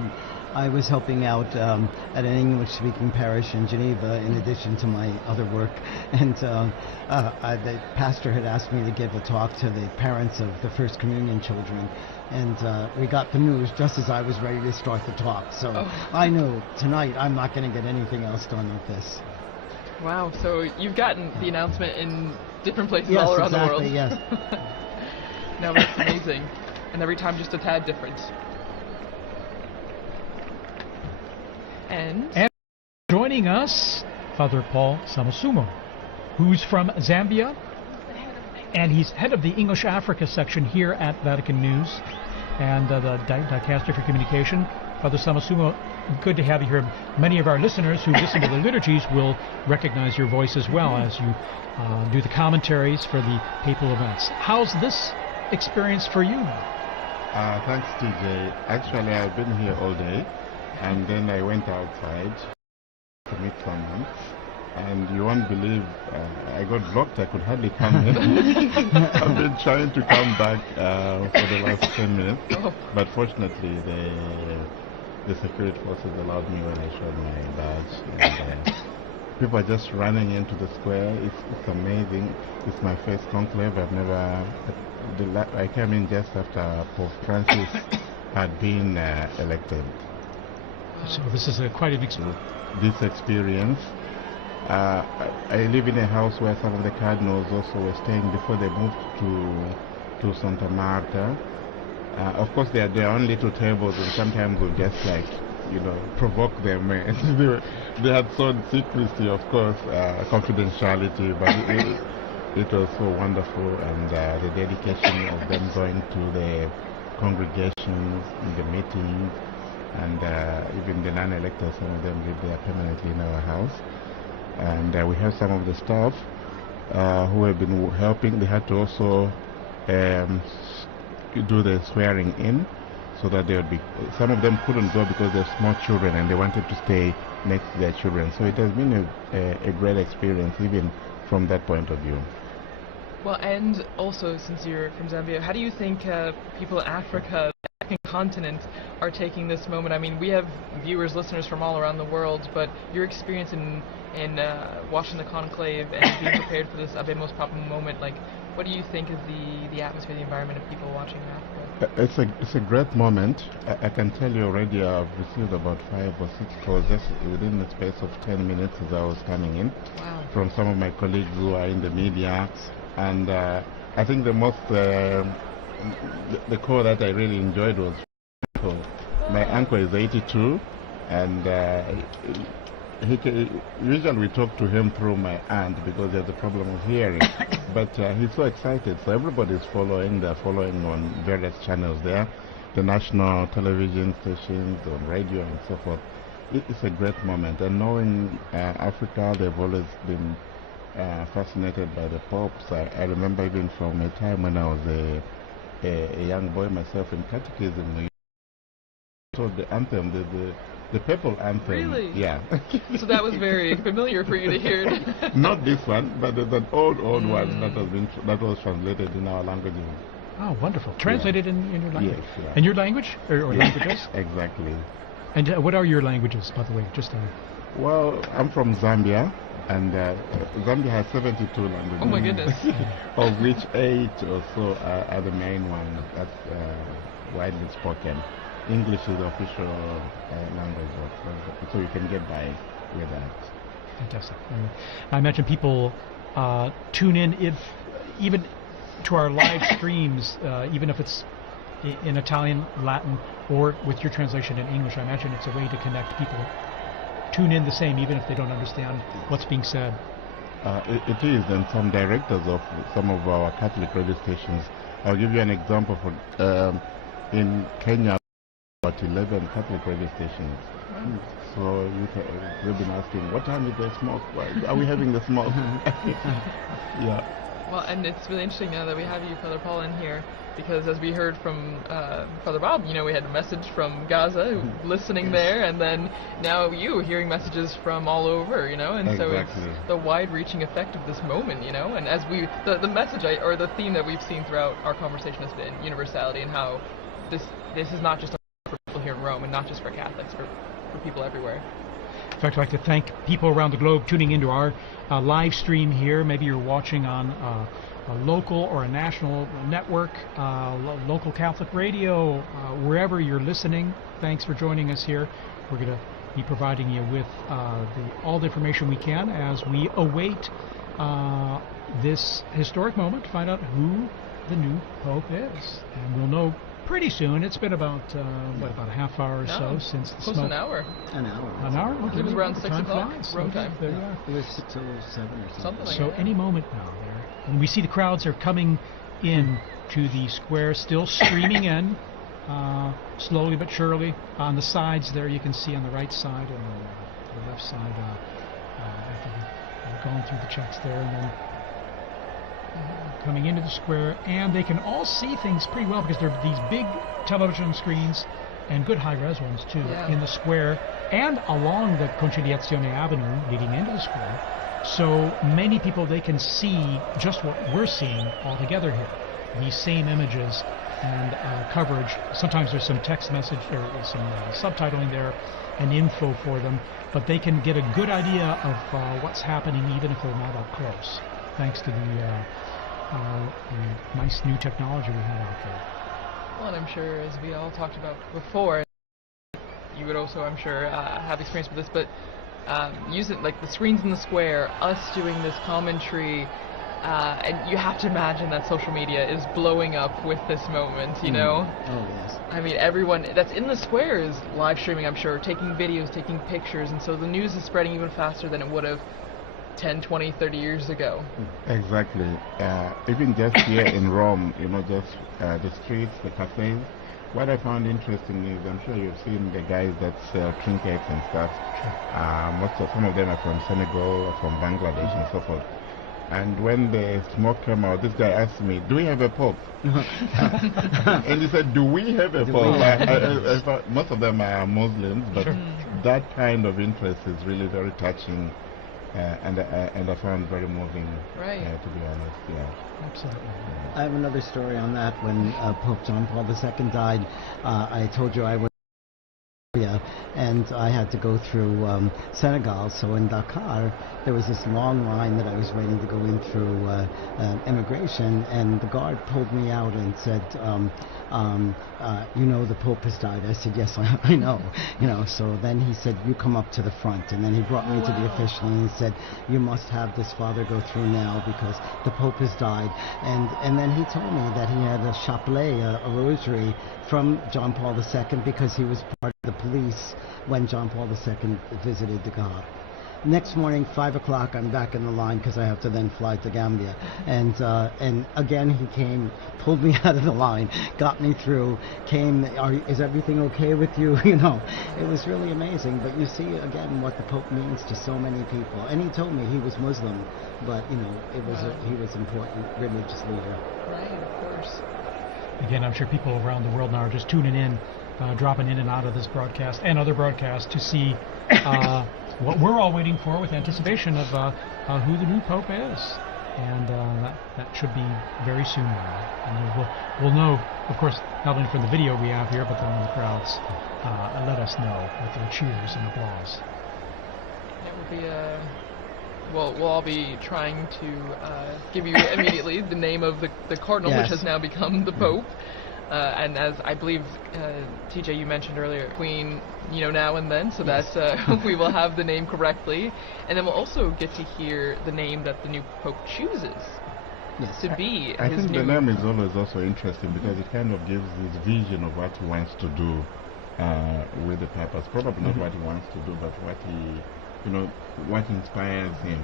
I was helping out at an English-speaking parish in Geneva, in addition to my other work. And the pastor had asked me to give a talk to the parents of the First Communion children. And we got the news just as I was ready to start the talk. So I knew tonight I'm not going to get anything else done with this. Wow, so you've gotten the announcement in different places all around the world. Yes, No, that's amazing. And every time just a tad different. And joining us, Father Paul Samosumo, who's from Zambia, and he's head of the English Africa section here at Vatican News and the Dicastery for Communication. Father Samasumo, good to have you here. Many of our listeners who listen to the liturgies will recognize your voice as well as you do the commentaries for the papal events. How's this experience for you? Thanks, TJ. Actually, I've been here all day, and then I went outside to meet someone. And you won't believe, I got blocked. I could hardly come in. I've been trying to come back for the last 10 minutes. But fortunately, the security forces allowed me when I showed my badge. And, people are just running into the square. It's amazing. It's my first conclave. I've never... I came in just after Pope Francis had been elected. So this is quite an experience. This experience... I live in a house where some of the cardinals also were staying before they moved to Santa Marta. Of course, they had their own little tables, and sometimes we just provoke them. They had shown secrecy, of course, confidentiality, but it was so wonderful, and the dedication of them going to the congregations, the meetings, and even the non-electors, some of them live there permanently in our house. And we have some of the staff who have been helping. They had to also do the swearing in, so that they would be. Some of them couldn't go because they're small children and they wanted to stay next to their children. So it has been a great experience, even from that point of view. Well, and also, since you're from Zambia, how do you think people in Africa, the African continent, are taking this moment? I mean, we have viewers, listeners from all around the world, but your experience in watching the conclave and being prepared for this Abemos Papam moment, like, what do you think is the atmosphere, the environment of people watching in Africa? It's a great moment. I can tell you already I've received about 5 or 6 calls just within the space of 10 minutes as I was coming in. Wow. From some of my colleagues who are in the media. And I think the most, the call that I really enjoyed was my uncle is 82, and usually we talk to him through my aunt because there's a problem of hearing. But he's so excited, so everybody's following. They're following on various channels there, the national television stations, on radio and so forth. It's a great moment, and knowing Africa, they've always been fascinated by the popes. I remember even from a time when I was a young boy myself in catechism. So the anthem, the papal anthem. Really? Yeah. So that was very familiar for you to hear. Not this one, but there's an old one that was translated in our languages. Oh, wonderful! Translated in your language. Yes. Yeah. In your language or Yes, languages? Exactly. And what are your languages, by the way? Just Well, I'm from Zambia, and Zambia has 72 languages. Oh my goodness. Of which 8 or so are the main ones that's widely spoken. English is the official language, so you can get by with that. Fantastic. I imagine people tune in even to our live streams, even if it's in Italian, Latin, or with your translation in English. I imagine it's a way to connect people. Tune in the same, even if they don't understand what's being said. It is, and some directors of some of our Catholic radio stations. I'll give you an example. In Kenya, about 11 Catholic radio stations. So we've been asking, what time is the smoke? Are we having the smoke? Yeah. Well, and it's really interesting now that we have you, Father Paul, in here, because as we heard from Father Bob, we had a message from Gaza, listening there, and then now you hearing messages from all over, and so it's the wide-reaching effect of this moment, and as the message or the theme that we've seen throughout our conversation has been universality, and how this is not just for people here in Rome, and not just for Catholics, for people everywhere. In fact, I'd like to thank people around the globe tuning into our live stream here. Maybe you're watching on a local or a national network, local Catholic radio, wherever you're listening. Thanks for joining us here. We're going to be providing you with all the information we can as we await this historic moment to find out who the new Pope is. And we'll know pretty soon. It's been about about a half hour or so since the close smoke. An hour. An hour. An hour? Okay. It was around 6 o'clock Rome time. There you are. It was 6:07 or something. Like So that. any moment now there. And we see the crowds are coming in to the square, still streaming in. slowly but surely. On the sides there, you can see on the right side and the left side, after they've gone through the checks there, and then coming into the square, and they can all see things pretty well because there are these big television screens and good high-res ones too in the square and along the Conciliazione Avenue leading into the square. So many people, they can see just what we're seeing all together here. These same images and coverage. Sometimes there's some text message or some subtitling there and info for them, but they can get a good idea of what's happening even if they're not up close, thanks to the nice new technology we have out there. Well, and I'm sure, as we all talked about before, you would also, I'm sure, have experience with this, but using like the screens in the square, us doing this commentary, and you have to imagine that social media is blowing up with this moment, you know? Oh, yes. I mean, everyone that's in the square is live streaming, I'm sure, taking videos, taking pictures, and so the news is spreading even faster than it would have 10, 20, 30 years ago. Exactly. Even just here in Rome, you know, just the streets, the cafes. What I found interesting is, I'm sure you've seen the guys that sell trinkets and stuff. Some of them are from Senegal or from Bangladesh and so forth. And when the smoke came out, this guy asked me, "Do we have a pope?" And he said, "Do we have a pope?" I thought most of them are Muslims, but that kind of interest is really very touching. And I found very moving, to be honest. Yeah, absolutely. I have another story on that. When Pope John Paul II died, I told you I was and I had to go through Senegal. So in Dakar, there was this long line that I was waiting to go in through immigration, and the guard pulled me out and said, "You know, the Pope has died." I said, "Yes, I know." You know. So then he said, "You come up to the front," and then he brought me to the official, and he said, "You must have this father go through now because the Pope has died." And then he told me that he had a chapelet, a rosary from John Paul II because he was part of the police when John Paul II visited Dakar. Next morning, 5 o'clock, I'm back in the line because I have to then fly to Gambia. And again, he came, pulled me out of the line, got me through, came, "Is everything okay with you?" You know, it was really amazing. But you see, again, what the Pope means to so many people. And he told me he was Muslim, but, you know, he was an important religious leader. Right, of course. Again, I'm sure people around the world now are just tuning in, dropping in and out of this broadcast and other broadcasts to see what we're all waiting for with anticipation of who the new Pope is. And that should be very soon now. And we'll know, of course, not only from the video we have here, but then when the crowds let us know with their cheers and applause. It will be we'll all be trying to give you immediately the name of the cardinal, which has now become the Pope. And as I believe, TJ, you mentioned earlier, Queen, you know, now and then, so that we will have the name correctly. And then we'll also get to hear the name that the new Pope chooses to be I his think new... the name is always also interesting because it kind of gives this vision of what he wants to do with the papacy. Probably not what he wants to do, but what he, you know, what inspires him.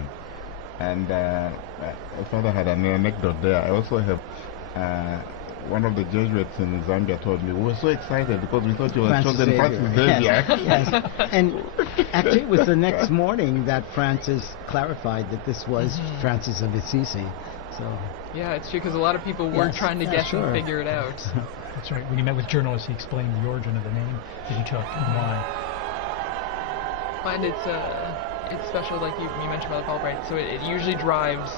And Father had an anecdote there. I also have one of the Jesuits in Zambia told me, we were so excited because we thought you were chosen Francis Xavier. Yes. And actually it was the next morning that Francis clarified that this was Francis of Assisi. So yeah, it's true, because a lot of people were trying to guess and figure it out. That's right. When he met with journalists, he explained the origin of the name that he took and why. And it's special, like you mentioned about the Pope, right? So it usually drives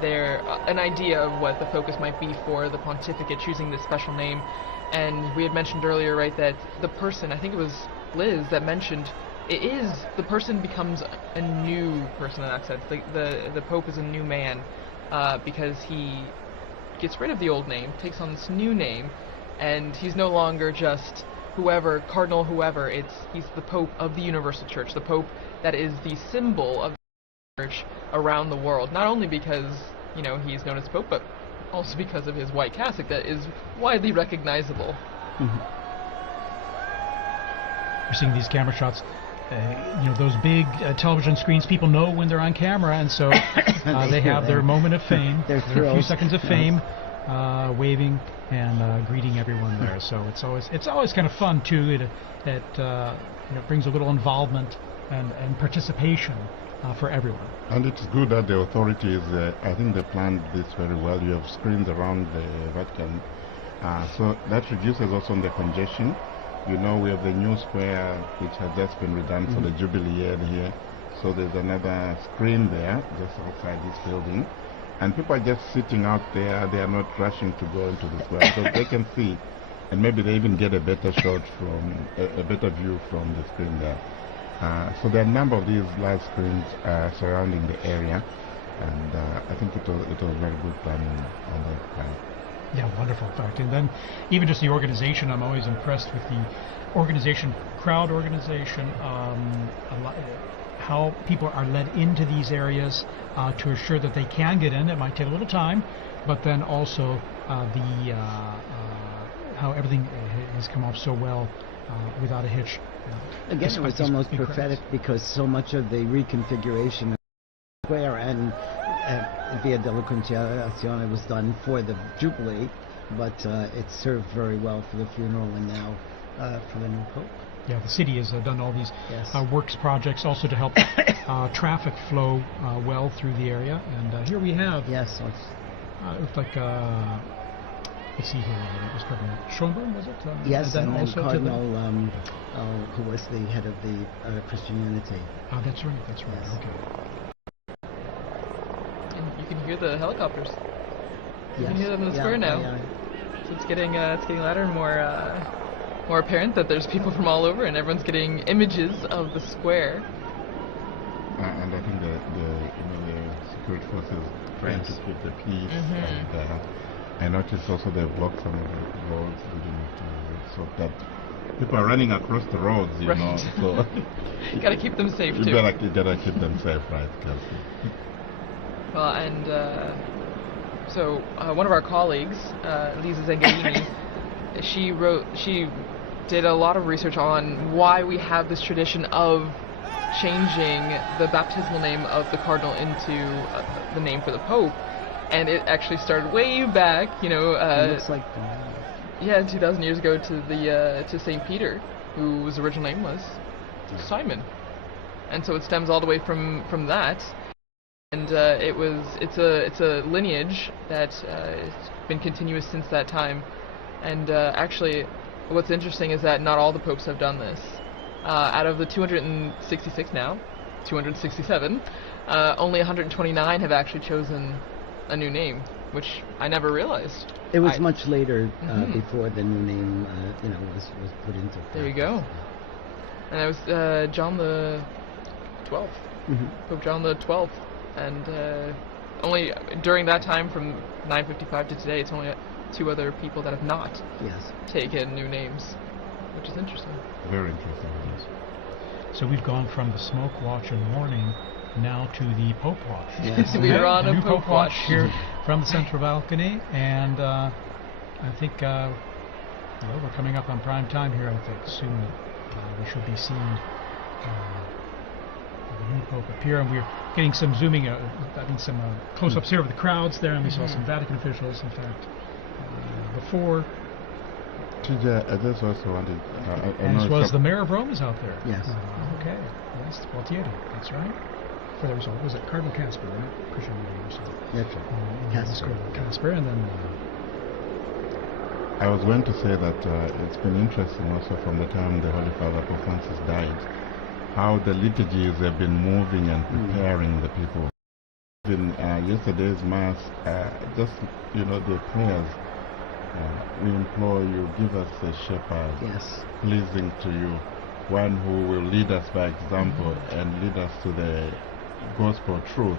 their an idea of what the focus might be for the pontificate, choosing this special name. And we had mentioned earlier, right, that the person, I think it was Liz that mentioned, the person becomes a new person in that sense. The Pope is a new man because he gets rid of the old name, takes on this new name, and he's no longer just whoever, cardinal whoever. He's the Pope of the Universal Church, the Pope that is the symbol of the Church around the world. Not only because, you know, he's known as Pope, but also because of his white cassock that is widely recognizable. We're seeing these camera shots. You know, those big television screens, people know when they're on camera, and so they have their moment of fame, their few seconds of fame, waving and greeting everyone there. So it's always kind of fun too. It brings a little involvement and participation for everyone. And it's good that the authorities, I think they planned this very well. You have screens around the Vatican, so that reduces also the congestion. You know, we have the new square which has just been redone for the Jubilee year here. So there's another screen there just outside this building. And people are just sitting out there. They are not rushing to go into the square because they can see, and maybe they even get a better shot from a better view from the screen there. So there are a number of these large screens surrounding the area, and I think it was very good planning on that part. Yeah, wonderful, in fact. And then even just the organization, I'm always impressed with the organization, crowd organization, how people are led into these areas to assure that they can get in. It might take a little time, but then also how everything has come off so well without a hitch. Again, it was almost prophetic because so much of the reconfiguration of the square and Via della Conciliazione was done for the Jubilee, but it served very well for the funeral and now for the new Pope. Yeah, the city has done all these works projects also to help traffic flow well through the area. And here we have. Yes. It looks like. Let's see here. It was Cardinal Schönborn, was it? Yes, and then Cardinal, who was the head of the Christian Unity. That's right. That's right. Yes. Okay. And you can hear the helicopters. You Yes. can hear them in the square now. So it's getting louder and more apparent that there's people from all over, and everyone's getting images of the square. And I think the security forces trying to keep the peace. And I noticed also they blocked some of the roads so that people are running across the roads, you know. So you gotta keep them safe too. You gotta keep them safe, right, Kelsey? Well, and so one of our colleagues, Lisa Zengarini, she did a lot of research on why we have this tradition of changing the baptismal name of the cardinal into the name for the Pope, and it actually started way back, it looks like 2,000 years ago to Saint Peter, whose original name was Simon, and so it stems all the way from that. And it's a lineage that has been continuous since that time. And actually, what's interesting is that not all the popes have done this. Out of the 266 now, 267, only 129 have actually chosen a new name, which I never realized. It was much later before the new name, was put into practice. There you go. And it was John the 12th, Pope John the 12th. And only during that time, from 955 to today, it's only 2 other people that have not taken new names, which is interesting. Very interesting. Yes. So we've gone from the smoke watch and mourning now to the Pope watch. Yes. We are on a new Pope watch here from the central balcony, and I think we're coming up on prime time here. I think soon we should be seeing the new Pope appear, and we're getting some zooming, some close-ups here of the crowds there, and we saw some Vatican officials, in fact, before. TJ, I just also wanted... as well as the mayor of Rome is out there. Yes. Okay. Yes, Gualtieri, that's right. For the result, was it Cardinal Casper, right? Christian University. That's right. Casper, and then... I was going to say that it's been interesting also from the time the Holy Father Pope Francis died, how the liturgies have been moving and preparing the people. In yesterday's Mass, just, the prayers, we implore you, give us a shepherd, pleasing to you, one who will lead us by example and lead us to the gospel truth.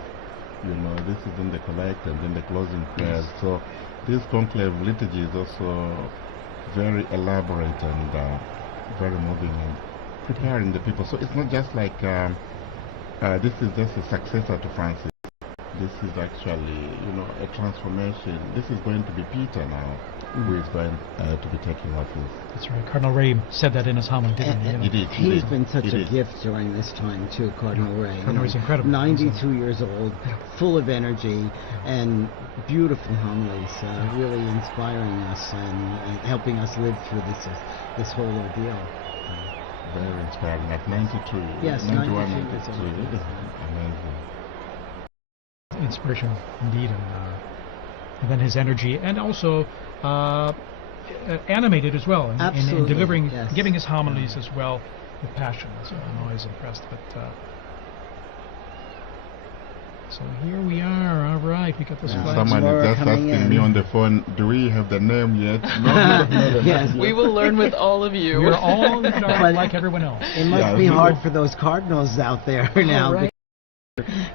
This is in the collect and in the closing prayers. So this conclave liturgy is also very elaborate and very moving and preparing the people. So it's not just like this is just a successor to Francis. This is actually, a transformation. This is going to be Peter now. who is going to be taking office. That's right. Cardinal Ray said that in his homily, didn't he? He did. He's been such a gift during this time too, Cardinal Ray. Cardinal Ray's incredible. 92 years old, full of energy and beautiful homilies, really inspiring us and helping us live through this whole ordeal. Very inspiring. At 92. Yes, 91. 92 years old. Amazing. Inspiration, indeed, and then his energy, and also animated as well, in delivering, yes. giving his homilies as well with passion. So I'm always impressed. But so here we are. All right, we got this flag. Someone is just asking me on the phone, do we have the name yet? No. Yes. We will learn with all of you. We're all like everyone else. It must be hard for those cardinals out there now. Right.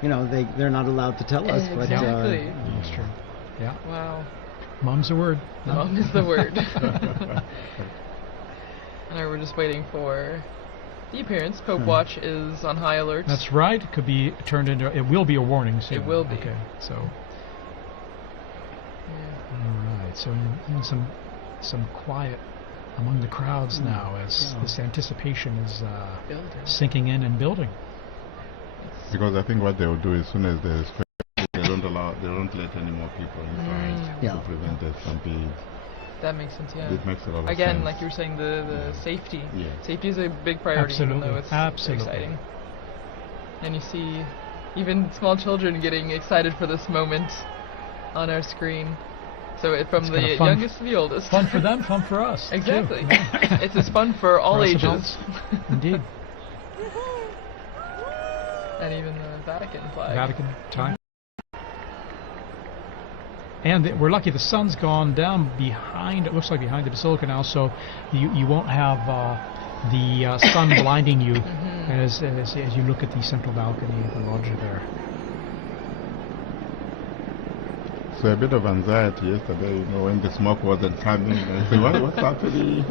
You know, they're not allowed to tell us. Exactly. That's true. Yeah. Wow. Mom's the word. Mom is the word. And we're just waiting for the appearance. Pope Watch is on high alert. That's right. It could be turned into. It will be a warning soon. It will be. Okay. So. Yeah. All right. So in some quiet among the crowds now, as this anticipation is sinking in and building. Because I think what they will do as soon as they don't let any more people inside to prevent the stampede. That makes sense, yeah. It makes a lot of sense. Again, like you were saying, the safety. Yeah. Safety is a big priority, Absolutely. even though it's Absolutely. exciting. And you see even small children getting excited for this moment on our screen. So from the youngest to the oldest. Fun for them, fun for us. Exactly. Too. Yeah. It's as fun for all ages. Adults. Indeed. And even the Vatican flag. Vatican time. And we're lucky the sun's gone down behind, it looks like behind the Basilica now, so you won't have the sun blinding you as you look at the central balcony of the loggia there. So a bit of anxiety yesterday, when the smoke wasn't coming. I said, what's happening?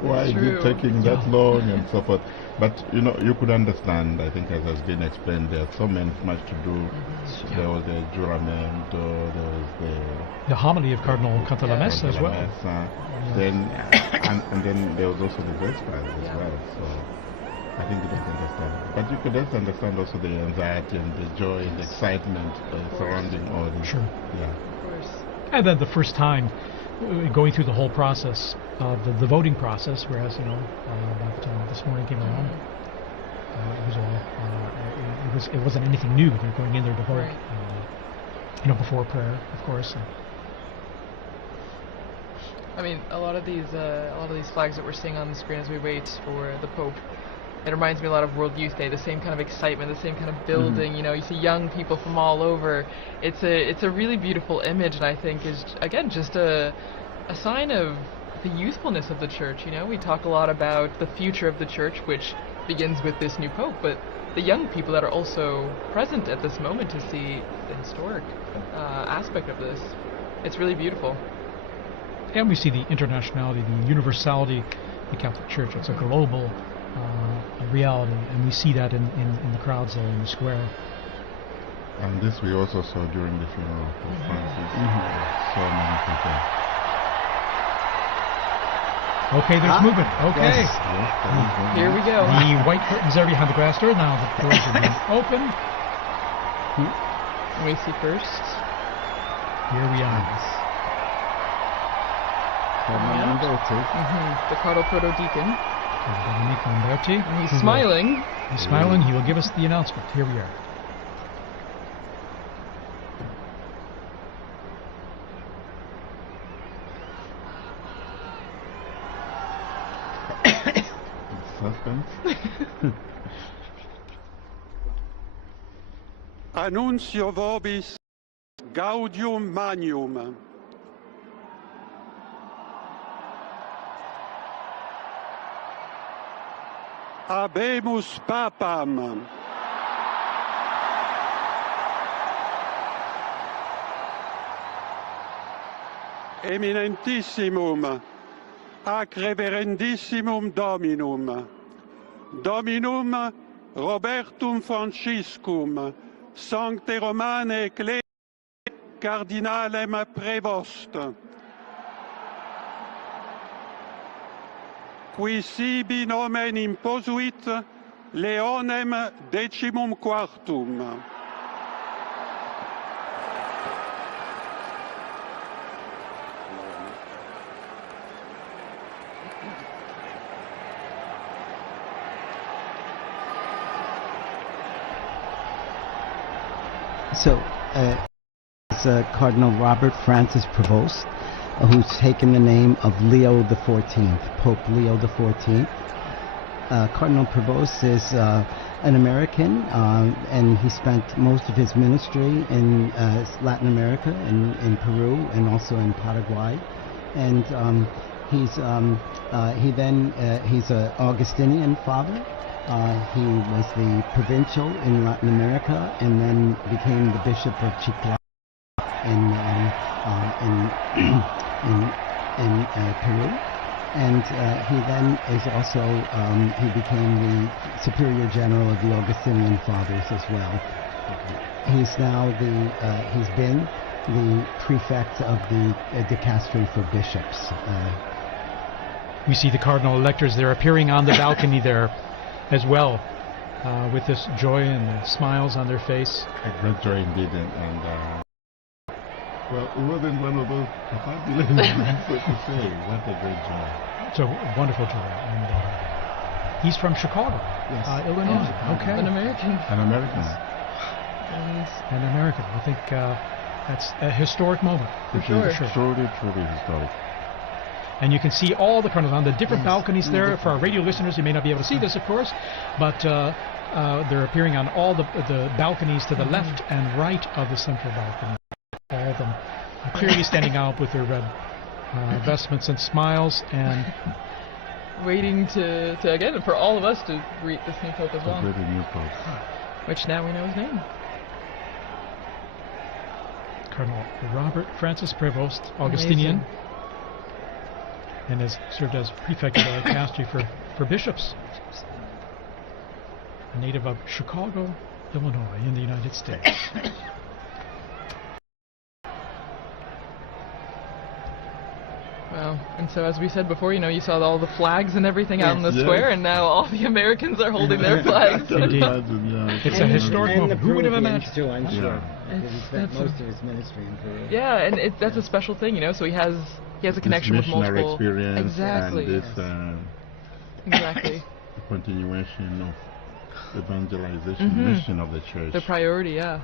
Why is it taking that long and so forth? But you could understand. I think, as has been explained, there's so much to do. There was the juramento, there was the homily of Cardinal Conclave as well. Then and then there was also the Vespers as well. So I think you don't understand. But you could just understand also the anxiety and the joy and the excitement surrounding all this. Sure. Yeah. Of course. And then the first time going through the whole process of the voting process, whereas by the time this morning came around, it was all it wasn't anything new. They're going in there to vote, before prayer, of course. I mean, a lot of these flags that we're seeing on the screen as we wait for the Pope, it reminds me a lot of World Youth Day. The same kind of excitement, the same kind of building. You see young people from all over. It's a really beautiful image, and I think is again just a sign of the youthfulness of the Church. We talk a lot about the future of the Church, which begins with this new Pope, but the young people that are also present at this moment to see the historic aspect of this. It's really beautiful. And we see the internationality, the universality of the Catholic Church. It's a global reality, and we see that in the crowds there in the square. And this we also saw during the funeral of Francis. So many people. Okay, there's movement. Okay. Yes, Here we go. The white curtains are behind the glass door. Now the doors are being opened. We see first. Here we are. The Cardinal Proto-Deacon. And he's smiling. He's smiling. He will give us the announcement. Here we are. Suspense. Annuncio vobis gaudium magnum. Habemus papam. Eminentissimum, ac reverendissimum Dominum, Dominum Robertum Franciscum, Sancte Romane Ecclesiae Cardinalem Prevost, qui sibi nomen imposuit Leonem decimum quartum. So, it's Cardinal Robert Francis Prevost, who's taken the name of Leo XIV, Pope Leo XIV. Cardinal Prevost is an American, and he spent most of his ministry in Latin America, in Peru, and also in Paraguay. And he's an Augustinian father. He was the provincial in Latin America, and then became the bishop of Chiclayo in Peru. And he then is also he became the superior general of the Augustinian Fathers as well. He's now he's been the prefect of the dicastery for bishops. We see the cardinal electors there appearing on the balcony there as well, with this joy and smiles on their face. A great joy indeed, and well, it wasn't one of those fabulous moments, so to say. What a great joy. It's a wonderful joy. And he's from Chicago, Yes. Illinois. Okay. An American. An American. An American. I think that's a historic moment. For sure. Truly, truly historic. And you can see all the cardinals on the different Yes. balconies there. For our radio listeners, you may not be able to see this, of course, but they're appearing on all the balconies to the left and right of the central balcony. All of them clearly standing out with their red vestments and smiles, and Waiting to again, for all of us to greet this new Pope as A well, great new pope. which now we know his name. Cardinal Robert Francis Prevost, Augustinian, Amazing. and has served as prefect of the dicastery for bishops. A native of Chicago, Illinois, in the United States. Wow. And so, as we said before, you saw all the flags and everything out in the Yes. square, and now all the Americans are holding their flags. Indeed. Yeah, It's a historic and moment. the Who would have Peruvians imagined? too, I'm sure. Yeah. Because he spent That's most of his ministry in Peru. Yeah, and that's a special thing, So he has a connection with missionary multiple. experience Exactly. and this Exactly. continuation of evangelization Mhm. mission of the church. The priority, yeah.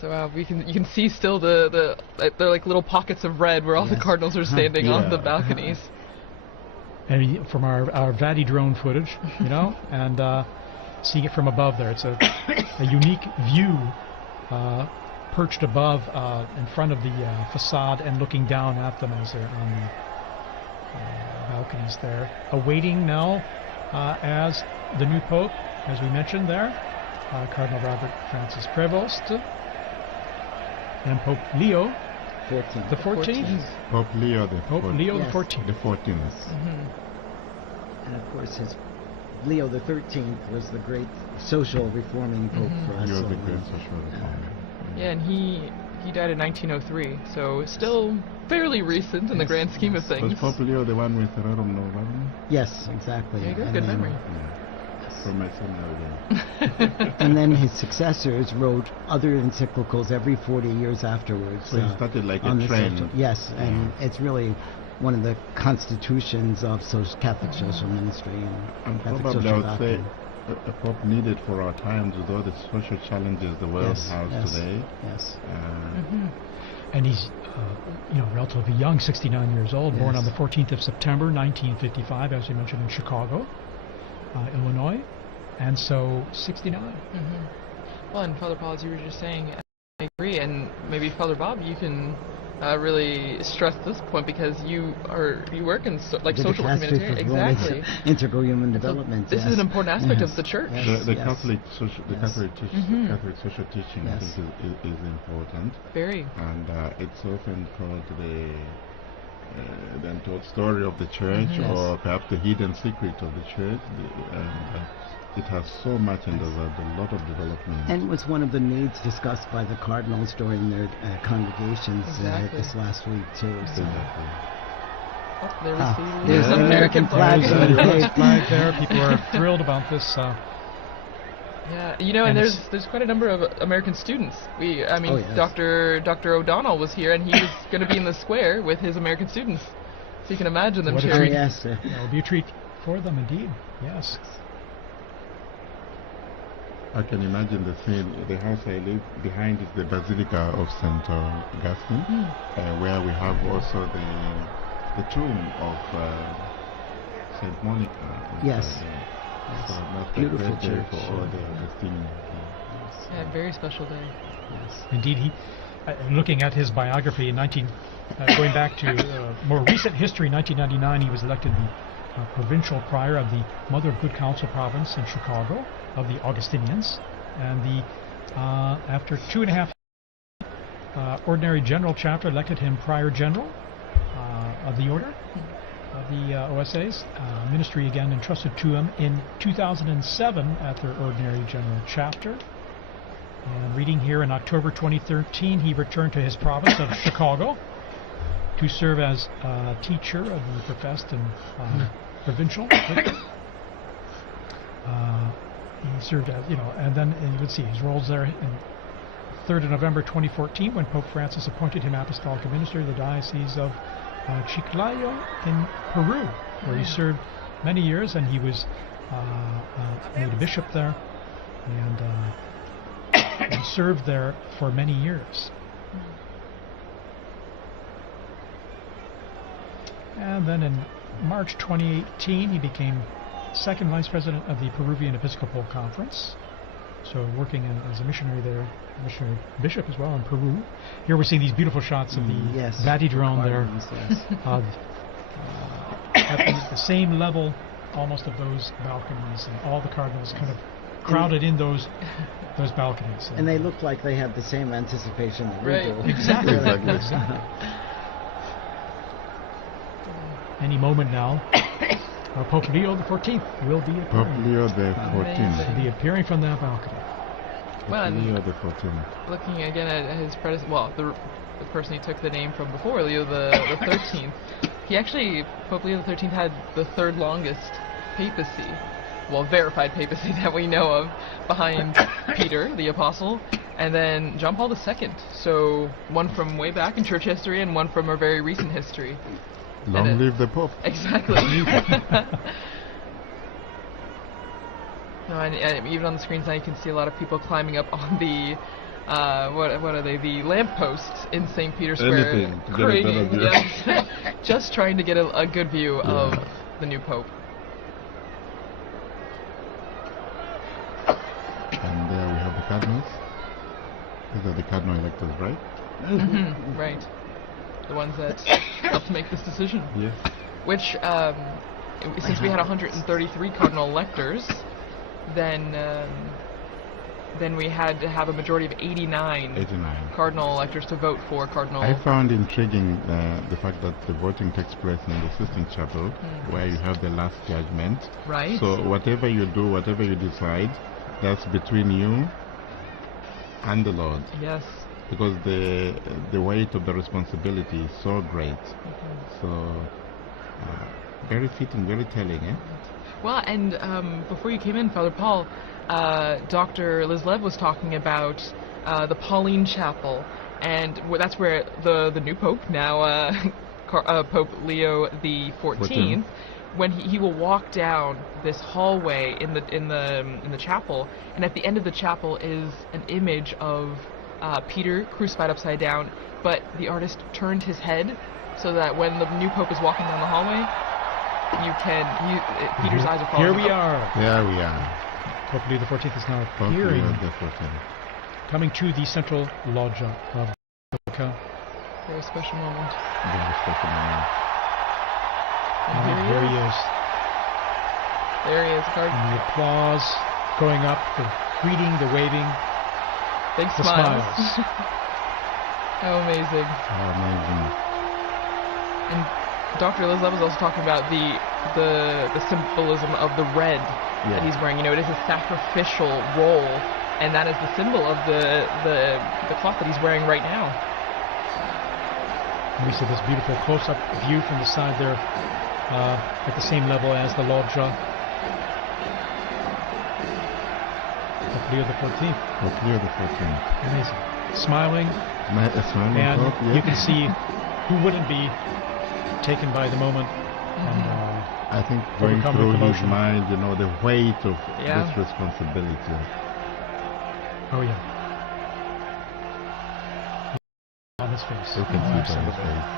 So you can see still they're like little pockets of red where all the Yes. cardinals are standing on the Yeah. balconies. And from our Vati drone footage, and seeing it from above there, it's a unique view, perched above in front of the facade and looking down at them as they're on the balconies there, awaiting now as the new Pope, as we mentioned there, Cardinal Robert Francis Prevost, and Pope Leo 14. the 14th. Pope Leo the Pope Leo the Yes. 14th. the 14th. And of course, Leo the 13th was the great social reforming Pope for us. He was so, the great social reformer. Yeah, and he died in 1903, so still fairly recent in the grand scheme of Was things. Pope Leo the one with Rerum Novarum? Yes, exactly. There you go, And good then- memory. From my seminary. And then his successors wrote other encyclicals every 40 years afterwards. So he started like on a the trend. social- yes, and it's really one of the constitutions of Catholic social ministry and And Catholic probably I social would say doctrine. a Pope needed for our times with all the social challenges the world Yes, has yes, today. yes. And he's, relatively young, 69 years old, born Yes. on the 14th of September, 1955, as you mentioned, in Chicago, Illinois, and so 69. Well, and Father Paul, as you were just saying, I agree, and maybe Father Bob, you can really stress this point because you work in The social dicastery humanitarian. for Women, Exactly. Integral human development. This is yes. an important aspect Yes, of the church. yes. The Catholic social, the Yes. Catholic social teaching, I Yes. think, is important, Very. and it's often called the untold story of the church, Yes. or perhaps the hidden secret of the church. And it has so much, and there's a lot of development. And was one of the needs discussed by the cardinals during their congregations Exactly. this last week too. So. Exactly. Oh, there we see There's some an American flag. There's an American flag there. People are thrilled about this. Yeah, you know, and there's quite a number of American students. I mean, yes. Dr. O'Donnell was here, and he was going to be in the square with his American students. So you can imagine them What a cheering. treat. Yes. It'll be a treat for them, indeed. Yes. I can imagine the scene. The house I live behind is the Basilica of St. Augustine, where we have also the tomb of St. Monica. Yes. So that's Beautiful a great day church. for all the Augustinians. Yeah, very special day. Yes. Indeed, he. Looking at his biography in going back to more recent history, 1999, he was elected the provincial prior of the Mother of Good Counsel province in Chicago of the Augustinians, and after 2.5 ordinary general chapter elected him prior general of the order of the OSAs. Ministry again entrusted to him in 2007 at their ordinary general chapter. And reading here, in October 2013, he returned to his province of Chicago to serve as teacher of the professed and provincial. He served as, and then you would see his roles there. In 3rd of November 2014, when Pope Francis appointed him apostolic minister of the Diocese of Chiclayo in Peru, where he served many years, and he was made a bishop there, and he served there for many years. And then in March 2018, he became second vice president of the Peruvian Episcopal Conference, so working as a missionary there, missionary bishop as well in Peru. Here we're seeing these beautiful shots of the Vatidrone there, of at the same level almost of those balconies, and all the cardinals kind of crowded in those balconies. And they look like they have the same anticipation that we do. Exactly. Any moment now, Pope Leo XIV will be appearing. Pope Leo XIV. Will be appearing from that balcony. Well, Leo XIV. Looking again at his the person he took the name from before, Leo the 13th. He actually, Pope Leo XIII had the third longest papacy, well, verified papacy that we know of, behind Peter, the apostle, and then John Paul II. So one from way back in church history and one from our very recent history. Long live the Pope. Exactly. No, and even on the screens now you can see a lot of people climbing up on the what are they? The lampposts in St. Peter's Square, Anything to get a better view. yes, just trying to get a good view of the new Pope. And there we have the cardinals. These are the cardinal electors, right? Mm-hmm, right. The ones that helped make this decision. Yes. Which, since we had 133 cardinal electors, then we had to have a majority of 89 cardinal electors to vote for cardinal. I found intriguing the fact that the voting takes place in the Sistine Chapel, where you have the last judgment. Right. So whatever you do, whatever you decide, that's between you and the Lord. Yes. Because the weight of the responsibility is so great. So very fitting, very telling, eh? Well, and before you came in, Father Paul, Dr. Liz Lev was talking about the Pauline Chapel, and that's where the new Pope now, Pope Leo XIV, when he will walk down this hallway in the chapel, and at the end of the chapel is an image of Peter crucified upside down, but the artist turned his head so that when the new Pope is walking down the hallway, Peter's eyes are following. Here we are. There we are. Pope Leo XIV is now Pope appearing, Leo XIV. coming to the central loggia of Basilica. Very special moment. Very special moment. And Here he is. There he is, Cardinal. And the applause going up, the greeting, the waving, Big the smiles. smiles. How amazing. How amazing. And Dr. Liz Lev was also talking about the symbolism of the red that he's wearing. You know, it is a sacrificial role, and that is the symbol of the cloth that he's wearing right now. And we see this beautiful close-up view from the side there, at the same level as the loggia. Pope Leo XIV. Pope Leo XIV. Amazing. Smiling. Smiling And Pope, yeah. you can see who wouldn't be taken by the moment. And I think going overcome through with his emotion. mind, the weight of Yeah. this responsibility. oh yeah. On his face. You can see it on his Absolutely. face.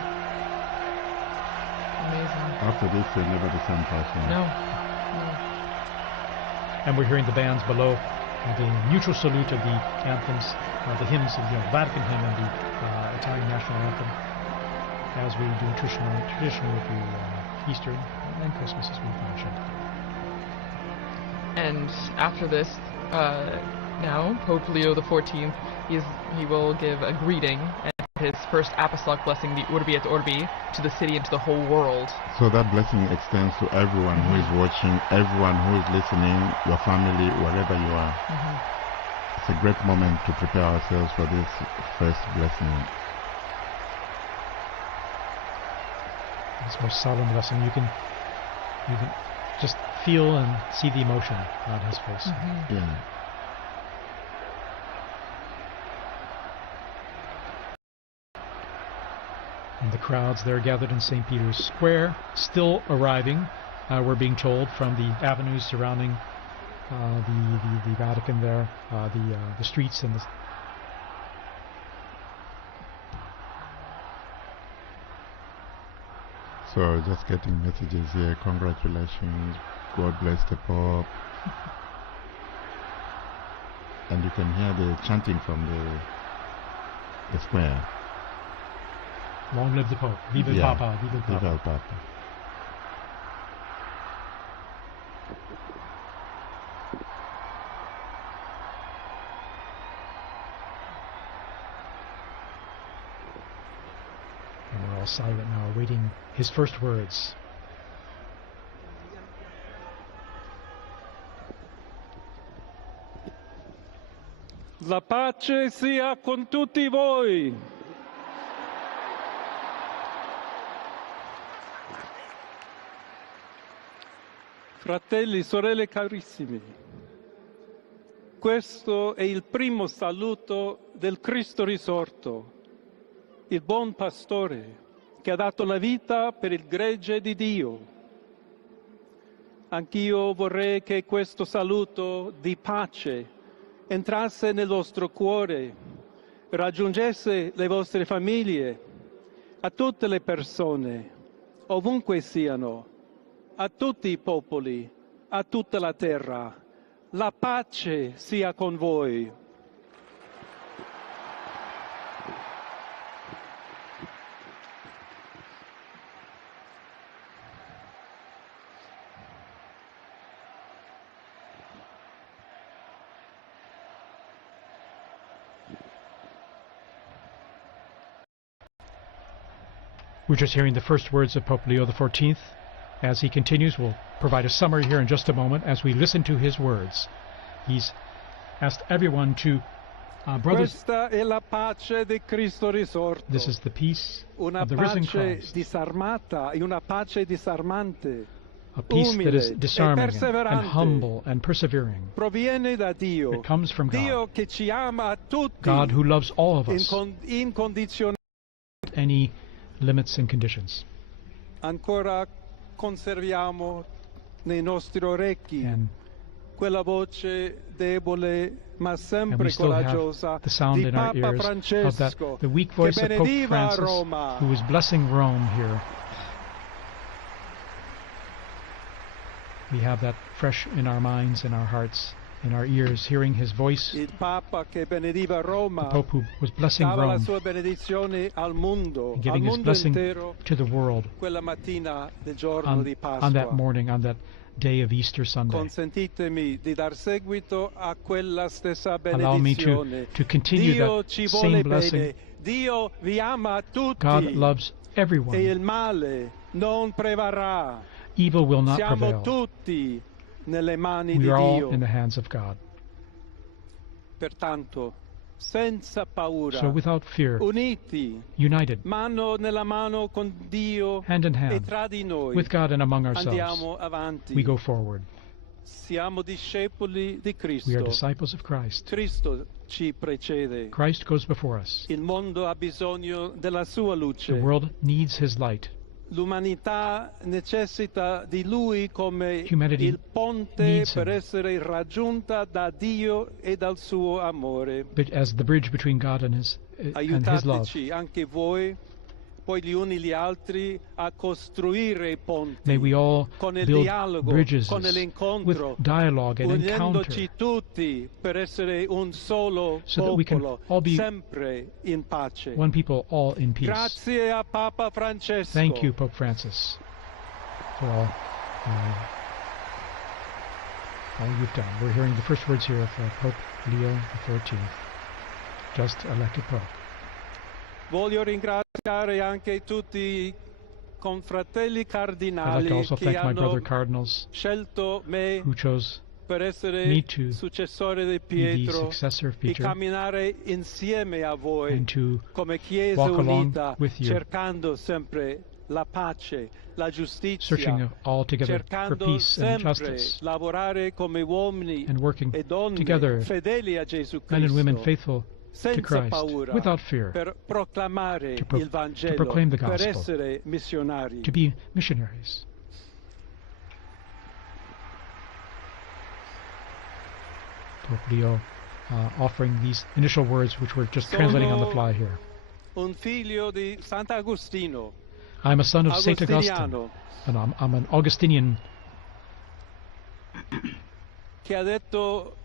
Amazing. After this, he'll never the same person. No. And we're hearing the bands below, the mutual salute of the anthems, the hymns of the Vatican hymn and the Italian national anthem, as we do traditionally through Easter and Christmas, as we've mentioned. And after this, now Pope Leo XIV, he will give a greeting and his first apostolic blessing, the Urbi et Orbi, to the city and to the whole world. So that blessing extends to everyone who is watching, everyone who is listening, your family, wherever you are. It's a great moment to prepare ourselves for this first blessing. This most solemn blessing, you can just feel and see the emotion on his face. Yeah. And the crowds there gathered in St. Peter's Square, still arriving, we're being told, from the avenues surrounding the Vatican there, the streets and the... So just getting messages here, congratulations, God bless the Pope. And you can hear the chanting from the square. Long live the Pope. Viva il Yeah. Papa. Viva il Papa. Viva il Papa. And we're all silent now, awaiting his first words. La pace sia con tutti voi. Fratelli, sorelle carissimi, questo è il primo saluto del Cristo risorto, il buon pastore che ha dato la vita per il gregge di Dio. Anch'io vorrei che questo saluto di pace entrasse nel vostro cuore, raggiungesse le vostre famiglie, a tutte le persone, ovunque siano, a tutti i popoli, a tutta la terra. La pace sia con voi. We're just hearing the first words of Pope Leo XIV. As he continues, we'll provide a summary here in just a moment as we listen to his words. He's asked everyone to, brothers, Questa è la pace di Cristo risorto. this is the peace Una of the risen pace Christ, disarmata e una pace disarmante. a peace that is umile e disarming and perseverante. humble and persevering. Proviene da Dio. It comes from God, Dio che ci ama a tutti. God who loves all of us Incondizionatamente. without any limits and conditions. Ancora conserviamo nei nostri orecchi And quella voce debole ma sempre we still coraggiosa have the sound di in our Papa ears of that, Francesco the weak che voice of Pope benediva Francis, Roma. who is blessing Rome here. We have that fresh in our minds, in our hearts, in our ears, hearing his voice. Il Papa che benediva Roma The Pope who was blessing dava la Rome, sua benedizione al mondo, al giving his mondo blessing intero to the world quella mattina del giorno di Pasqua. on that morning, on that day of Easter Sunday. Consentitemi di dar seguito a quella stessa Allow me benedizione. to continue Dio that ci same vuole blessing. bene. Dio vi ama tutti. God loves E everyone. il male non prevarrà. Evil will not Siamo prevail. tutti nelle mani We di are all Dio. in the hands of God. Pertanto, senza paura, So without fear, uniti, united, mano nella mano con Dio hand in e hand, tra di noi, with God and among ourselves, andiamo avanti. we go forward. Siamo discepoli di Cristo. We are disciples of Christ. Cristo ci precede. Christ goes before us. Il mondo ha bisogno della sua luce. The world needs his light. L'umanità necessita di Lui come Humanity il ponte needs per him. essere raggiunta da Dio e dal suo amore. But as the bridge between God and his love. Aiutateci anche voi, poi gli uni gli altri, a costruire i ponti May we all con il build dialogo, bridges con with l'incontro, dialogue and unendoci encounter, tutti per essere un solo so that we can popolo, all be sempre in pace. one people, all in peace. Grazie a Papa Francesco. Thank you, Pope Francis, for all you've done. We're hearing the first words here of Pope Leo XIV, just elected Pope. Voglio ringraziare anche tutti i confratelli I'd like cardinali to also che thank my hanno brother cardinals scelto me who chose per essere me to successore di be the Pietro successor of e Peter camminare insieme a voi and to come Chiesa walk along unita, with you, cercando sempre la pace, la giustizia, searching all together for cercando peace and sempre justice, lavorare come uomini and working e donne together, fedeli a Gesù men and women Cristo, faithful to senza Christ, paura, without fear, per proclamare il Vangelo, proclaim the per gospel, essere missionari. to be missionaries. Pope Leo offering these initial words, which we're just translating on the fly here. Un figlio di Sant'Agostino, I'm a son of Saint Augustine, Agostiniano, and I'm an Augustinian che ha detto: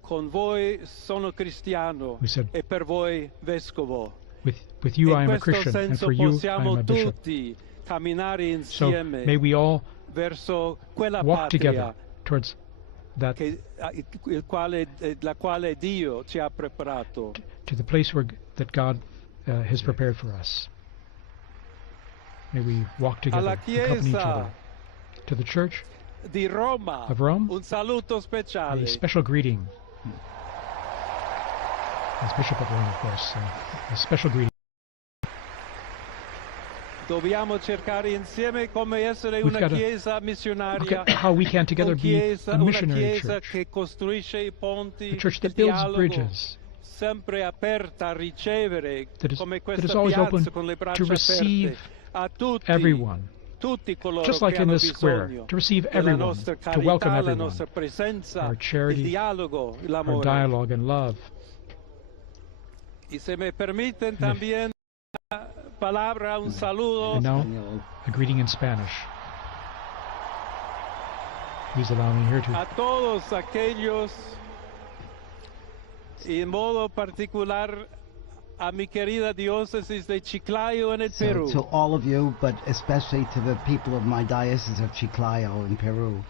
con voi sono cristiano who said, e per voi vescovo. with you I In am a questo Christian, and senso for you I am possiamo a bishop. tutti camminare So insieme may we all verso quella walk together patria towards that, la quale Dio ci ha preparato. to the place that God has prepared for us. May we walk together, Alla accompany each other. Chiesa To the Church di Roma, of Rome, un saluto speciale. a special greeting. As Bishop of Rome, of course, a special greeting. Dobbiamo cercare insieme come essere We've una got to chiesa look missionaria, at how we can together be a una missionary chiesa church, che costruisce i ponti, a church that il builds dialogo, bridges, sempre aperta a ricevere, that is come always questa open piazza con le to braccia receive aperte a tutti, everyone, tutti coloro just che like in hanno this square, bisogno to receive della everyone, nostra to welcome carità, la everyone, nostra presenza, our charity, il dialogo, our l'amore. dialogue and love. Y se me permiten también una palabra, un saludo And now, a greeting in Spanish. Please allow me here to a todos aquellos, y en modo particular a mi querida diócesis de Chiclayo en el So Perú, to all of you, but especially to the people of my diocese of Chiclayo in Peru,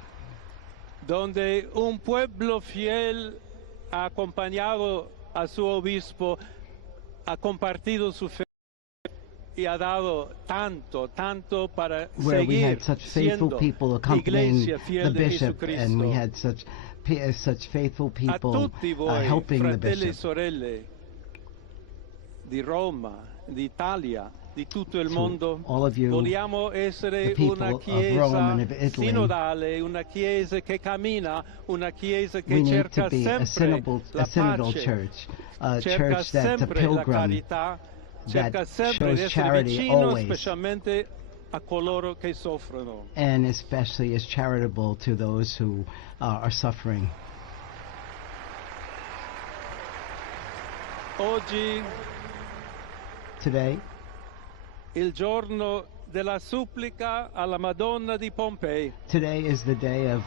donde un pueblo fiel ha acompañado a su obispo, ha compartido su fe y ha dado tanto, tanto para where we seguir had such faithful siendo people accompanying iglesia the fiel de bishop, and we Jesucristo. had such faithful A people tutti voi, helping the fratelli e bishop. sorelle di Roma, d'Italia, di tutto il To mondo, all of you, vogliamo essere the people una of chiesa Rome and of Italy, sinodale, una chiesa che cammina, una chiesa che we need cerca to be a sempre la synodal pace, church, a cerca church that's a sempre la pilgrim, carità, cerca that sempre di shows essere charity vicino always, specialmente a coloro che soffrono. and especially is charitable to those who are suffering. Oggi Today, il giorno della supplica alla Madonna di Pompei. today is the day of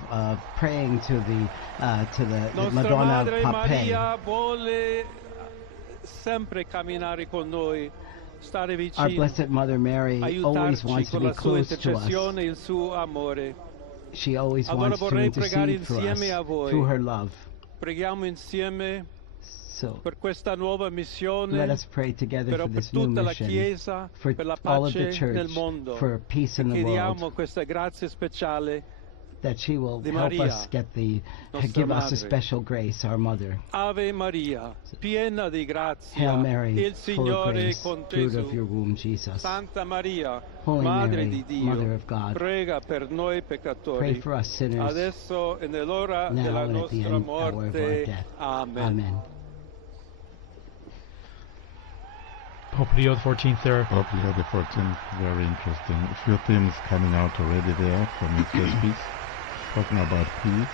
praying to the Nostra Madonna of Madre Pompeii. Maria vuole sempre camminare con noi, stare Our vicino, Blessed Mother Mary always aiutarci wants to con be la sua close to us. intercessione e il suo amore. She always Allora wants to vorrei pregare intercede for us insieme a voi. through her love. Preghiamo insieme So per questa nuova let missione, us pray together però for per this new tutta la mission, Chiesa, for per la all of pace the church, nel mondo. for peace in the Chiediamo world. questa grazia speciale that she will Di help Maria, us get the, Nostra give us a Madre. special grace, our Mother. Ave Maria, piena di grazia, Hail Mary, il full of Signore è grace, con te. fruit of your womb, Jesus. Santa Maria, Holy Madre Mary, di Dio, Mother of God, prega per noi pray peccatori, for us sinners, adesso e nell'ora now della and at the nostra end hour of our morte. death. Amen. Amen. Pope Leo XIV there. Pope Leo XIV, very interesting. A few themes coming out already there from his first speech, talking about peace.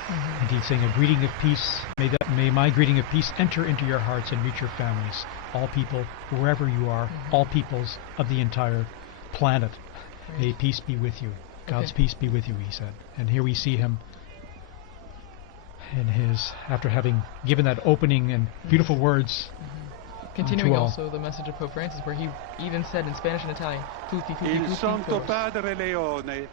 Indeed, saying a greeting of peace. May my greeting of peace enter into your hearts and reach your families. All people, wherever you are, all peoples of the entire planet. May peace be with you. God's peace be with you, he said. And here we see him in his, after having given that opening and beautiful words. Continuing to all. also the message of Pope Francis, where he even said in Spanish and Italian, tutti, tutti, Il tutti, Santo todos. Padre Leone,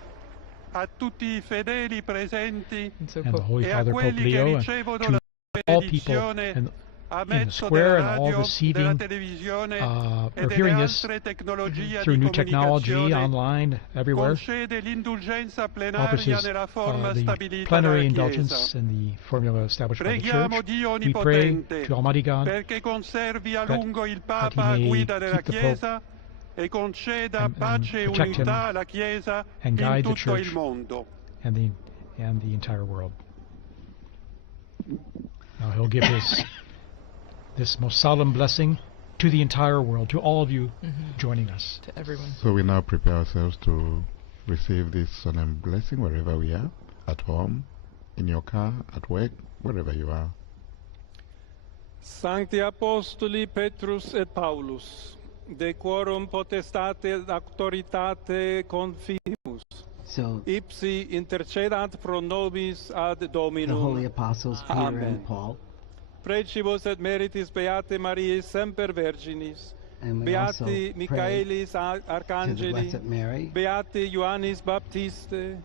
a tutti I fedeli presenti And so And the Pope, Holy e a Father Pope quelli che Leo, and ricevono to la all people benedizione in a the mezzo square della and all radio, receiving della televisione e are delle hearing this altre tecnologie through di new technology, comunicazione, online, everywhere. concede l'indulgenza Offers plenaria his, nella forma the stabilita plenary dalla indulgence Chiesa. and the formula established by the Preghiamo Church. Dio We pray Onnipotente to Almighty God perché conservi a that- lungo il that he Papa a may guida della keep the Pope Chiesa e conceda and pace e protect him unità alla Chiesa and in guide the tutto Church il mondo. and the entire world. Now he'll give this most solemn blessing to the entire world, to all of you joining us. to everyone. So we now prepare ourselves to receive this solemn blessing wherever we are, at home, in your car, at work, wherever you are. Sancti Apostoli Petrus et Paulus, de quorum potestate et auctoritate confimus, So ipsi intercedant pro nobis ad the Dominum. holy apostles Peter Amen. and Paul, Precibus et meritis Beate Mariae semper Virginis, and we also Beati pray Michaelis to the Arcangeli, Blessed Mary, Beati Ioannis Baptiste,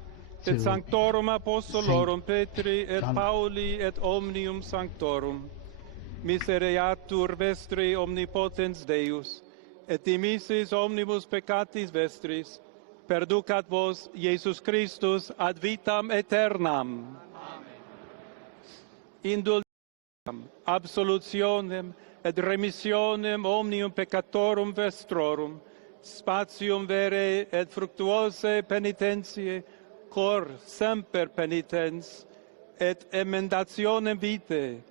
to et Sanctorum Apostolorum Petri et John- Pauli et omnium Sanctorum, misereatur vestri omnipotens Deus, et dimissis omnibus peccatis vestris, perducat vos Iesus Christus ad vitam aeternam. Indulgentem, absolutionem et remissionem omnium peccatorum vestrorum, spatium vere et fructuose penitentiae, cor semper penitens, et emendationem vitae,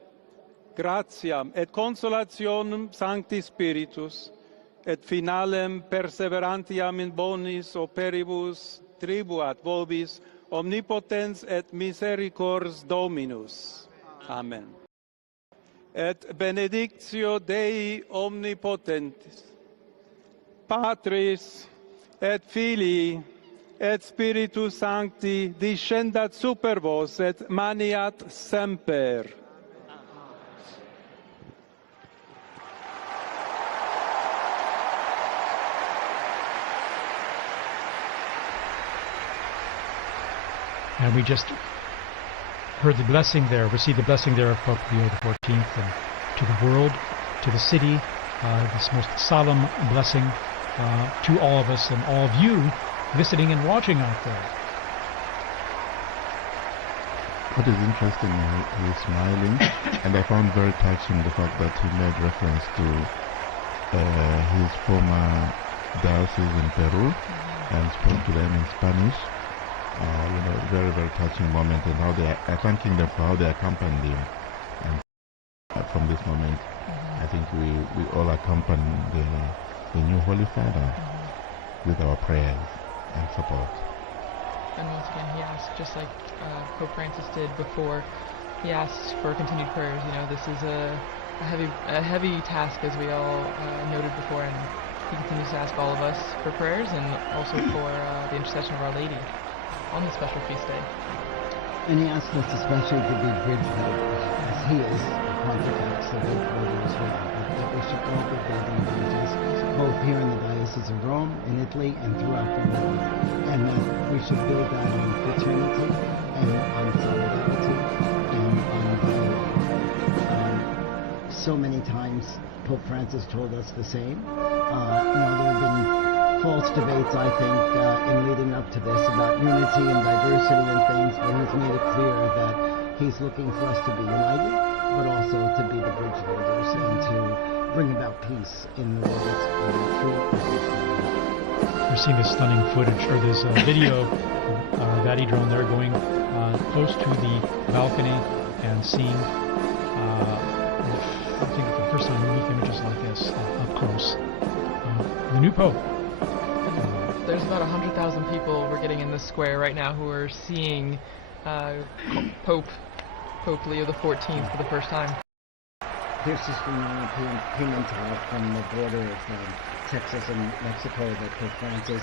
gratiam et consolationem Sancti Spiritus, et finalem perseverantiam in bonis operibus tribuat vobis omnipotens et misericors Dominus. Amen. Et benedictio Dei omnipotentis, Patris et Filii et Spiritus Sancti descendat super vos et maniat semper. And we just heard the blessing there, received the blessing there of Pope Leo XIV, and to the world, to the city, this most solemn blessing to all of us and all of you listening and watching out there. What is interesting, he's smiling, and I found very touching the fact that he made reference to his former diocese in Peru and spoke to them in Spanish. Very, very touching moment, and how they are thanking them for how they accompanied him. And from this moment, I think we all accompany the new Holy Father with our prayers and support. And once again, he asked, just like Pope Francis did before, he asks for continued prayers. You know, this is a heavy task, as we all noted before, and he continues to ask all of us for prayers and also for the intercession of Our Lady on the special feast day. and he asked us especially to be bridge builders, as he is the pontifex, the bridge builder as well, that we should all be building bridges, both here in the Diocese of Rome, in Italy, and throughout the world, and that we should build that on fraternity, and on solidarity, and on dialogue. So many times Pope Francis told us the same. There have been false debates, I think, in leading up to this about unity and diversity and things, but he's made it clear that he's looking for us to be united, but also to be the bridge builders and to bring about peace in the world through religion. We're seeing this stunning footage, or this video of Vati drone there going close to the balcony and seeing, I think for the first time, unique images like this up close. The new Pope. There's about 100,000 people we're getting in the square right now who are seeing Pope Leo XIV for the first time. Here's just from the European pinging from the border of Texas and Mexico that Pope Francis,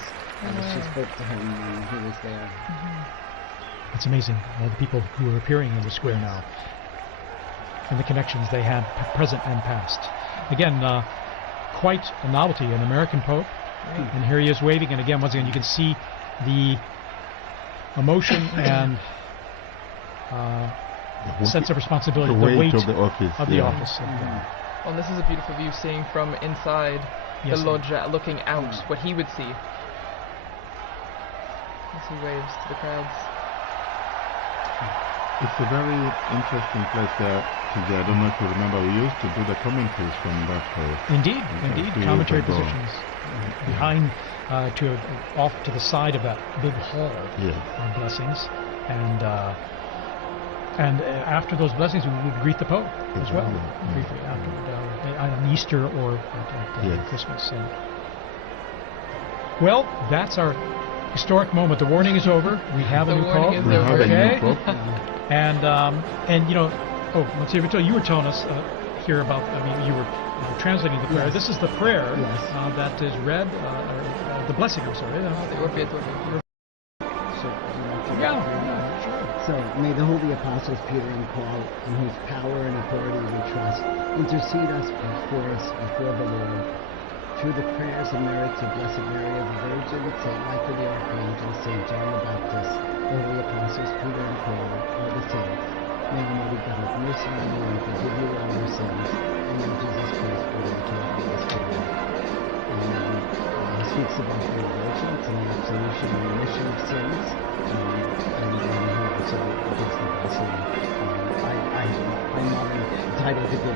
she spoke to him when he was there. It's amazing, all the people who are appearing in the square now, and the connections they had present and past. Again, quite a novelty, an American Pope, and here he is waving, and again, once again, you can see the emotion and sense of responsibility, the weight of the office. Well, and this is a beautiful view, seeing from inside the loggia, looking out, what he would see as he waves to the crowds. It's a very interesting place there. I don't know if you remember, we used to do the commentaries from that place. Indeed, commentary positions behind, off to the side of that big hall of blessings, and after those blessings, we would greet the Pope as well, briefly afterward, on Easter or at Christmas. Well, that's our historic moment. The warning is over. We have a new Pope. And you know, let's see, Victor, you were telling us here about, you were translating the prayer. This is the prayer that is read, the blessing, I'm sorry. So, may the holy apostles Peter and Paul, in whose power and authority we trust, intercede before the Lord, through the prayers and merits of Blessed Mary of the Virgin, St. Michael the Archangel, St. John the Baptist, the holy apostles Peter and Paul, all the saints. May Almighty God have mercy on you and forgive you all your sins, and in Jesus Christ, Lord, to the Holy Spirit. He speaks about the indulgence and the absolution and remission of sins, and he also gives the blessing. I'm not entitled to give the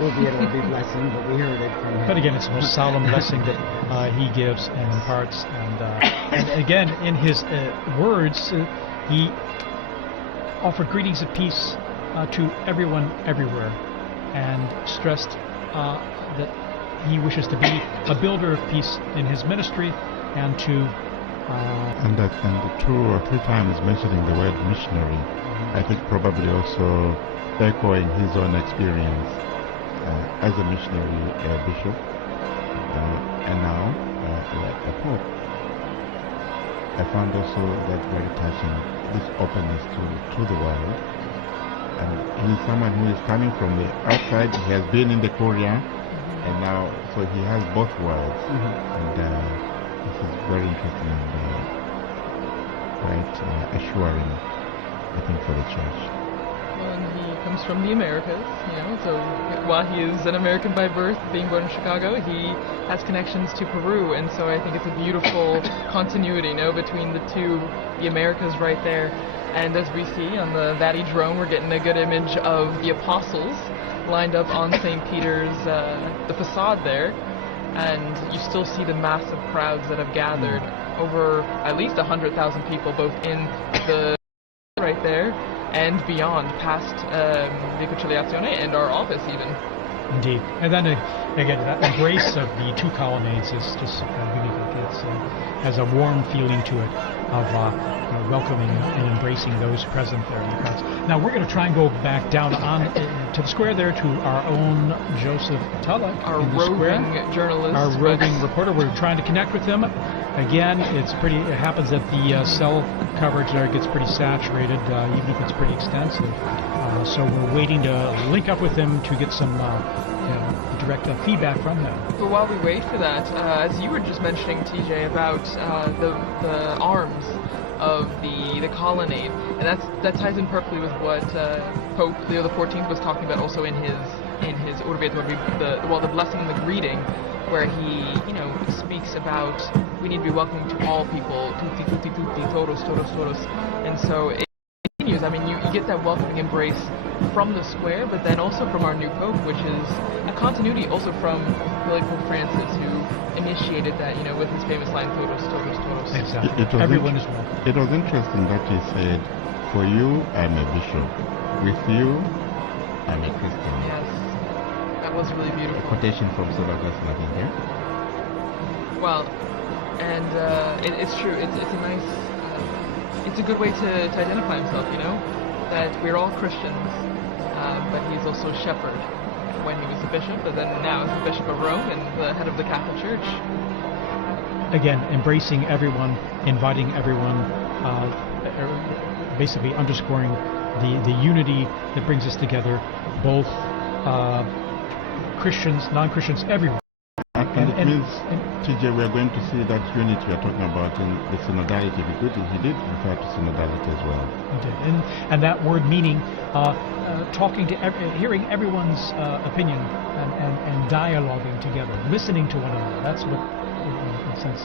will be blessing, but we heard it from him. But again, it's the most solemn blessing that he gives and imparts. And again, in his words, he offered greetings of peace to everyone everywhere, and stressed that he wishes to be a builder of peace in his ministry, and to and 2 or 3 times mentioning the word missionary. I think probably also echoing his own experience as a missionary bishop, and now like the Pope. I found also that very touching, this openness to the world. And he's someone who is coming from the outside. He has been in the Korea, and now, so he has both worlds. And this is very interesting and quite assuring, I think, for the Church. Well, and he comes from the Americas, so while he is an American by birth, being born in Chicago, he has connections to Peru, and so I think it's a beautiful continuity, between the two, the Americas right there. And as we see on the Vati drone, we're getting a good image of the apostles lined up on St. Peter's, the facade there, and you still see the massive crowds that have gathered, over at least 100,000 people, both in the right there and beyond, past the Conciliazione and our office even. Indeed. And then again, that embrace of the 2 colonnades is just unique. It has a warm feeling to it of welcoming and embracing those present there in the crowds. Now we're going to try and go back down on to the square there to our own Joseph Tulloch, our roving journalist, our roving reporter. We're trying to connect with him. Again, it happens that the cell coverage there gets pretty saturated, even if it's pretty extensive. So we're waiting to link up with him to get some direct feedback from him. But while we wait for that, as you were just mentioning, TJ, about the arms of the colonnade, and that ties in perfectly with what Pope Leo XIV was talking about also in his Urbi et Orbi, the blessing and the greeting, where he speaks about we need to be welcoming to all people, tutti, tutti, tutti, todos, todos, todos. And so it continues. I mean, you get that welcoming embrace from the square, but then also from our new Pope, which is a continuity also from really Pope Francis, who initiated that, with his famous line, todos, todos, todos. Exactly. Everyone is welcome. It was interesting that he said, for you, I'm a bishop. With you, I'm a Christian. Yes. That was really beautiful. A quotation from St. Augustine, I think, yeah? Well, and it's true. It's a nice, it's a good way to identify himself. That we're all Christians, but he's also a shepherd when he was a bishop, but then now as the Bishop of Rome and the head of the Catholic Church. Again, embracing everyone, inviting everyone, basically underscoring the unity that brings us together, both Christians, non-Christians, everyone. And it means, TJ, we are going to see that unity we are talking about in the synodality, because he did refer to synodality as well. He did. And that word meaning talking to, hearing everyone's opinion and dialoguing together, listening to one another. That's what, in a sense,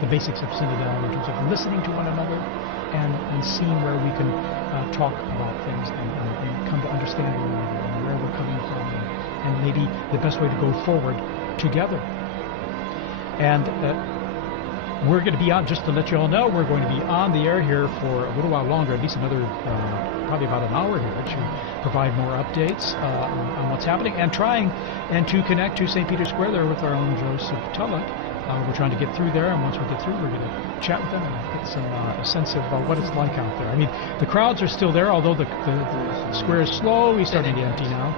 the basics of synodality, in terms of listening to one another and seeing where we can talk about things and come to understand one another and where we're coming from and maybe the best way to go forward together. And we're going to be on, just to let you all know, we're going to be on the air here for a little while longer, at least another, probably about an hour here, to provide more updates on what's happening and trying to connect to St. Peter's Square there with our own Joseph Tulloch. We're trying to get through there, and once we get through, we're going to chat with them and get some a sense of what it's like out there. I mean, the crowds are still there, although the square is slowly starting to empty now,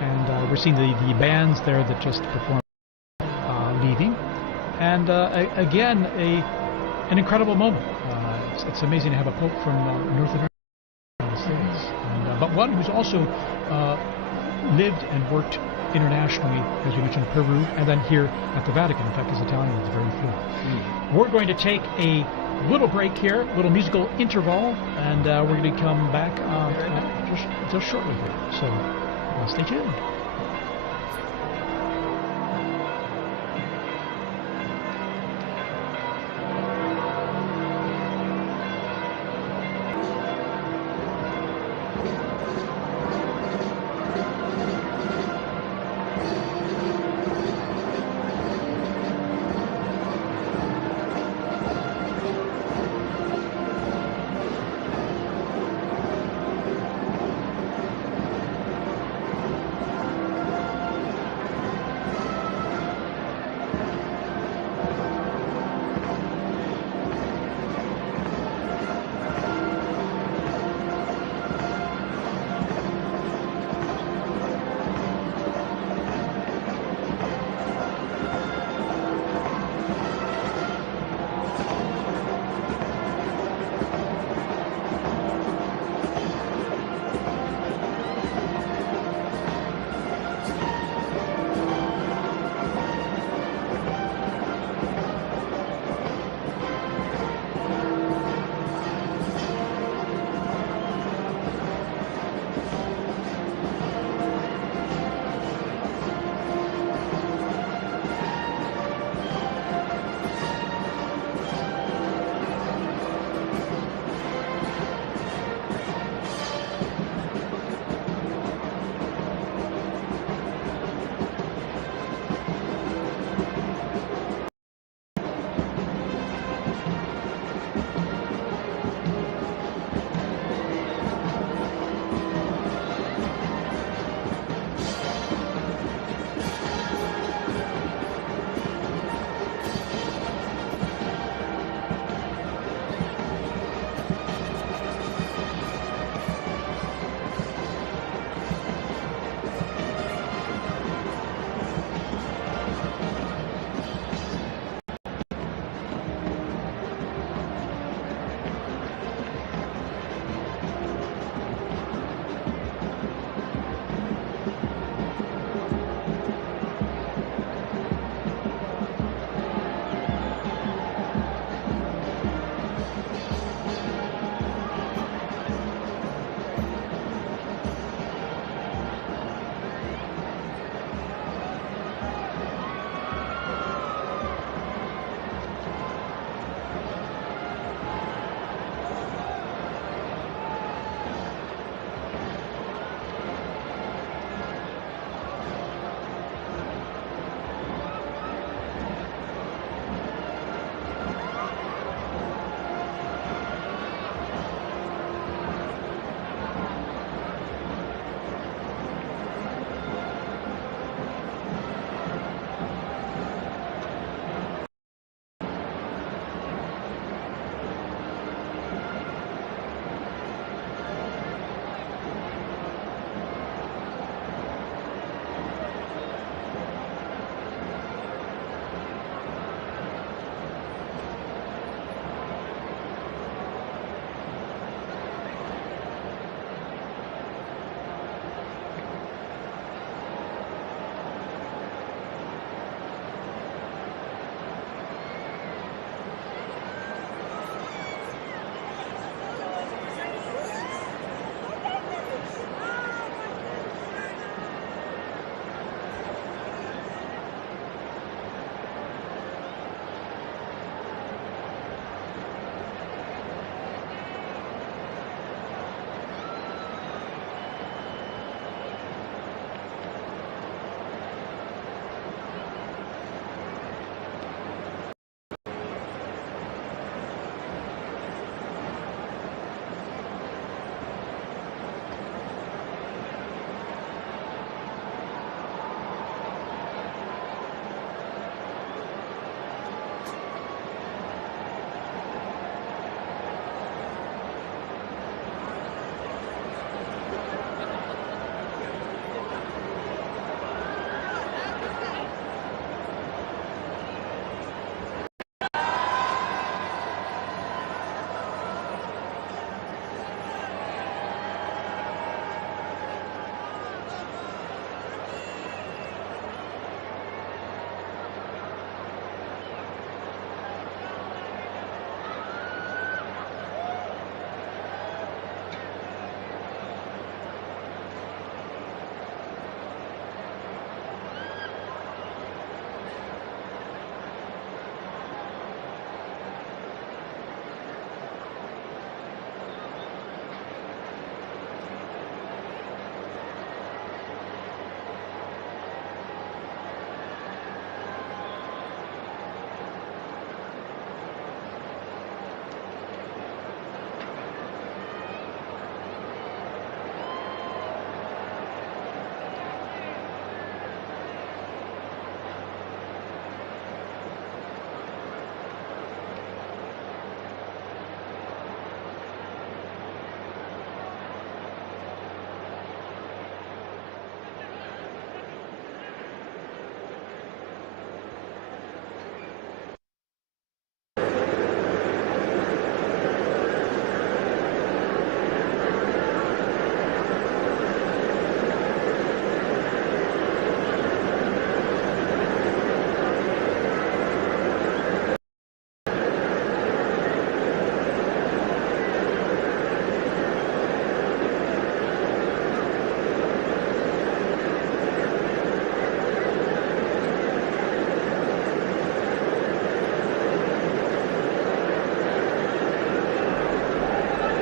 and we're seeing the bands there that just performed leaving, and again, an incredible moment. It's amazing to have a pope from North America, United States, but one who's also lived and worked internationally, as we mentioned, Peru, and then here at the Vatican. In fact, his Italian is very fluent. We're going to take a little break here, a little musical interval, and we're going to come back just shortly here. So stay tuned.